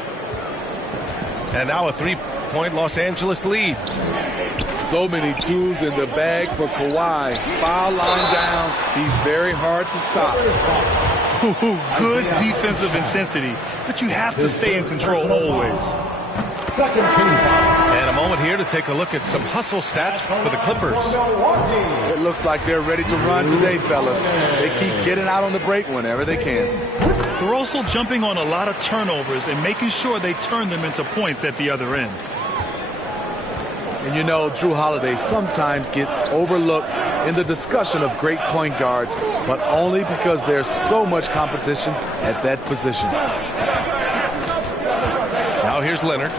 And now a 3-point Los Angeles lead. So many tools in the bag for Kawhi. Foul line down. He's very hard to stop. Good defensive intensity, but you have to stay in control always. Second team foul. And a moment here to take a look at some hustle stats for the Clippers. It looks like they're ready to run today, fellas. They keep getting out on the break whenever they can. They're also jumping on a lot of turnovers and making sure they turn them into points at the other end. And you know, Drew Holiday sometimes gets overlooked in the discussion of great point guards, but only because there's so much competition at that position. Now here's Leonard.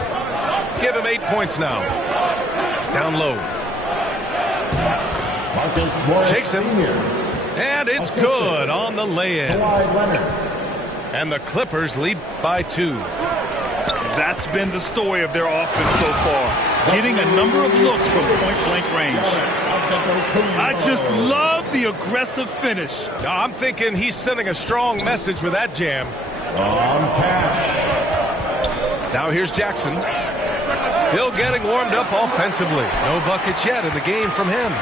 Give him 8 points now. Down low. Marcus Morris Shakes him. Sr. And it's good on the lay-in. Kawhi Leonard. And the Clippers lead by 2. That's been the story of their offense so far, getting a number of looks from point-blank range. I just love the aggressive finish. Now, I'm thinking he's sending a strong message with that jam. On cash. Now here's Jackson. Still getting warmed up offensively. No buckets yet in the game from him.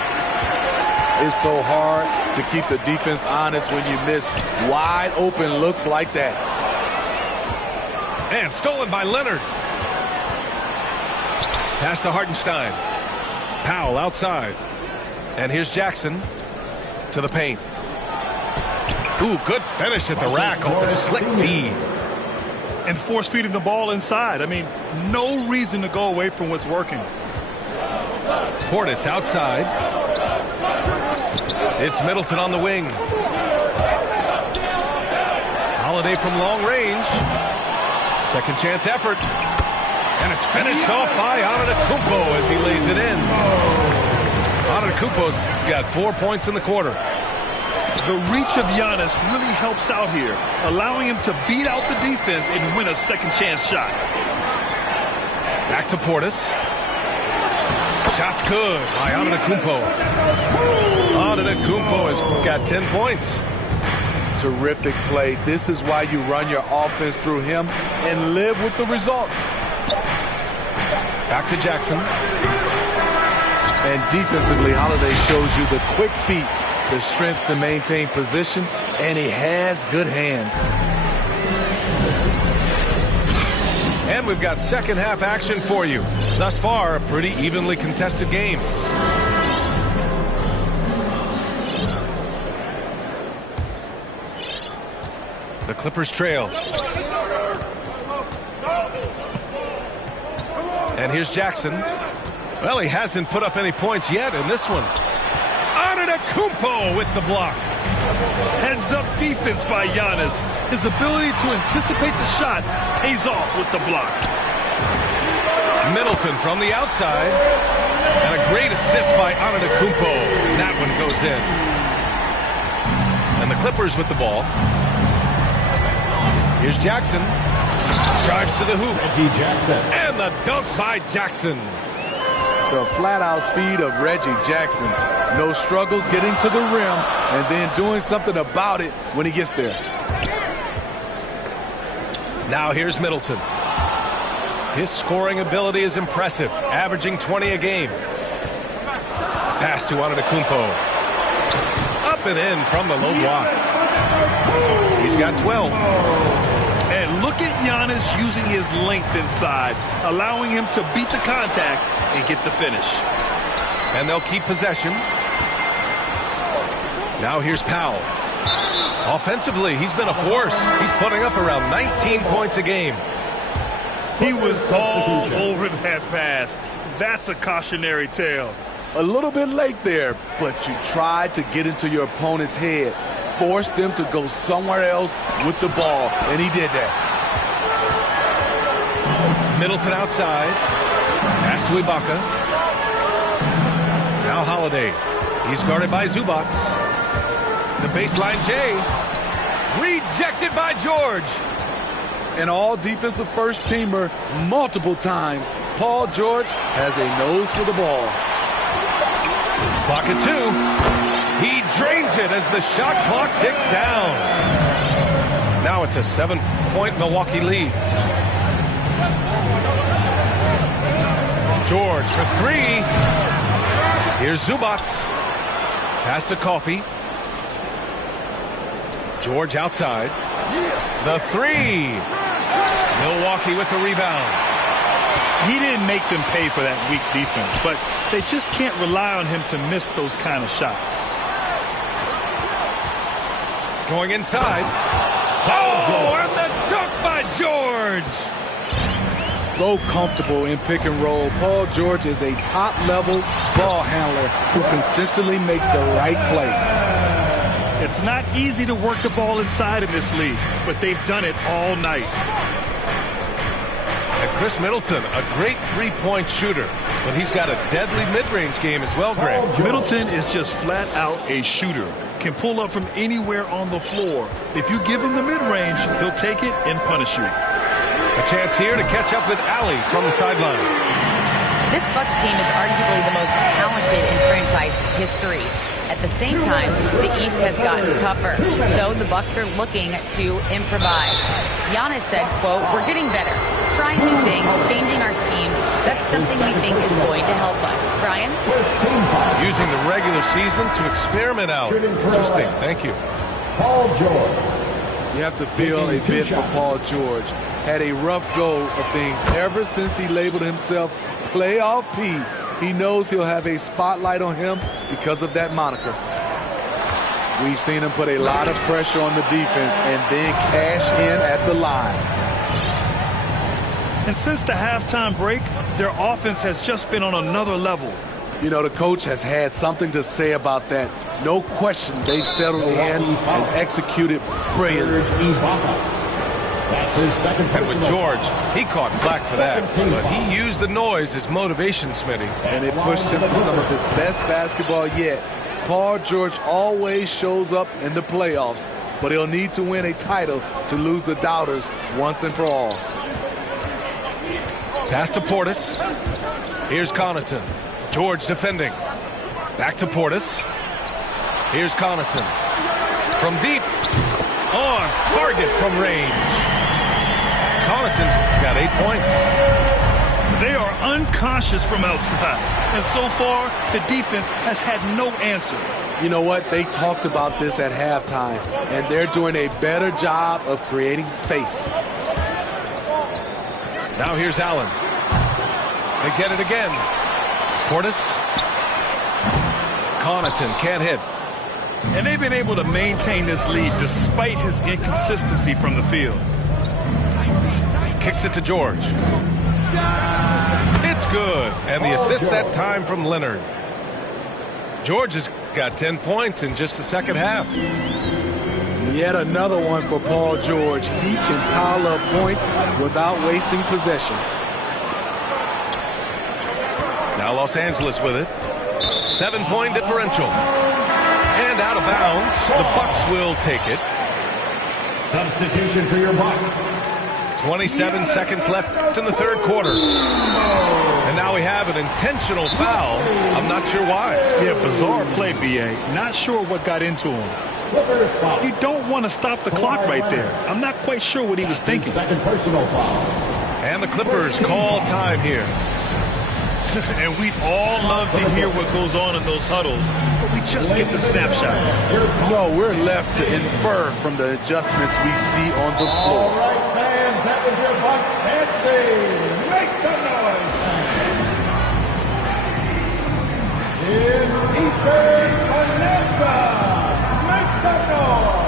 It's so hard to keep the defense honest when you miss wide open looks like that. And stolen by Leonard. Pass to Hartenstein. Powell outside. And here's Jackson to the paint. Ooh, good finish at the rack off the slick feed. And force feeding the ball inside. I mean, no reason to go away from what's working. Portis outside. It's Middleton on the wing. Holiday from long range. Second chance effort. And it's finished off by Antetokounmpo as he lays it in. Antetokounmpo's got 4 points in the quarter. The reach of Giannis really helps out here, allowing him to beat out the defense and win a second chance shot. Back to Portis. Shot's good by Antetokounmpo. Antetokounmpo has got 10 points. Terrific play. This is why you run your offense through him and live with the results. Back to Jackson. And defensively, Holiday shows you the quick feet, the strength to maintain position, and he has good hands. And we've got second half action for you. Thus far, a pretty evenly contested game. The Clippers trail. And here's Jackson. Well, he hasn't put up any points yet in this one. Antetokounmpo with the block. Heads-up defense by Giannis. His ability to anticipate the shot pays off with the block. Middleton from the outside. And a great assist by Antetokounmpo. And that one goes in. And the Clippers with the ball. Here's Jackson. Drives to the hoop. Reggie Jackson. And the dunk by Jackson. The flat-out speed of Reggie Jackson. No struggles getting to the rim and then doing something about it when he gets there. Now here's Middleton. His scoring ability is impressive, averaging 20 a game. Pass to Antetokounmpo. Up and in from the low block. He's got 12. And look at Giannis using his length inside, allowing him to beat the contact and get the finish. And they'll keep possession. Now here's Powell. Offensively, he's been a force. He's putting up around 19 points a game. He was all over that pass. That's a cautionary tale. A little bit late there, but you tried to get into your opponent's head. Force them to go somewhere else with the ball, and he did that. Middleton outside. Pass to Ibaka. Now Holiday. He's guarded by Zubac. The baseline J. Rejected by George. An all-defensive first-teamer multiple times. Paul George has a nose for the ball. Clock at 2. He drains it as the shot clock ticks down. Now it's a 7-point Milwaukee lead. George for 3. Here's Zubac. Pass to Coffey. George outside. The 3. Milwaukee with the rebound. He didn't make them pay for that weak defense, but they just can't rely on him to miss those kind of shots. Going inside. Oh, and the dunk by George. So comfortable in pick and roll. Paul George is a top-level ball handler who consistently makes the right play. It's not easy to work the ball inside in this league, but they've done it all night. And Chris Middleton, a great three-point shooter, but he's got a deadly mid-range game as well, Greg. Middleton is just flat out a shooter. Can pull up from anywhere on the floor. If you give him the mid-range, he'll take it and punish you. A chance here to catch up with Allie from the sideline. This Bucks team is arguably the most talented in franchise history. At the same time, the East has gotten tougher, so the Bucks are looking to improvise. Giannis said, quote, "We're getting better, trying new things, changing our schemes. That's something we think is going to help us." Brian? Using the regular season to experiment out. Interesting. Thank you. Paul George. You have to feel a bit for Paul George. Had a rough go of things ever since he labeled himself Playoff P. He knows he'll have a spotlight on him because of that moniker. We've seen him put a lot of pressure on the defense and then cash in at the line. And since the halftime break, their offense has just been on another level. You know, the coach has had something to say about that. No question they've settled in and executed brilliantly. That's his second And with George, he caught flack for that, but he used the noise as motivation, Smitty. And it pushed him to some of his best basketball yet. Paul George always shows up in the playoffs, but he'll need to win a title to lose the doubters once and for all. Pass to Portis. Here's Connaughton. George defending. Back to Portis. Here's Connaughton. From deep. On target from range. Connaughton's got 8 points. They are unconscious from outside. And so far, the defense has had no answer. You know what? They talked about this at halftime, and they're doing a better job of creating space. Now here's Allen. They get it again. Portis. Connaughton can't hit. And they've been able to maintain this lead despite his inconsistency from the field. Kicks it to George. It's good. And the assist that time from Leonard. George has got 10 points in just the second half. Yet another one for Paul George. He can pile up points without wasting possessions. Now Los Angeles with it. 7-point differential. And out of bounds, the Bucks will take it. Substitution for your Bucks. 27 seconds left in the third quarter. And now we have an intentional foul. I'm not sure why. Yeah, bizarre play, B.A. Not sure what got into him. You don't want to stop the clock right there. I'm not quite sure what he was thinking. Second personal foul. And the Clippers call time here. And we all love to hear what goes on in those huddles, but we just get the snapshots. No, we're left to infer from the adjustments we see on the floor. All right, fans, that was your Bucks dancing. Make some noise. It's Eastern Bonanza. Make some noise.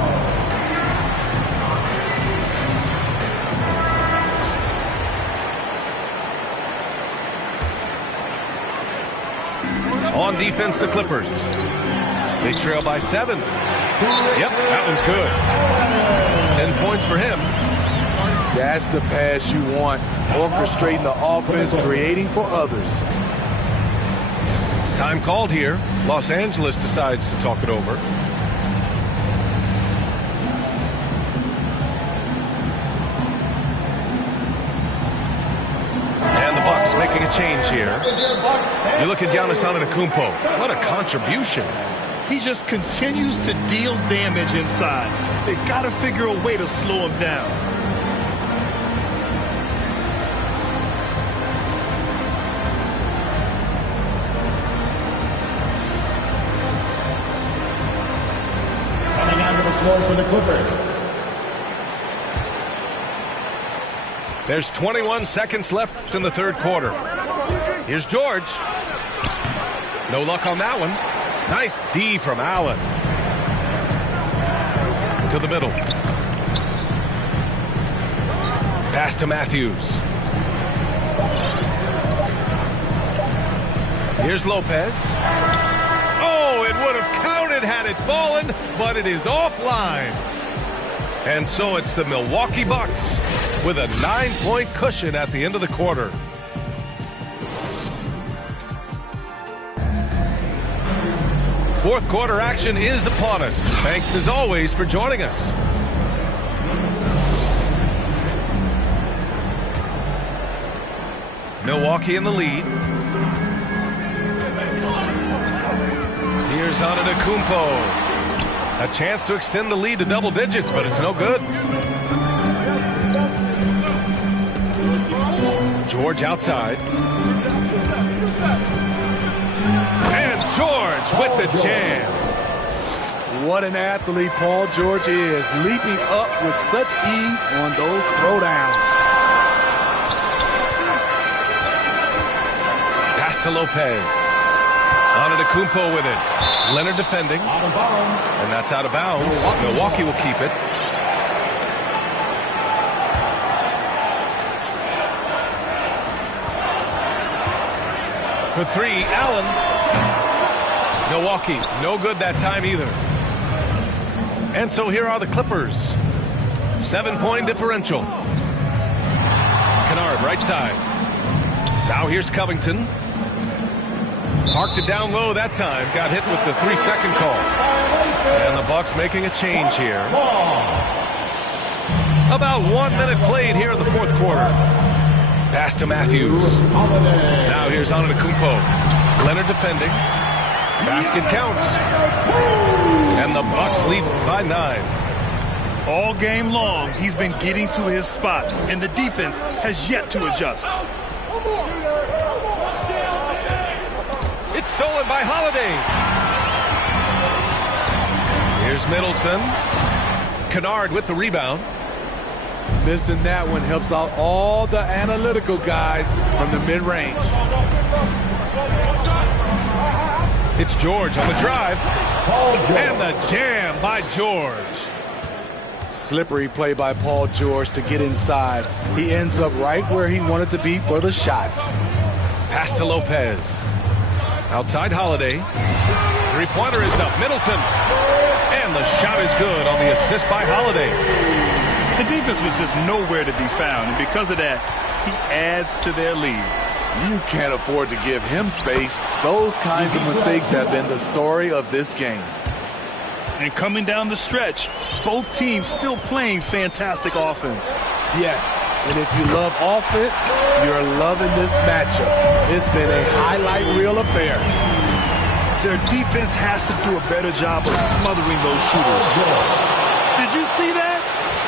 On defense, the Clippers. They trail by 7. Yep, that one's good. 10 points for him. That's the pass you want. Orchestrating the offense, creating for others. Time called here. Los Angeles decides to talk it over. And the Bucks making a change here. You look at Giannis Antetokounmpo. What a contribution. He just continues to deal damage inside. They've got to figure a way to slow him down. Coming onto the floor for the Clippers. There's 21 seconds left in the third quarter. Here's George. No luck on that one. Nice D from Allen. To the middle. Pass to Matthews. Here's Lopez. Oh, it would have counted had it fallen, but it is offline. And so it's the Milwaukee Bucks with a 9-point cushion at the end of the quarter. Fourth quarter action is upon us. Thanks as always for joining us. Milwaukee in the lead. Here's Antetokounmpo. A chance to extend the lead to double digits, but it's no good. George outside. And George with the jam. What an athlete Paul George is, leaping up with such ease on those throwdowns. Pass to Lopez. Antetokounmpo with it. Leonard defending. And that's out of bounds. Milwaukee will keep it. For three, Allen. Milwaukee, no good that time either. And so here are the Clippers. 7-point differential. Kennard, right side. Now here's Covington. Parked it down low that time. Got hit with the 3-second call. And the Bucks making a change here. About 1 minute played here in the fourth quarter. Pass to Matthews. Now here's Antetokounmpo. Leonard defending. Basket counts. And the Bucks lead by 9. All game long, he's been getting to his spots, and the defense has yet to adjust. It's stolen by Holiday. Here's Middleton. Kennard with the rebound. Missing that one helps out all the analytical guys from the mid-range. It's George on the drive. And the jam by George. Slippery play by Paul George to get inside. He ends up right where he wanted to be for the shot. Pass to Lopez. Outside Holiday. Three-pointer is up. Middleton. And the shot is good on the assist by Holiday. The defense was just nowhere to be found, and because of that, he adds to their lead. You can't afford to give him space. Those kinds of mistakes have been the story of this game. And coming down the stretch, both teams still playing fantastic offense. Yes, and if you love offense, you're loving this matchup. It's been a highlight reel affair. Their defense has to do a better job of smothering those shooters. Did you see that?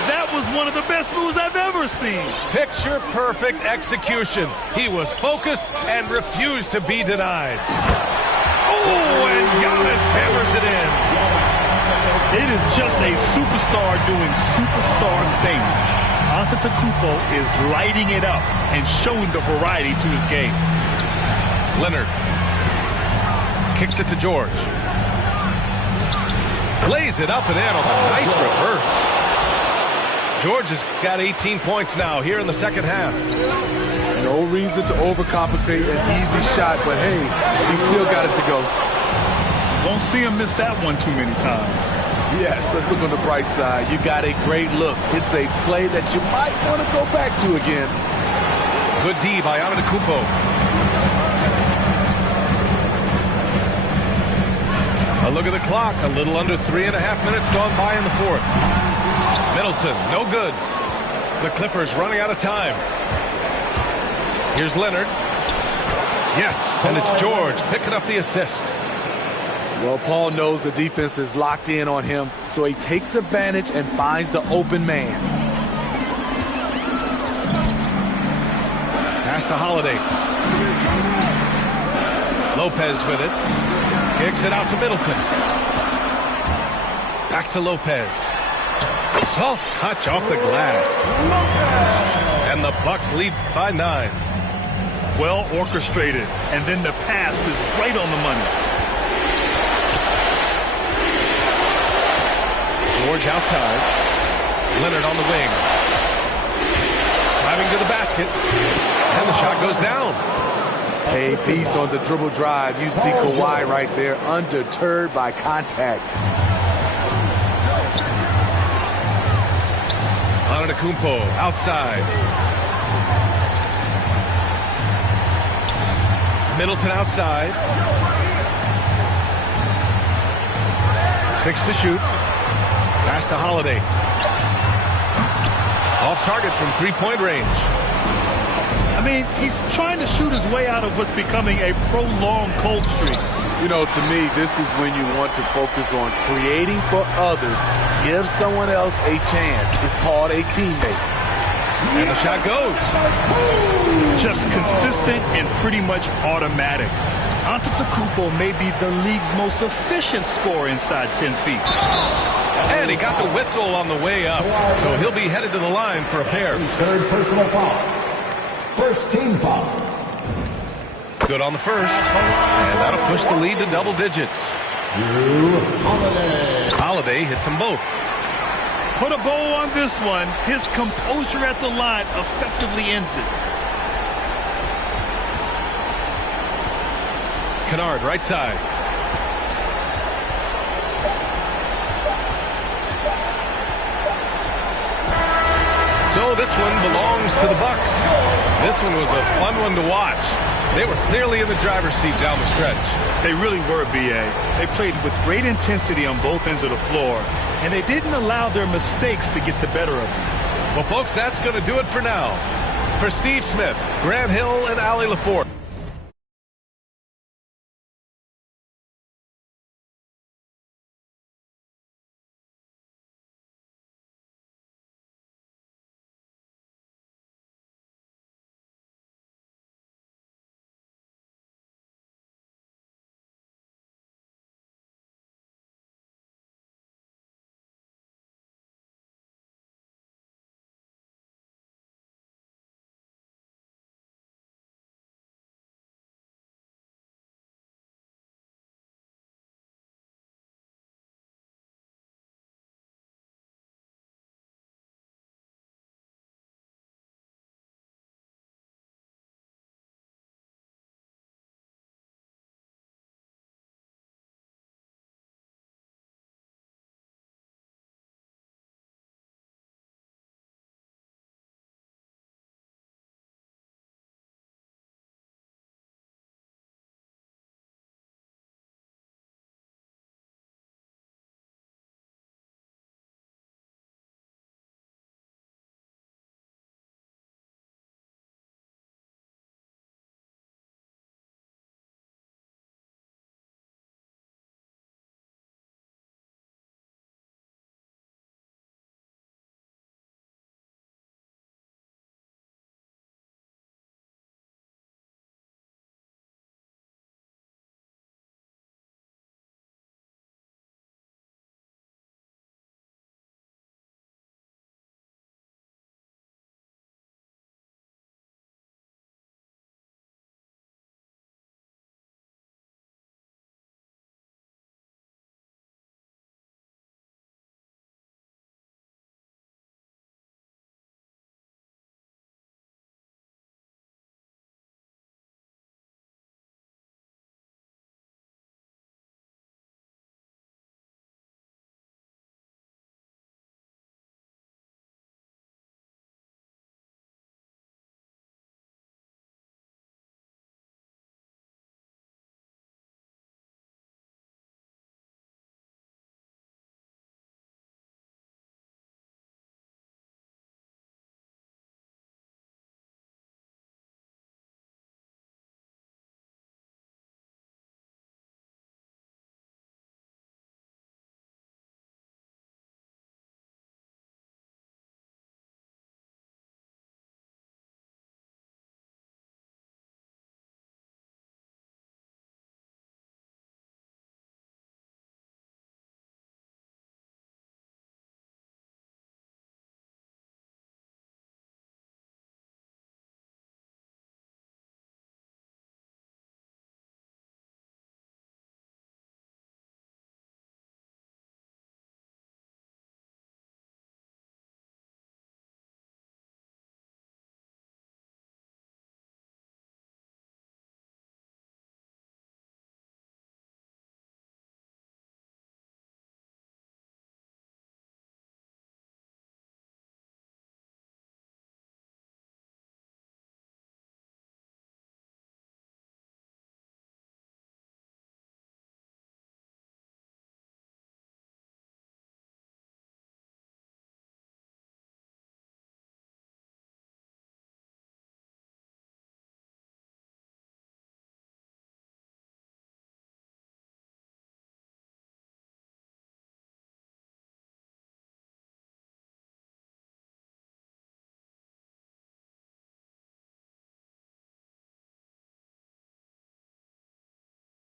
That was one of the best moves I've ever seen. Picture-perfect execution. He was focused and refused to be denied. Oh, and Giannis hammers it in. It is just a superstar doing superstar things. Antetokounmpo is lighting it up and showing the variety to his game. Leonard kicks it to George. Lays it up and in on a nice reverse. George has got 18 points now here in the second half. No reason to overcomplicate an easy shot, but hey, he still got it to go. Won't see him miss that one too many times. Yes, let's look on the bright side. You got a great look. It's a play that you might want to go back to again. Good D by Antetokounmpo. A look at the clock. A little under 3.5 minutes gone by in the fourth. Middleton, no good. The Clippers running out of time. Here's Leonard. Yes, and it's George picking up the assist. Well, Paul knows the defense is locked in on him, so he takes advantage and finds the open man. Pass to Holiday. Lopez with it. Kicks it out to Middleton. Back to Lopez. Soft touch off the glass. And the Bucks lead by 9. Well orchestrated, and then the pass is right on the money. George outside. Leonard on the wing. Driving to the basket. And the shot goes down. A beast on the dribble drive. You see Kawhi right there, undeterred by contact. Antetokounmpo outside. Middleton outside. 6 to shoot. Pass to Holiday. Off target from three-point range. I mean, he's trying to shoot his way out of what's becoming a prolonged cold streak. You know, to me, this is when you want to focus on creating for others. Give someone else a chance. It's called a teammate. And the shot goes. Just consistent and pretty much automatic. Antetokounmpo may be the league's most efficient scorer inside 10 feet. And he got the whistle on the way up, so he'll be headed to the line for a pair. Third personal foul. First team foul. Good on the first. And that'll push the lead to double digits. Holiday hits them both. Put a bow on this one. His composure at the line effectively ends it. Kennard, right side. So this one belongs to the Bucks. This one was a fun one to watch. They were clearly in the driver's seat down the stretch. They really were, B.A. They played with great intensity on both ends of the floor, and they didn't allow their mistakes to get the better of them. Well, folks, that's going to do it for now. For Steve Smith, Grant Hill, and Allie LaForte.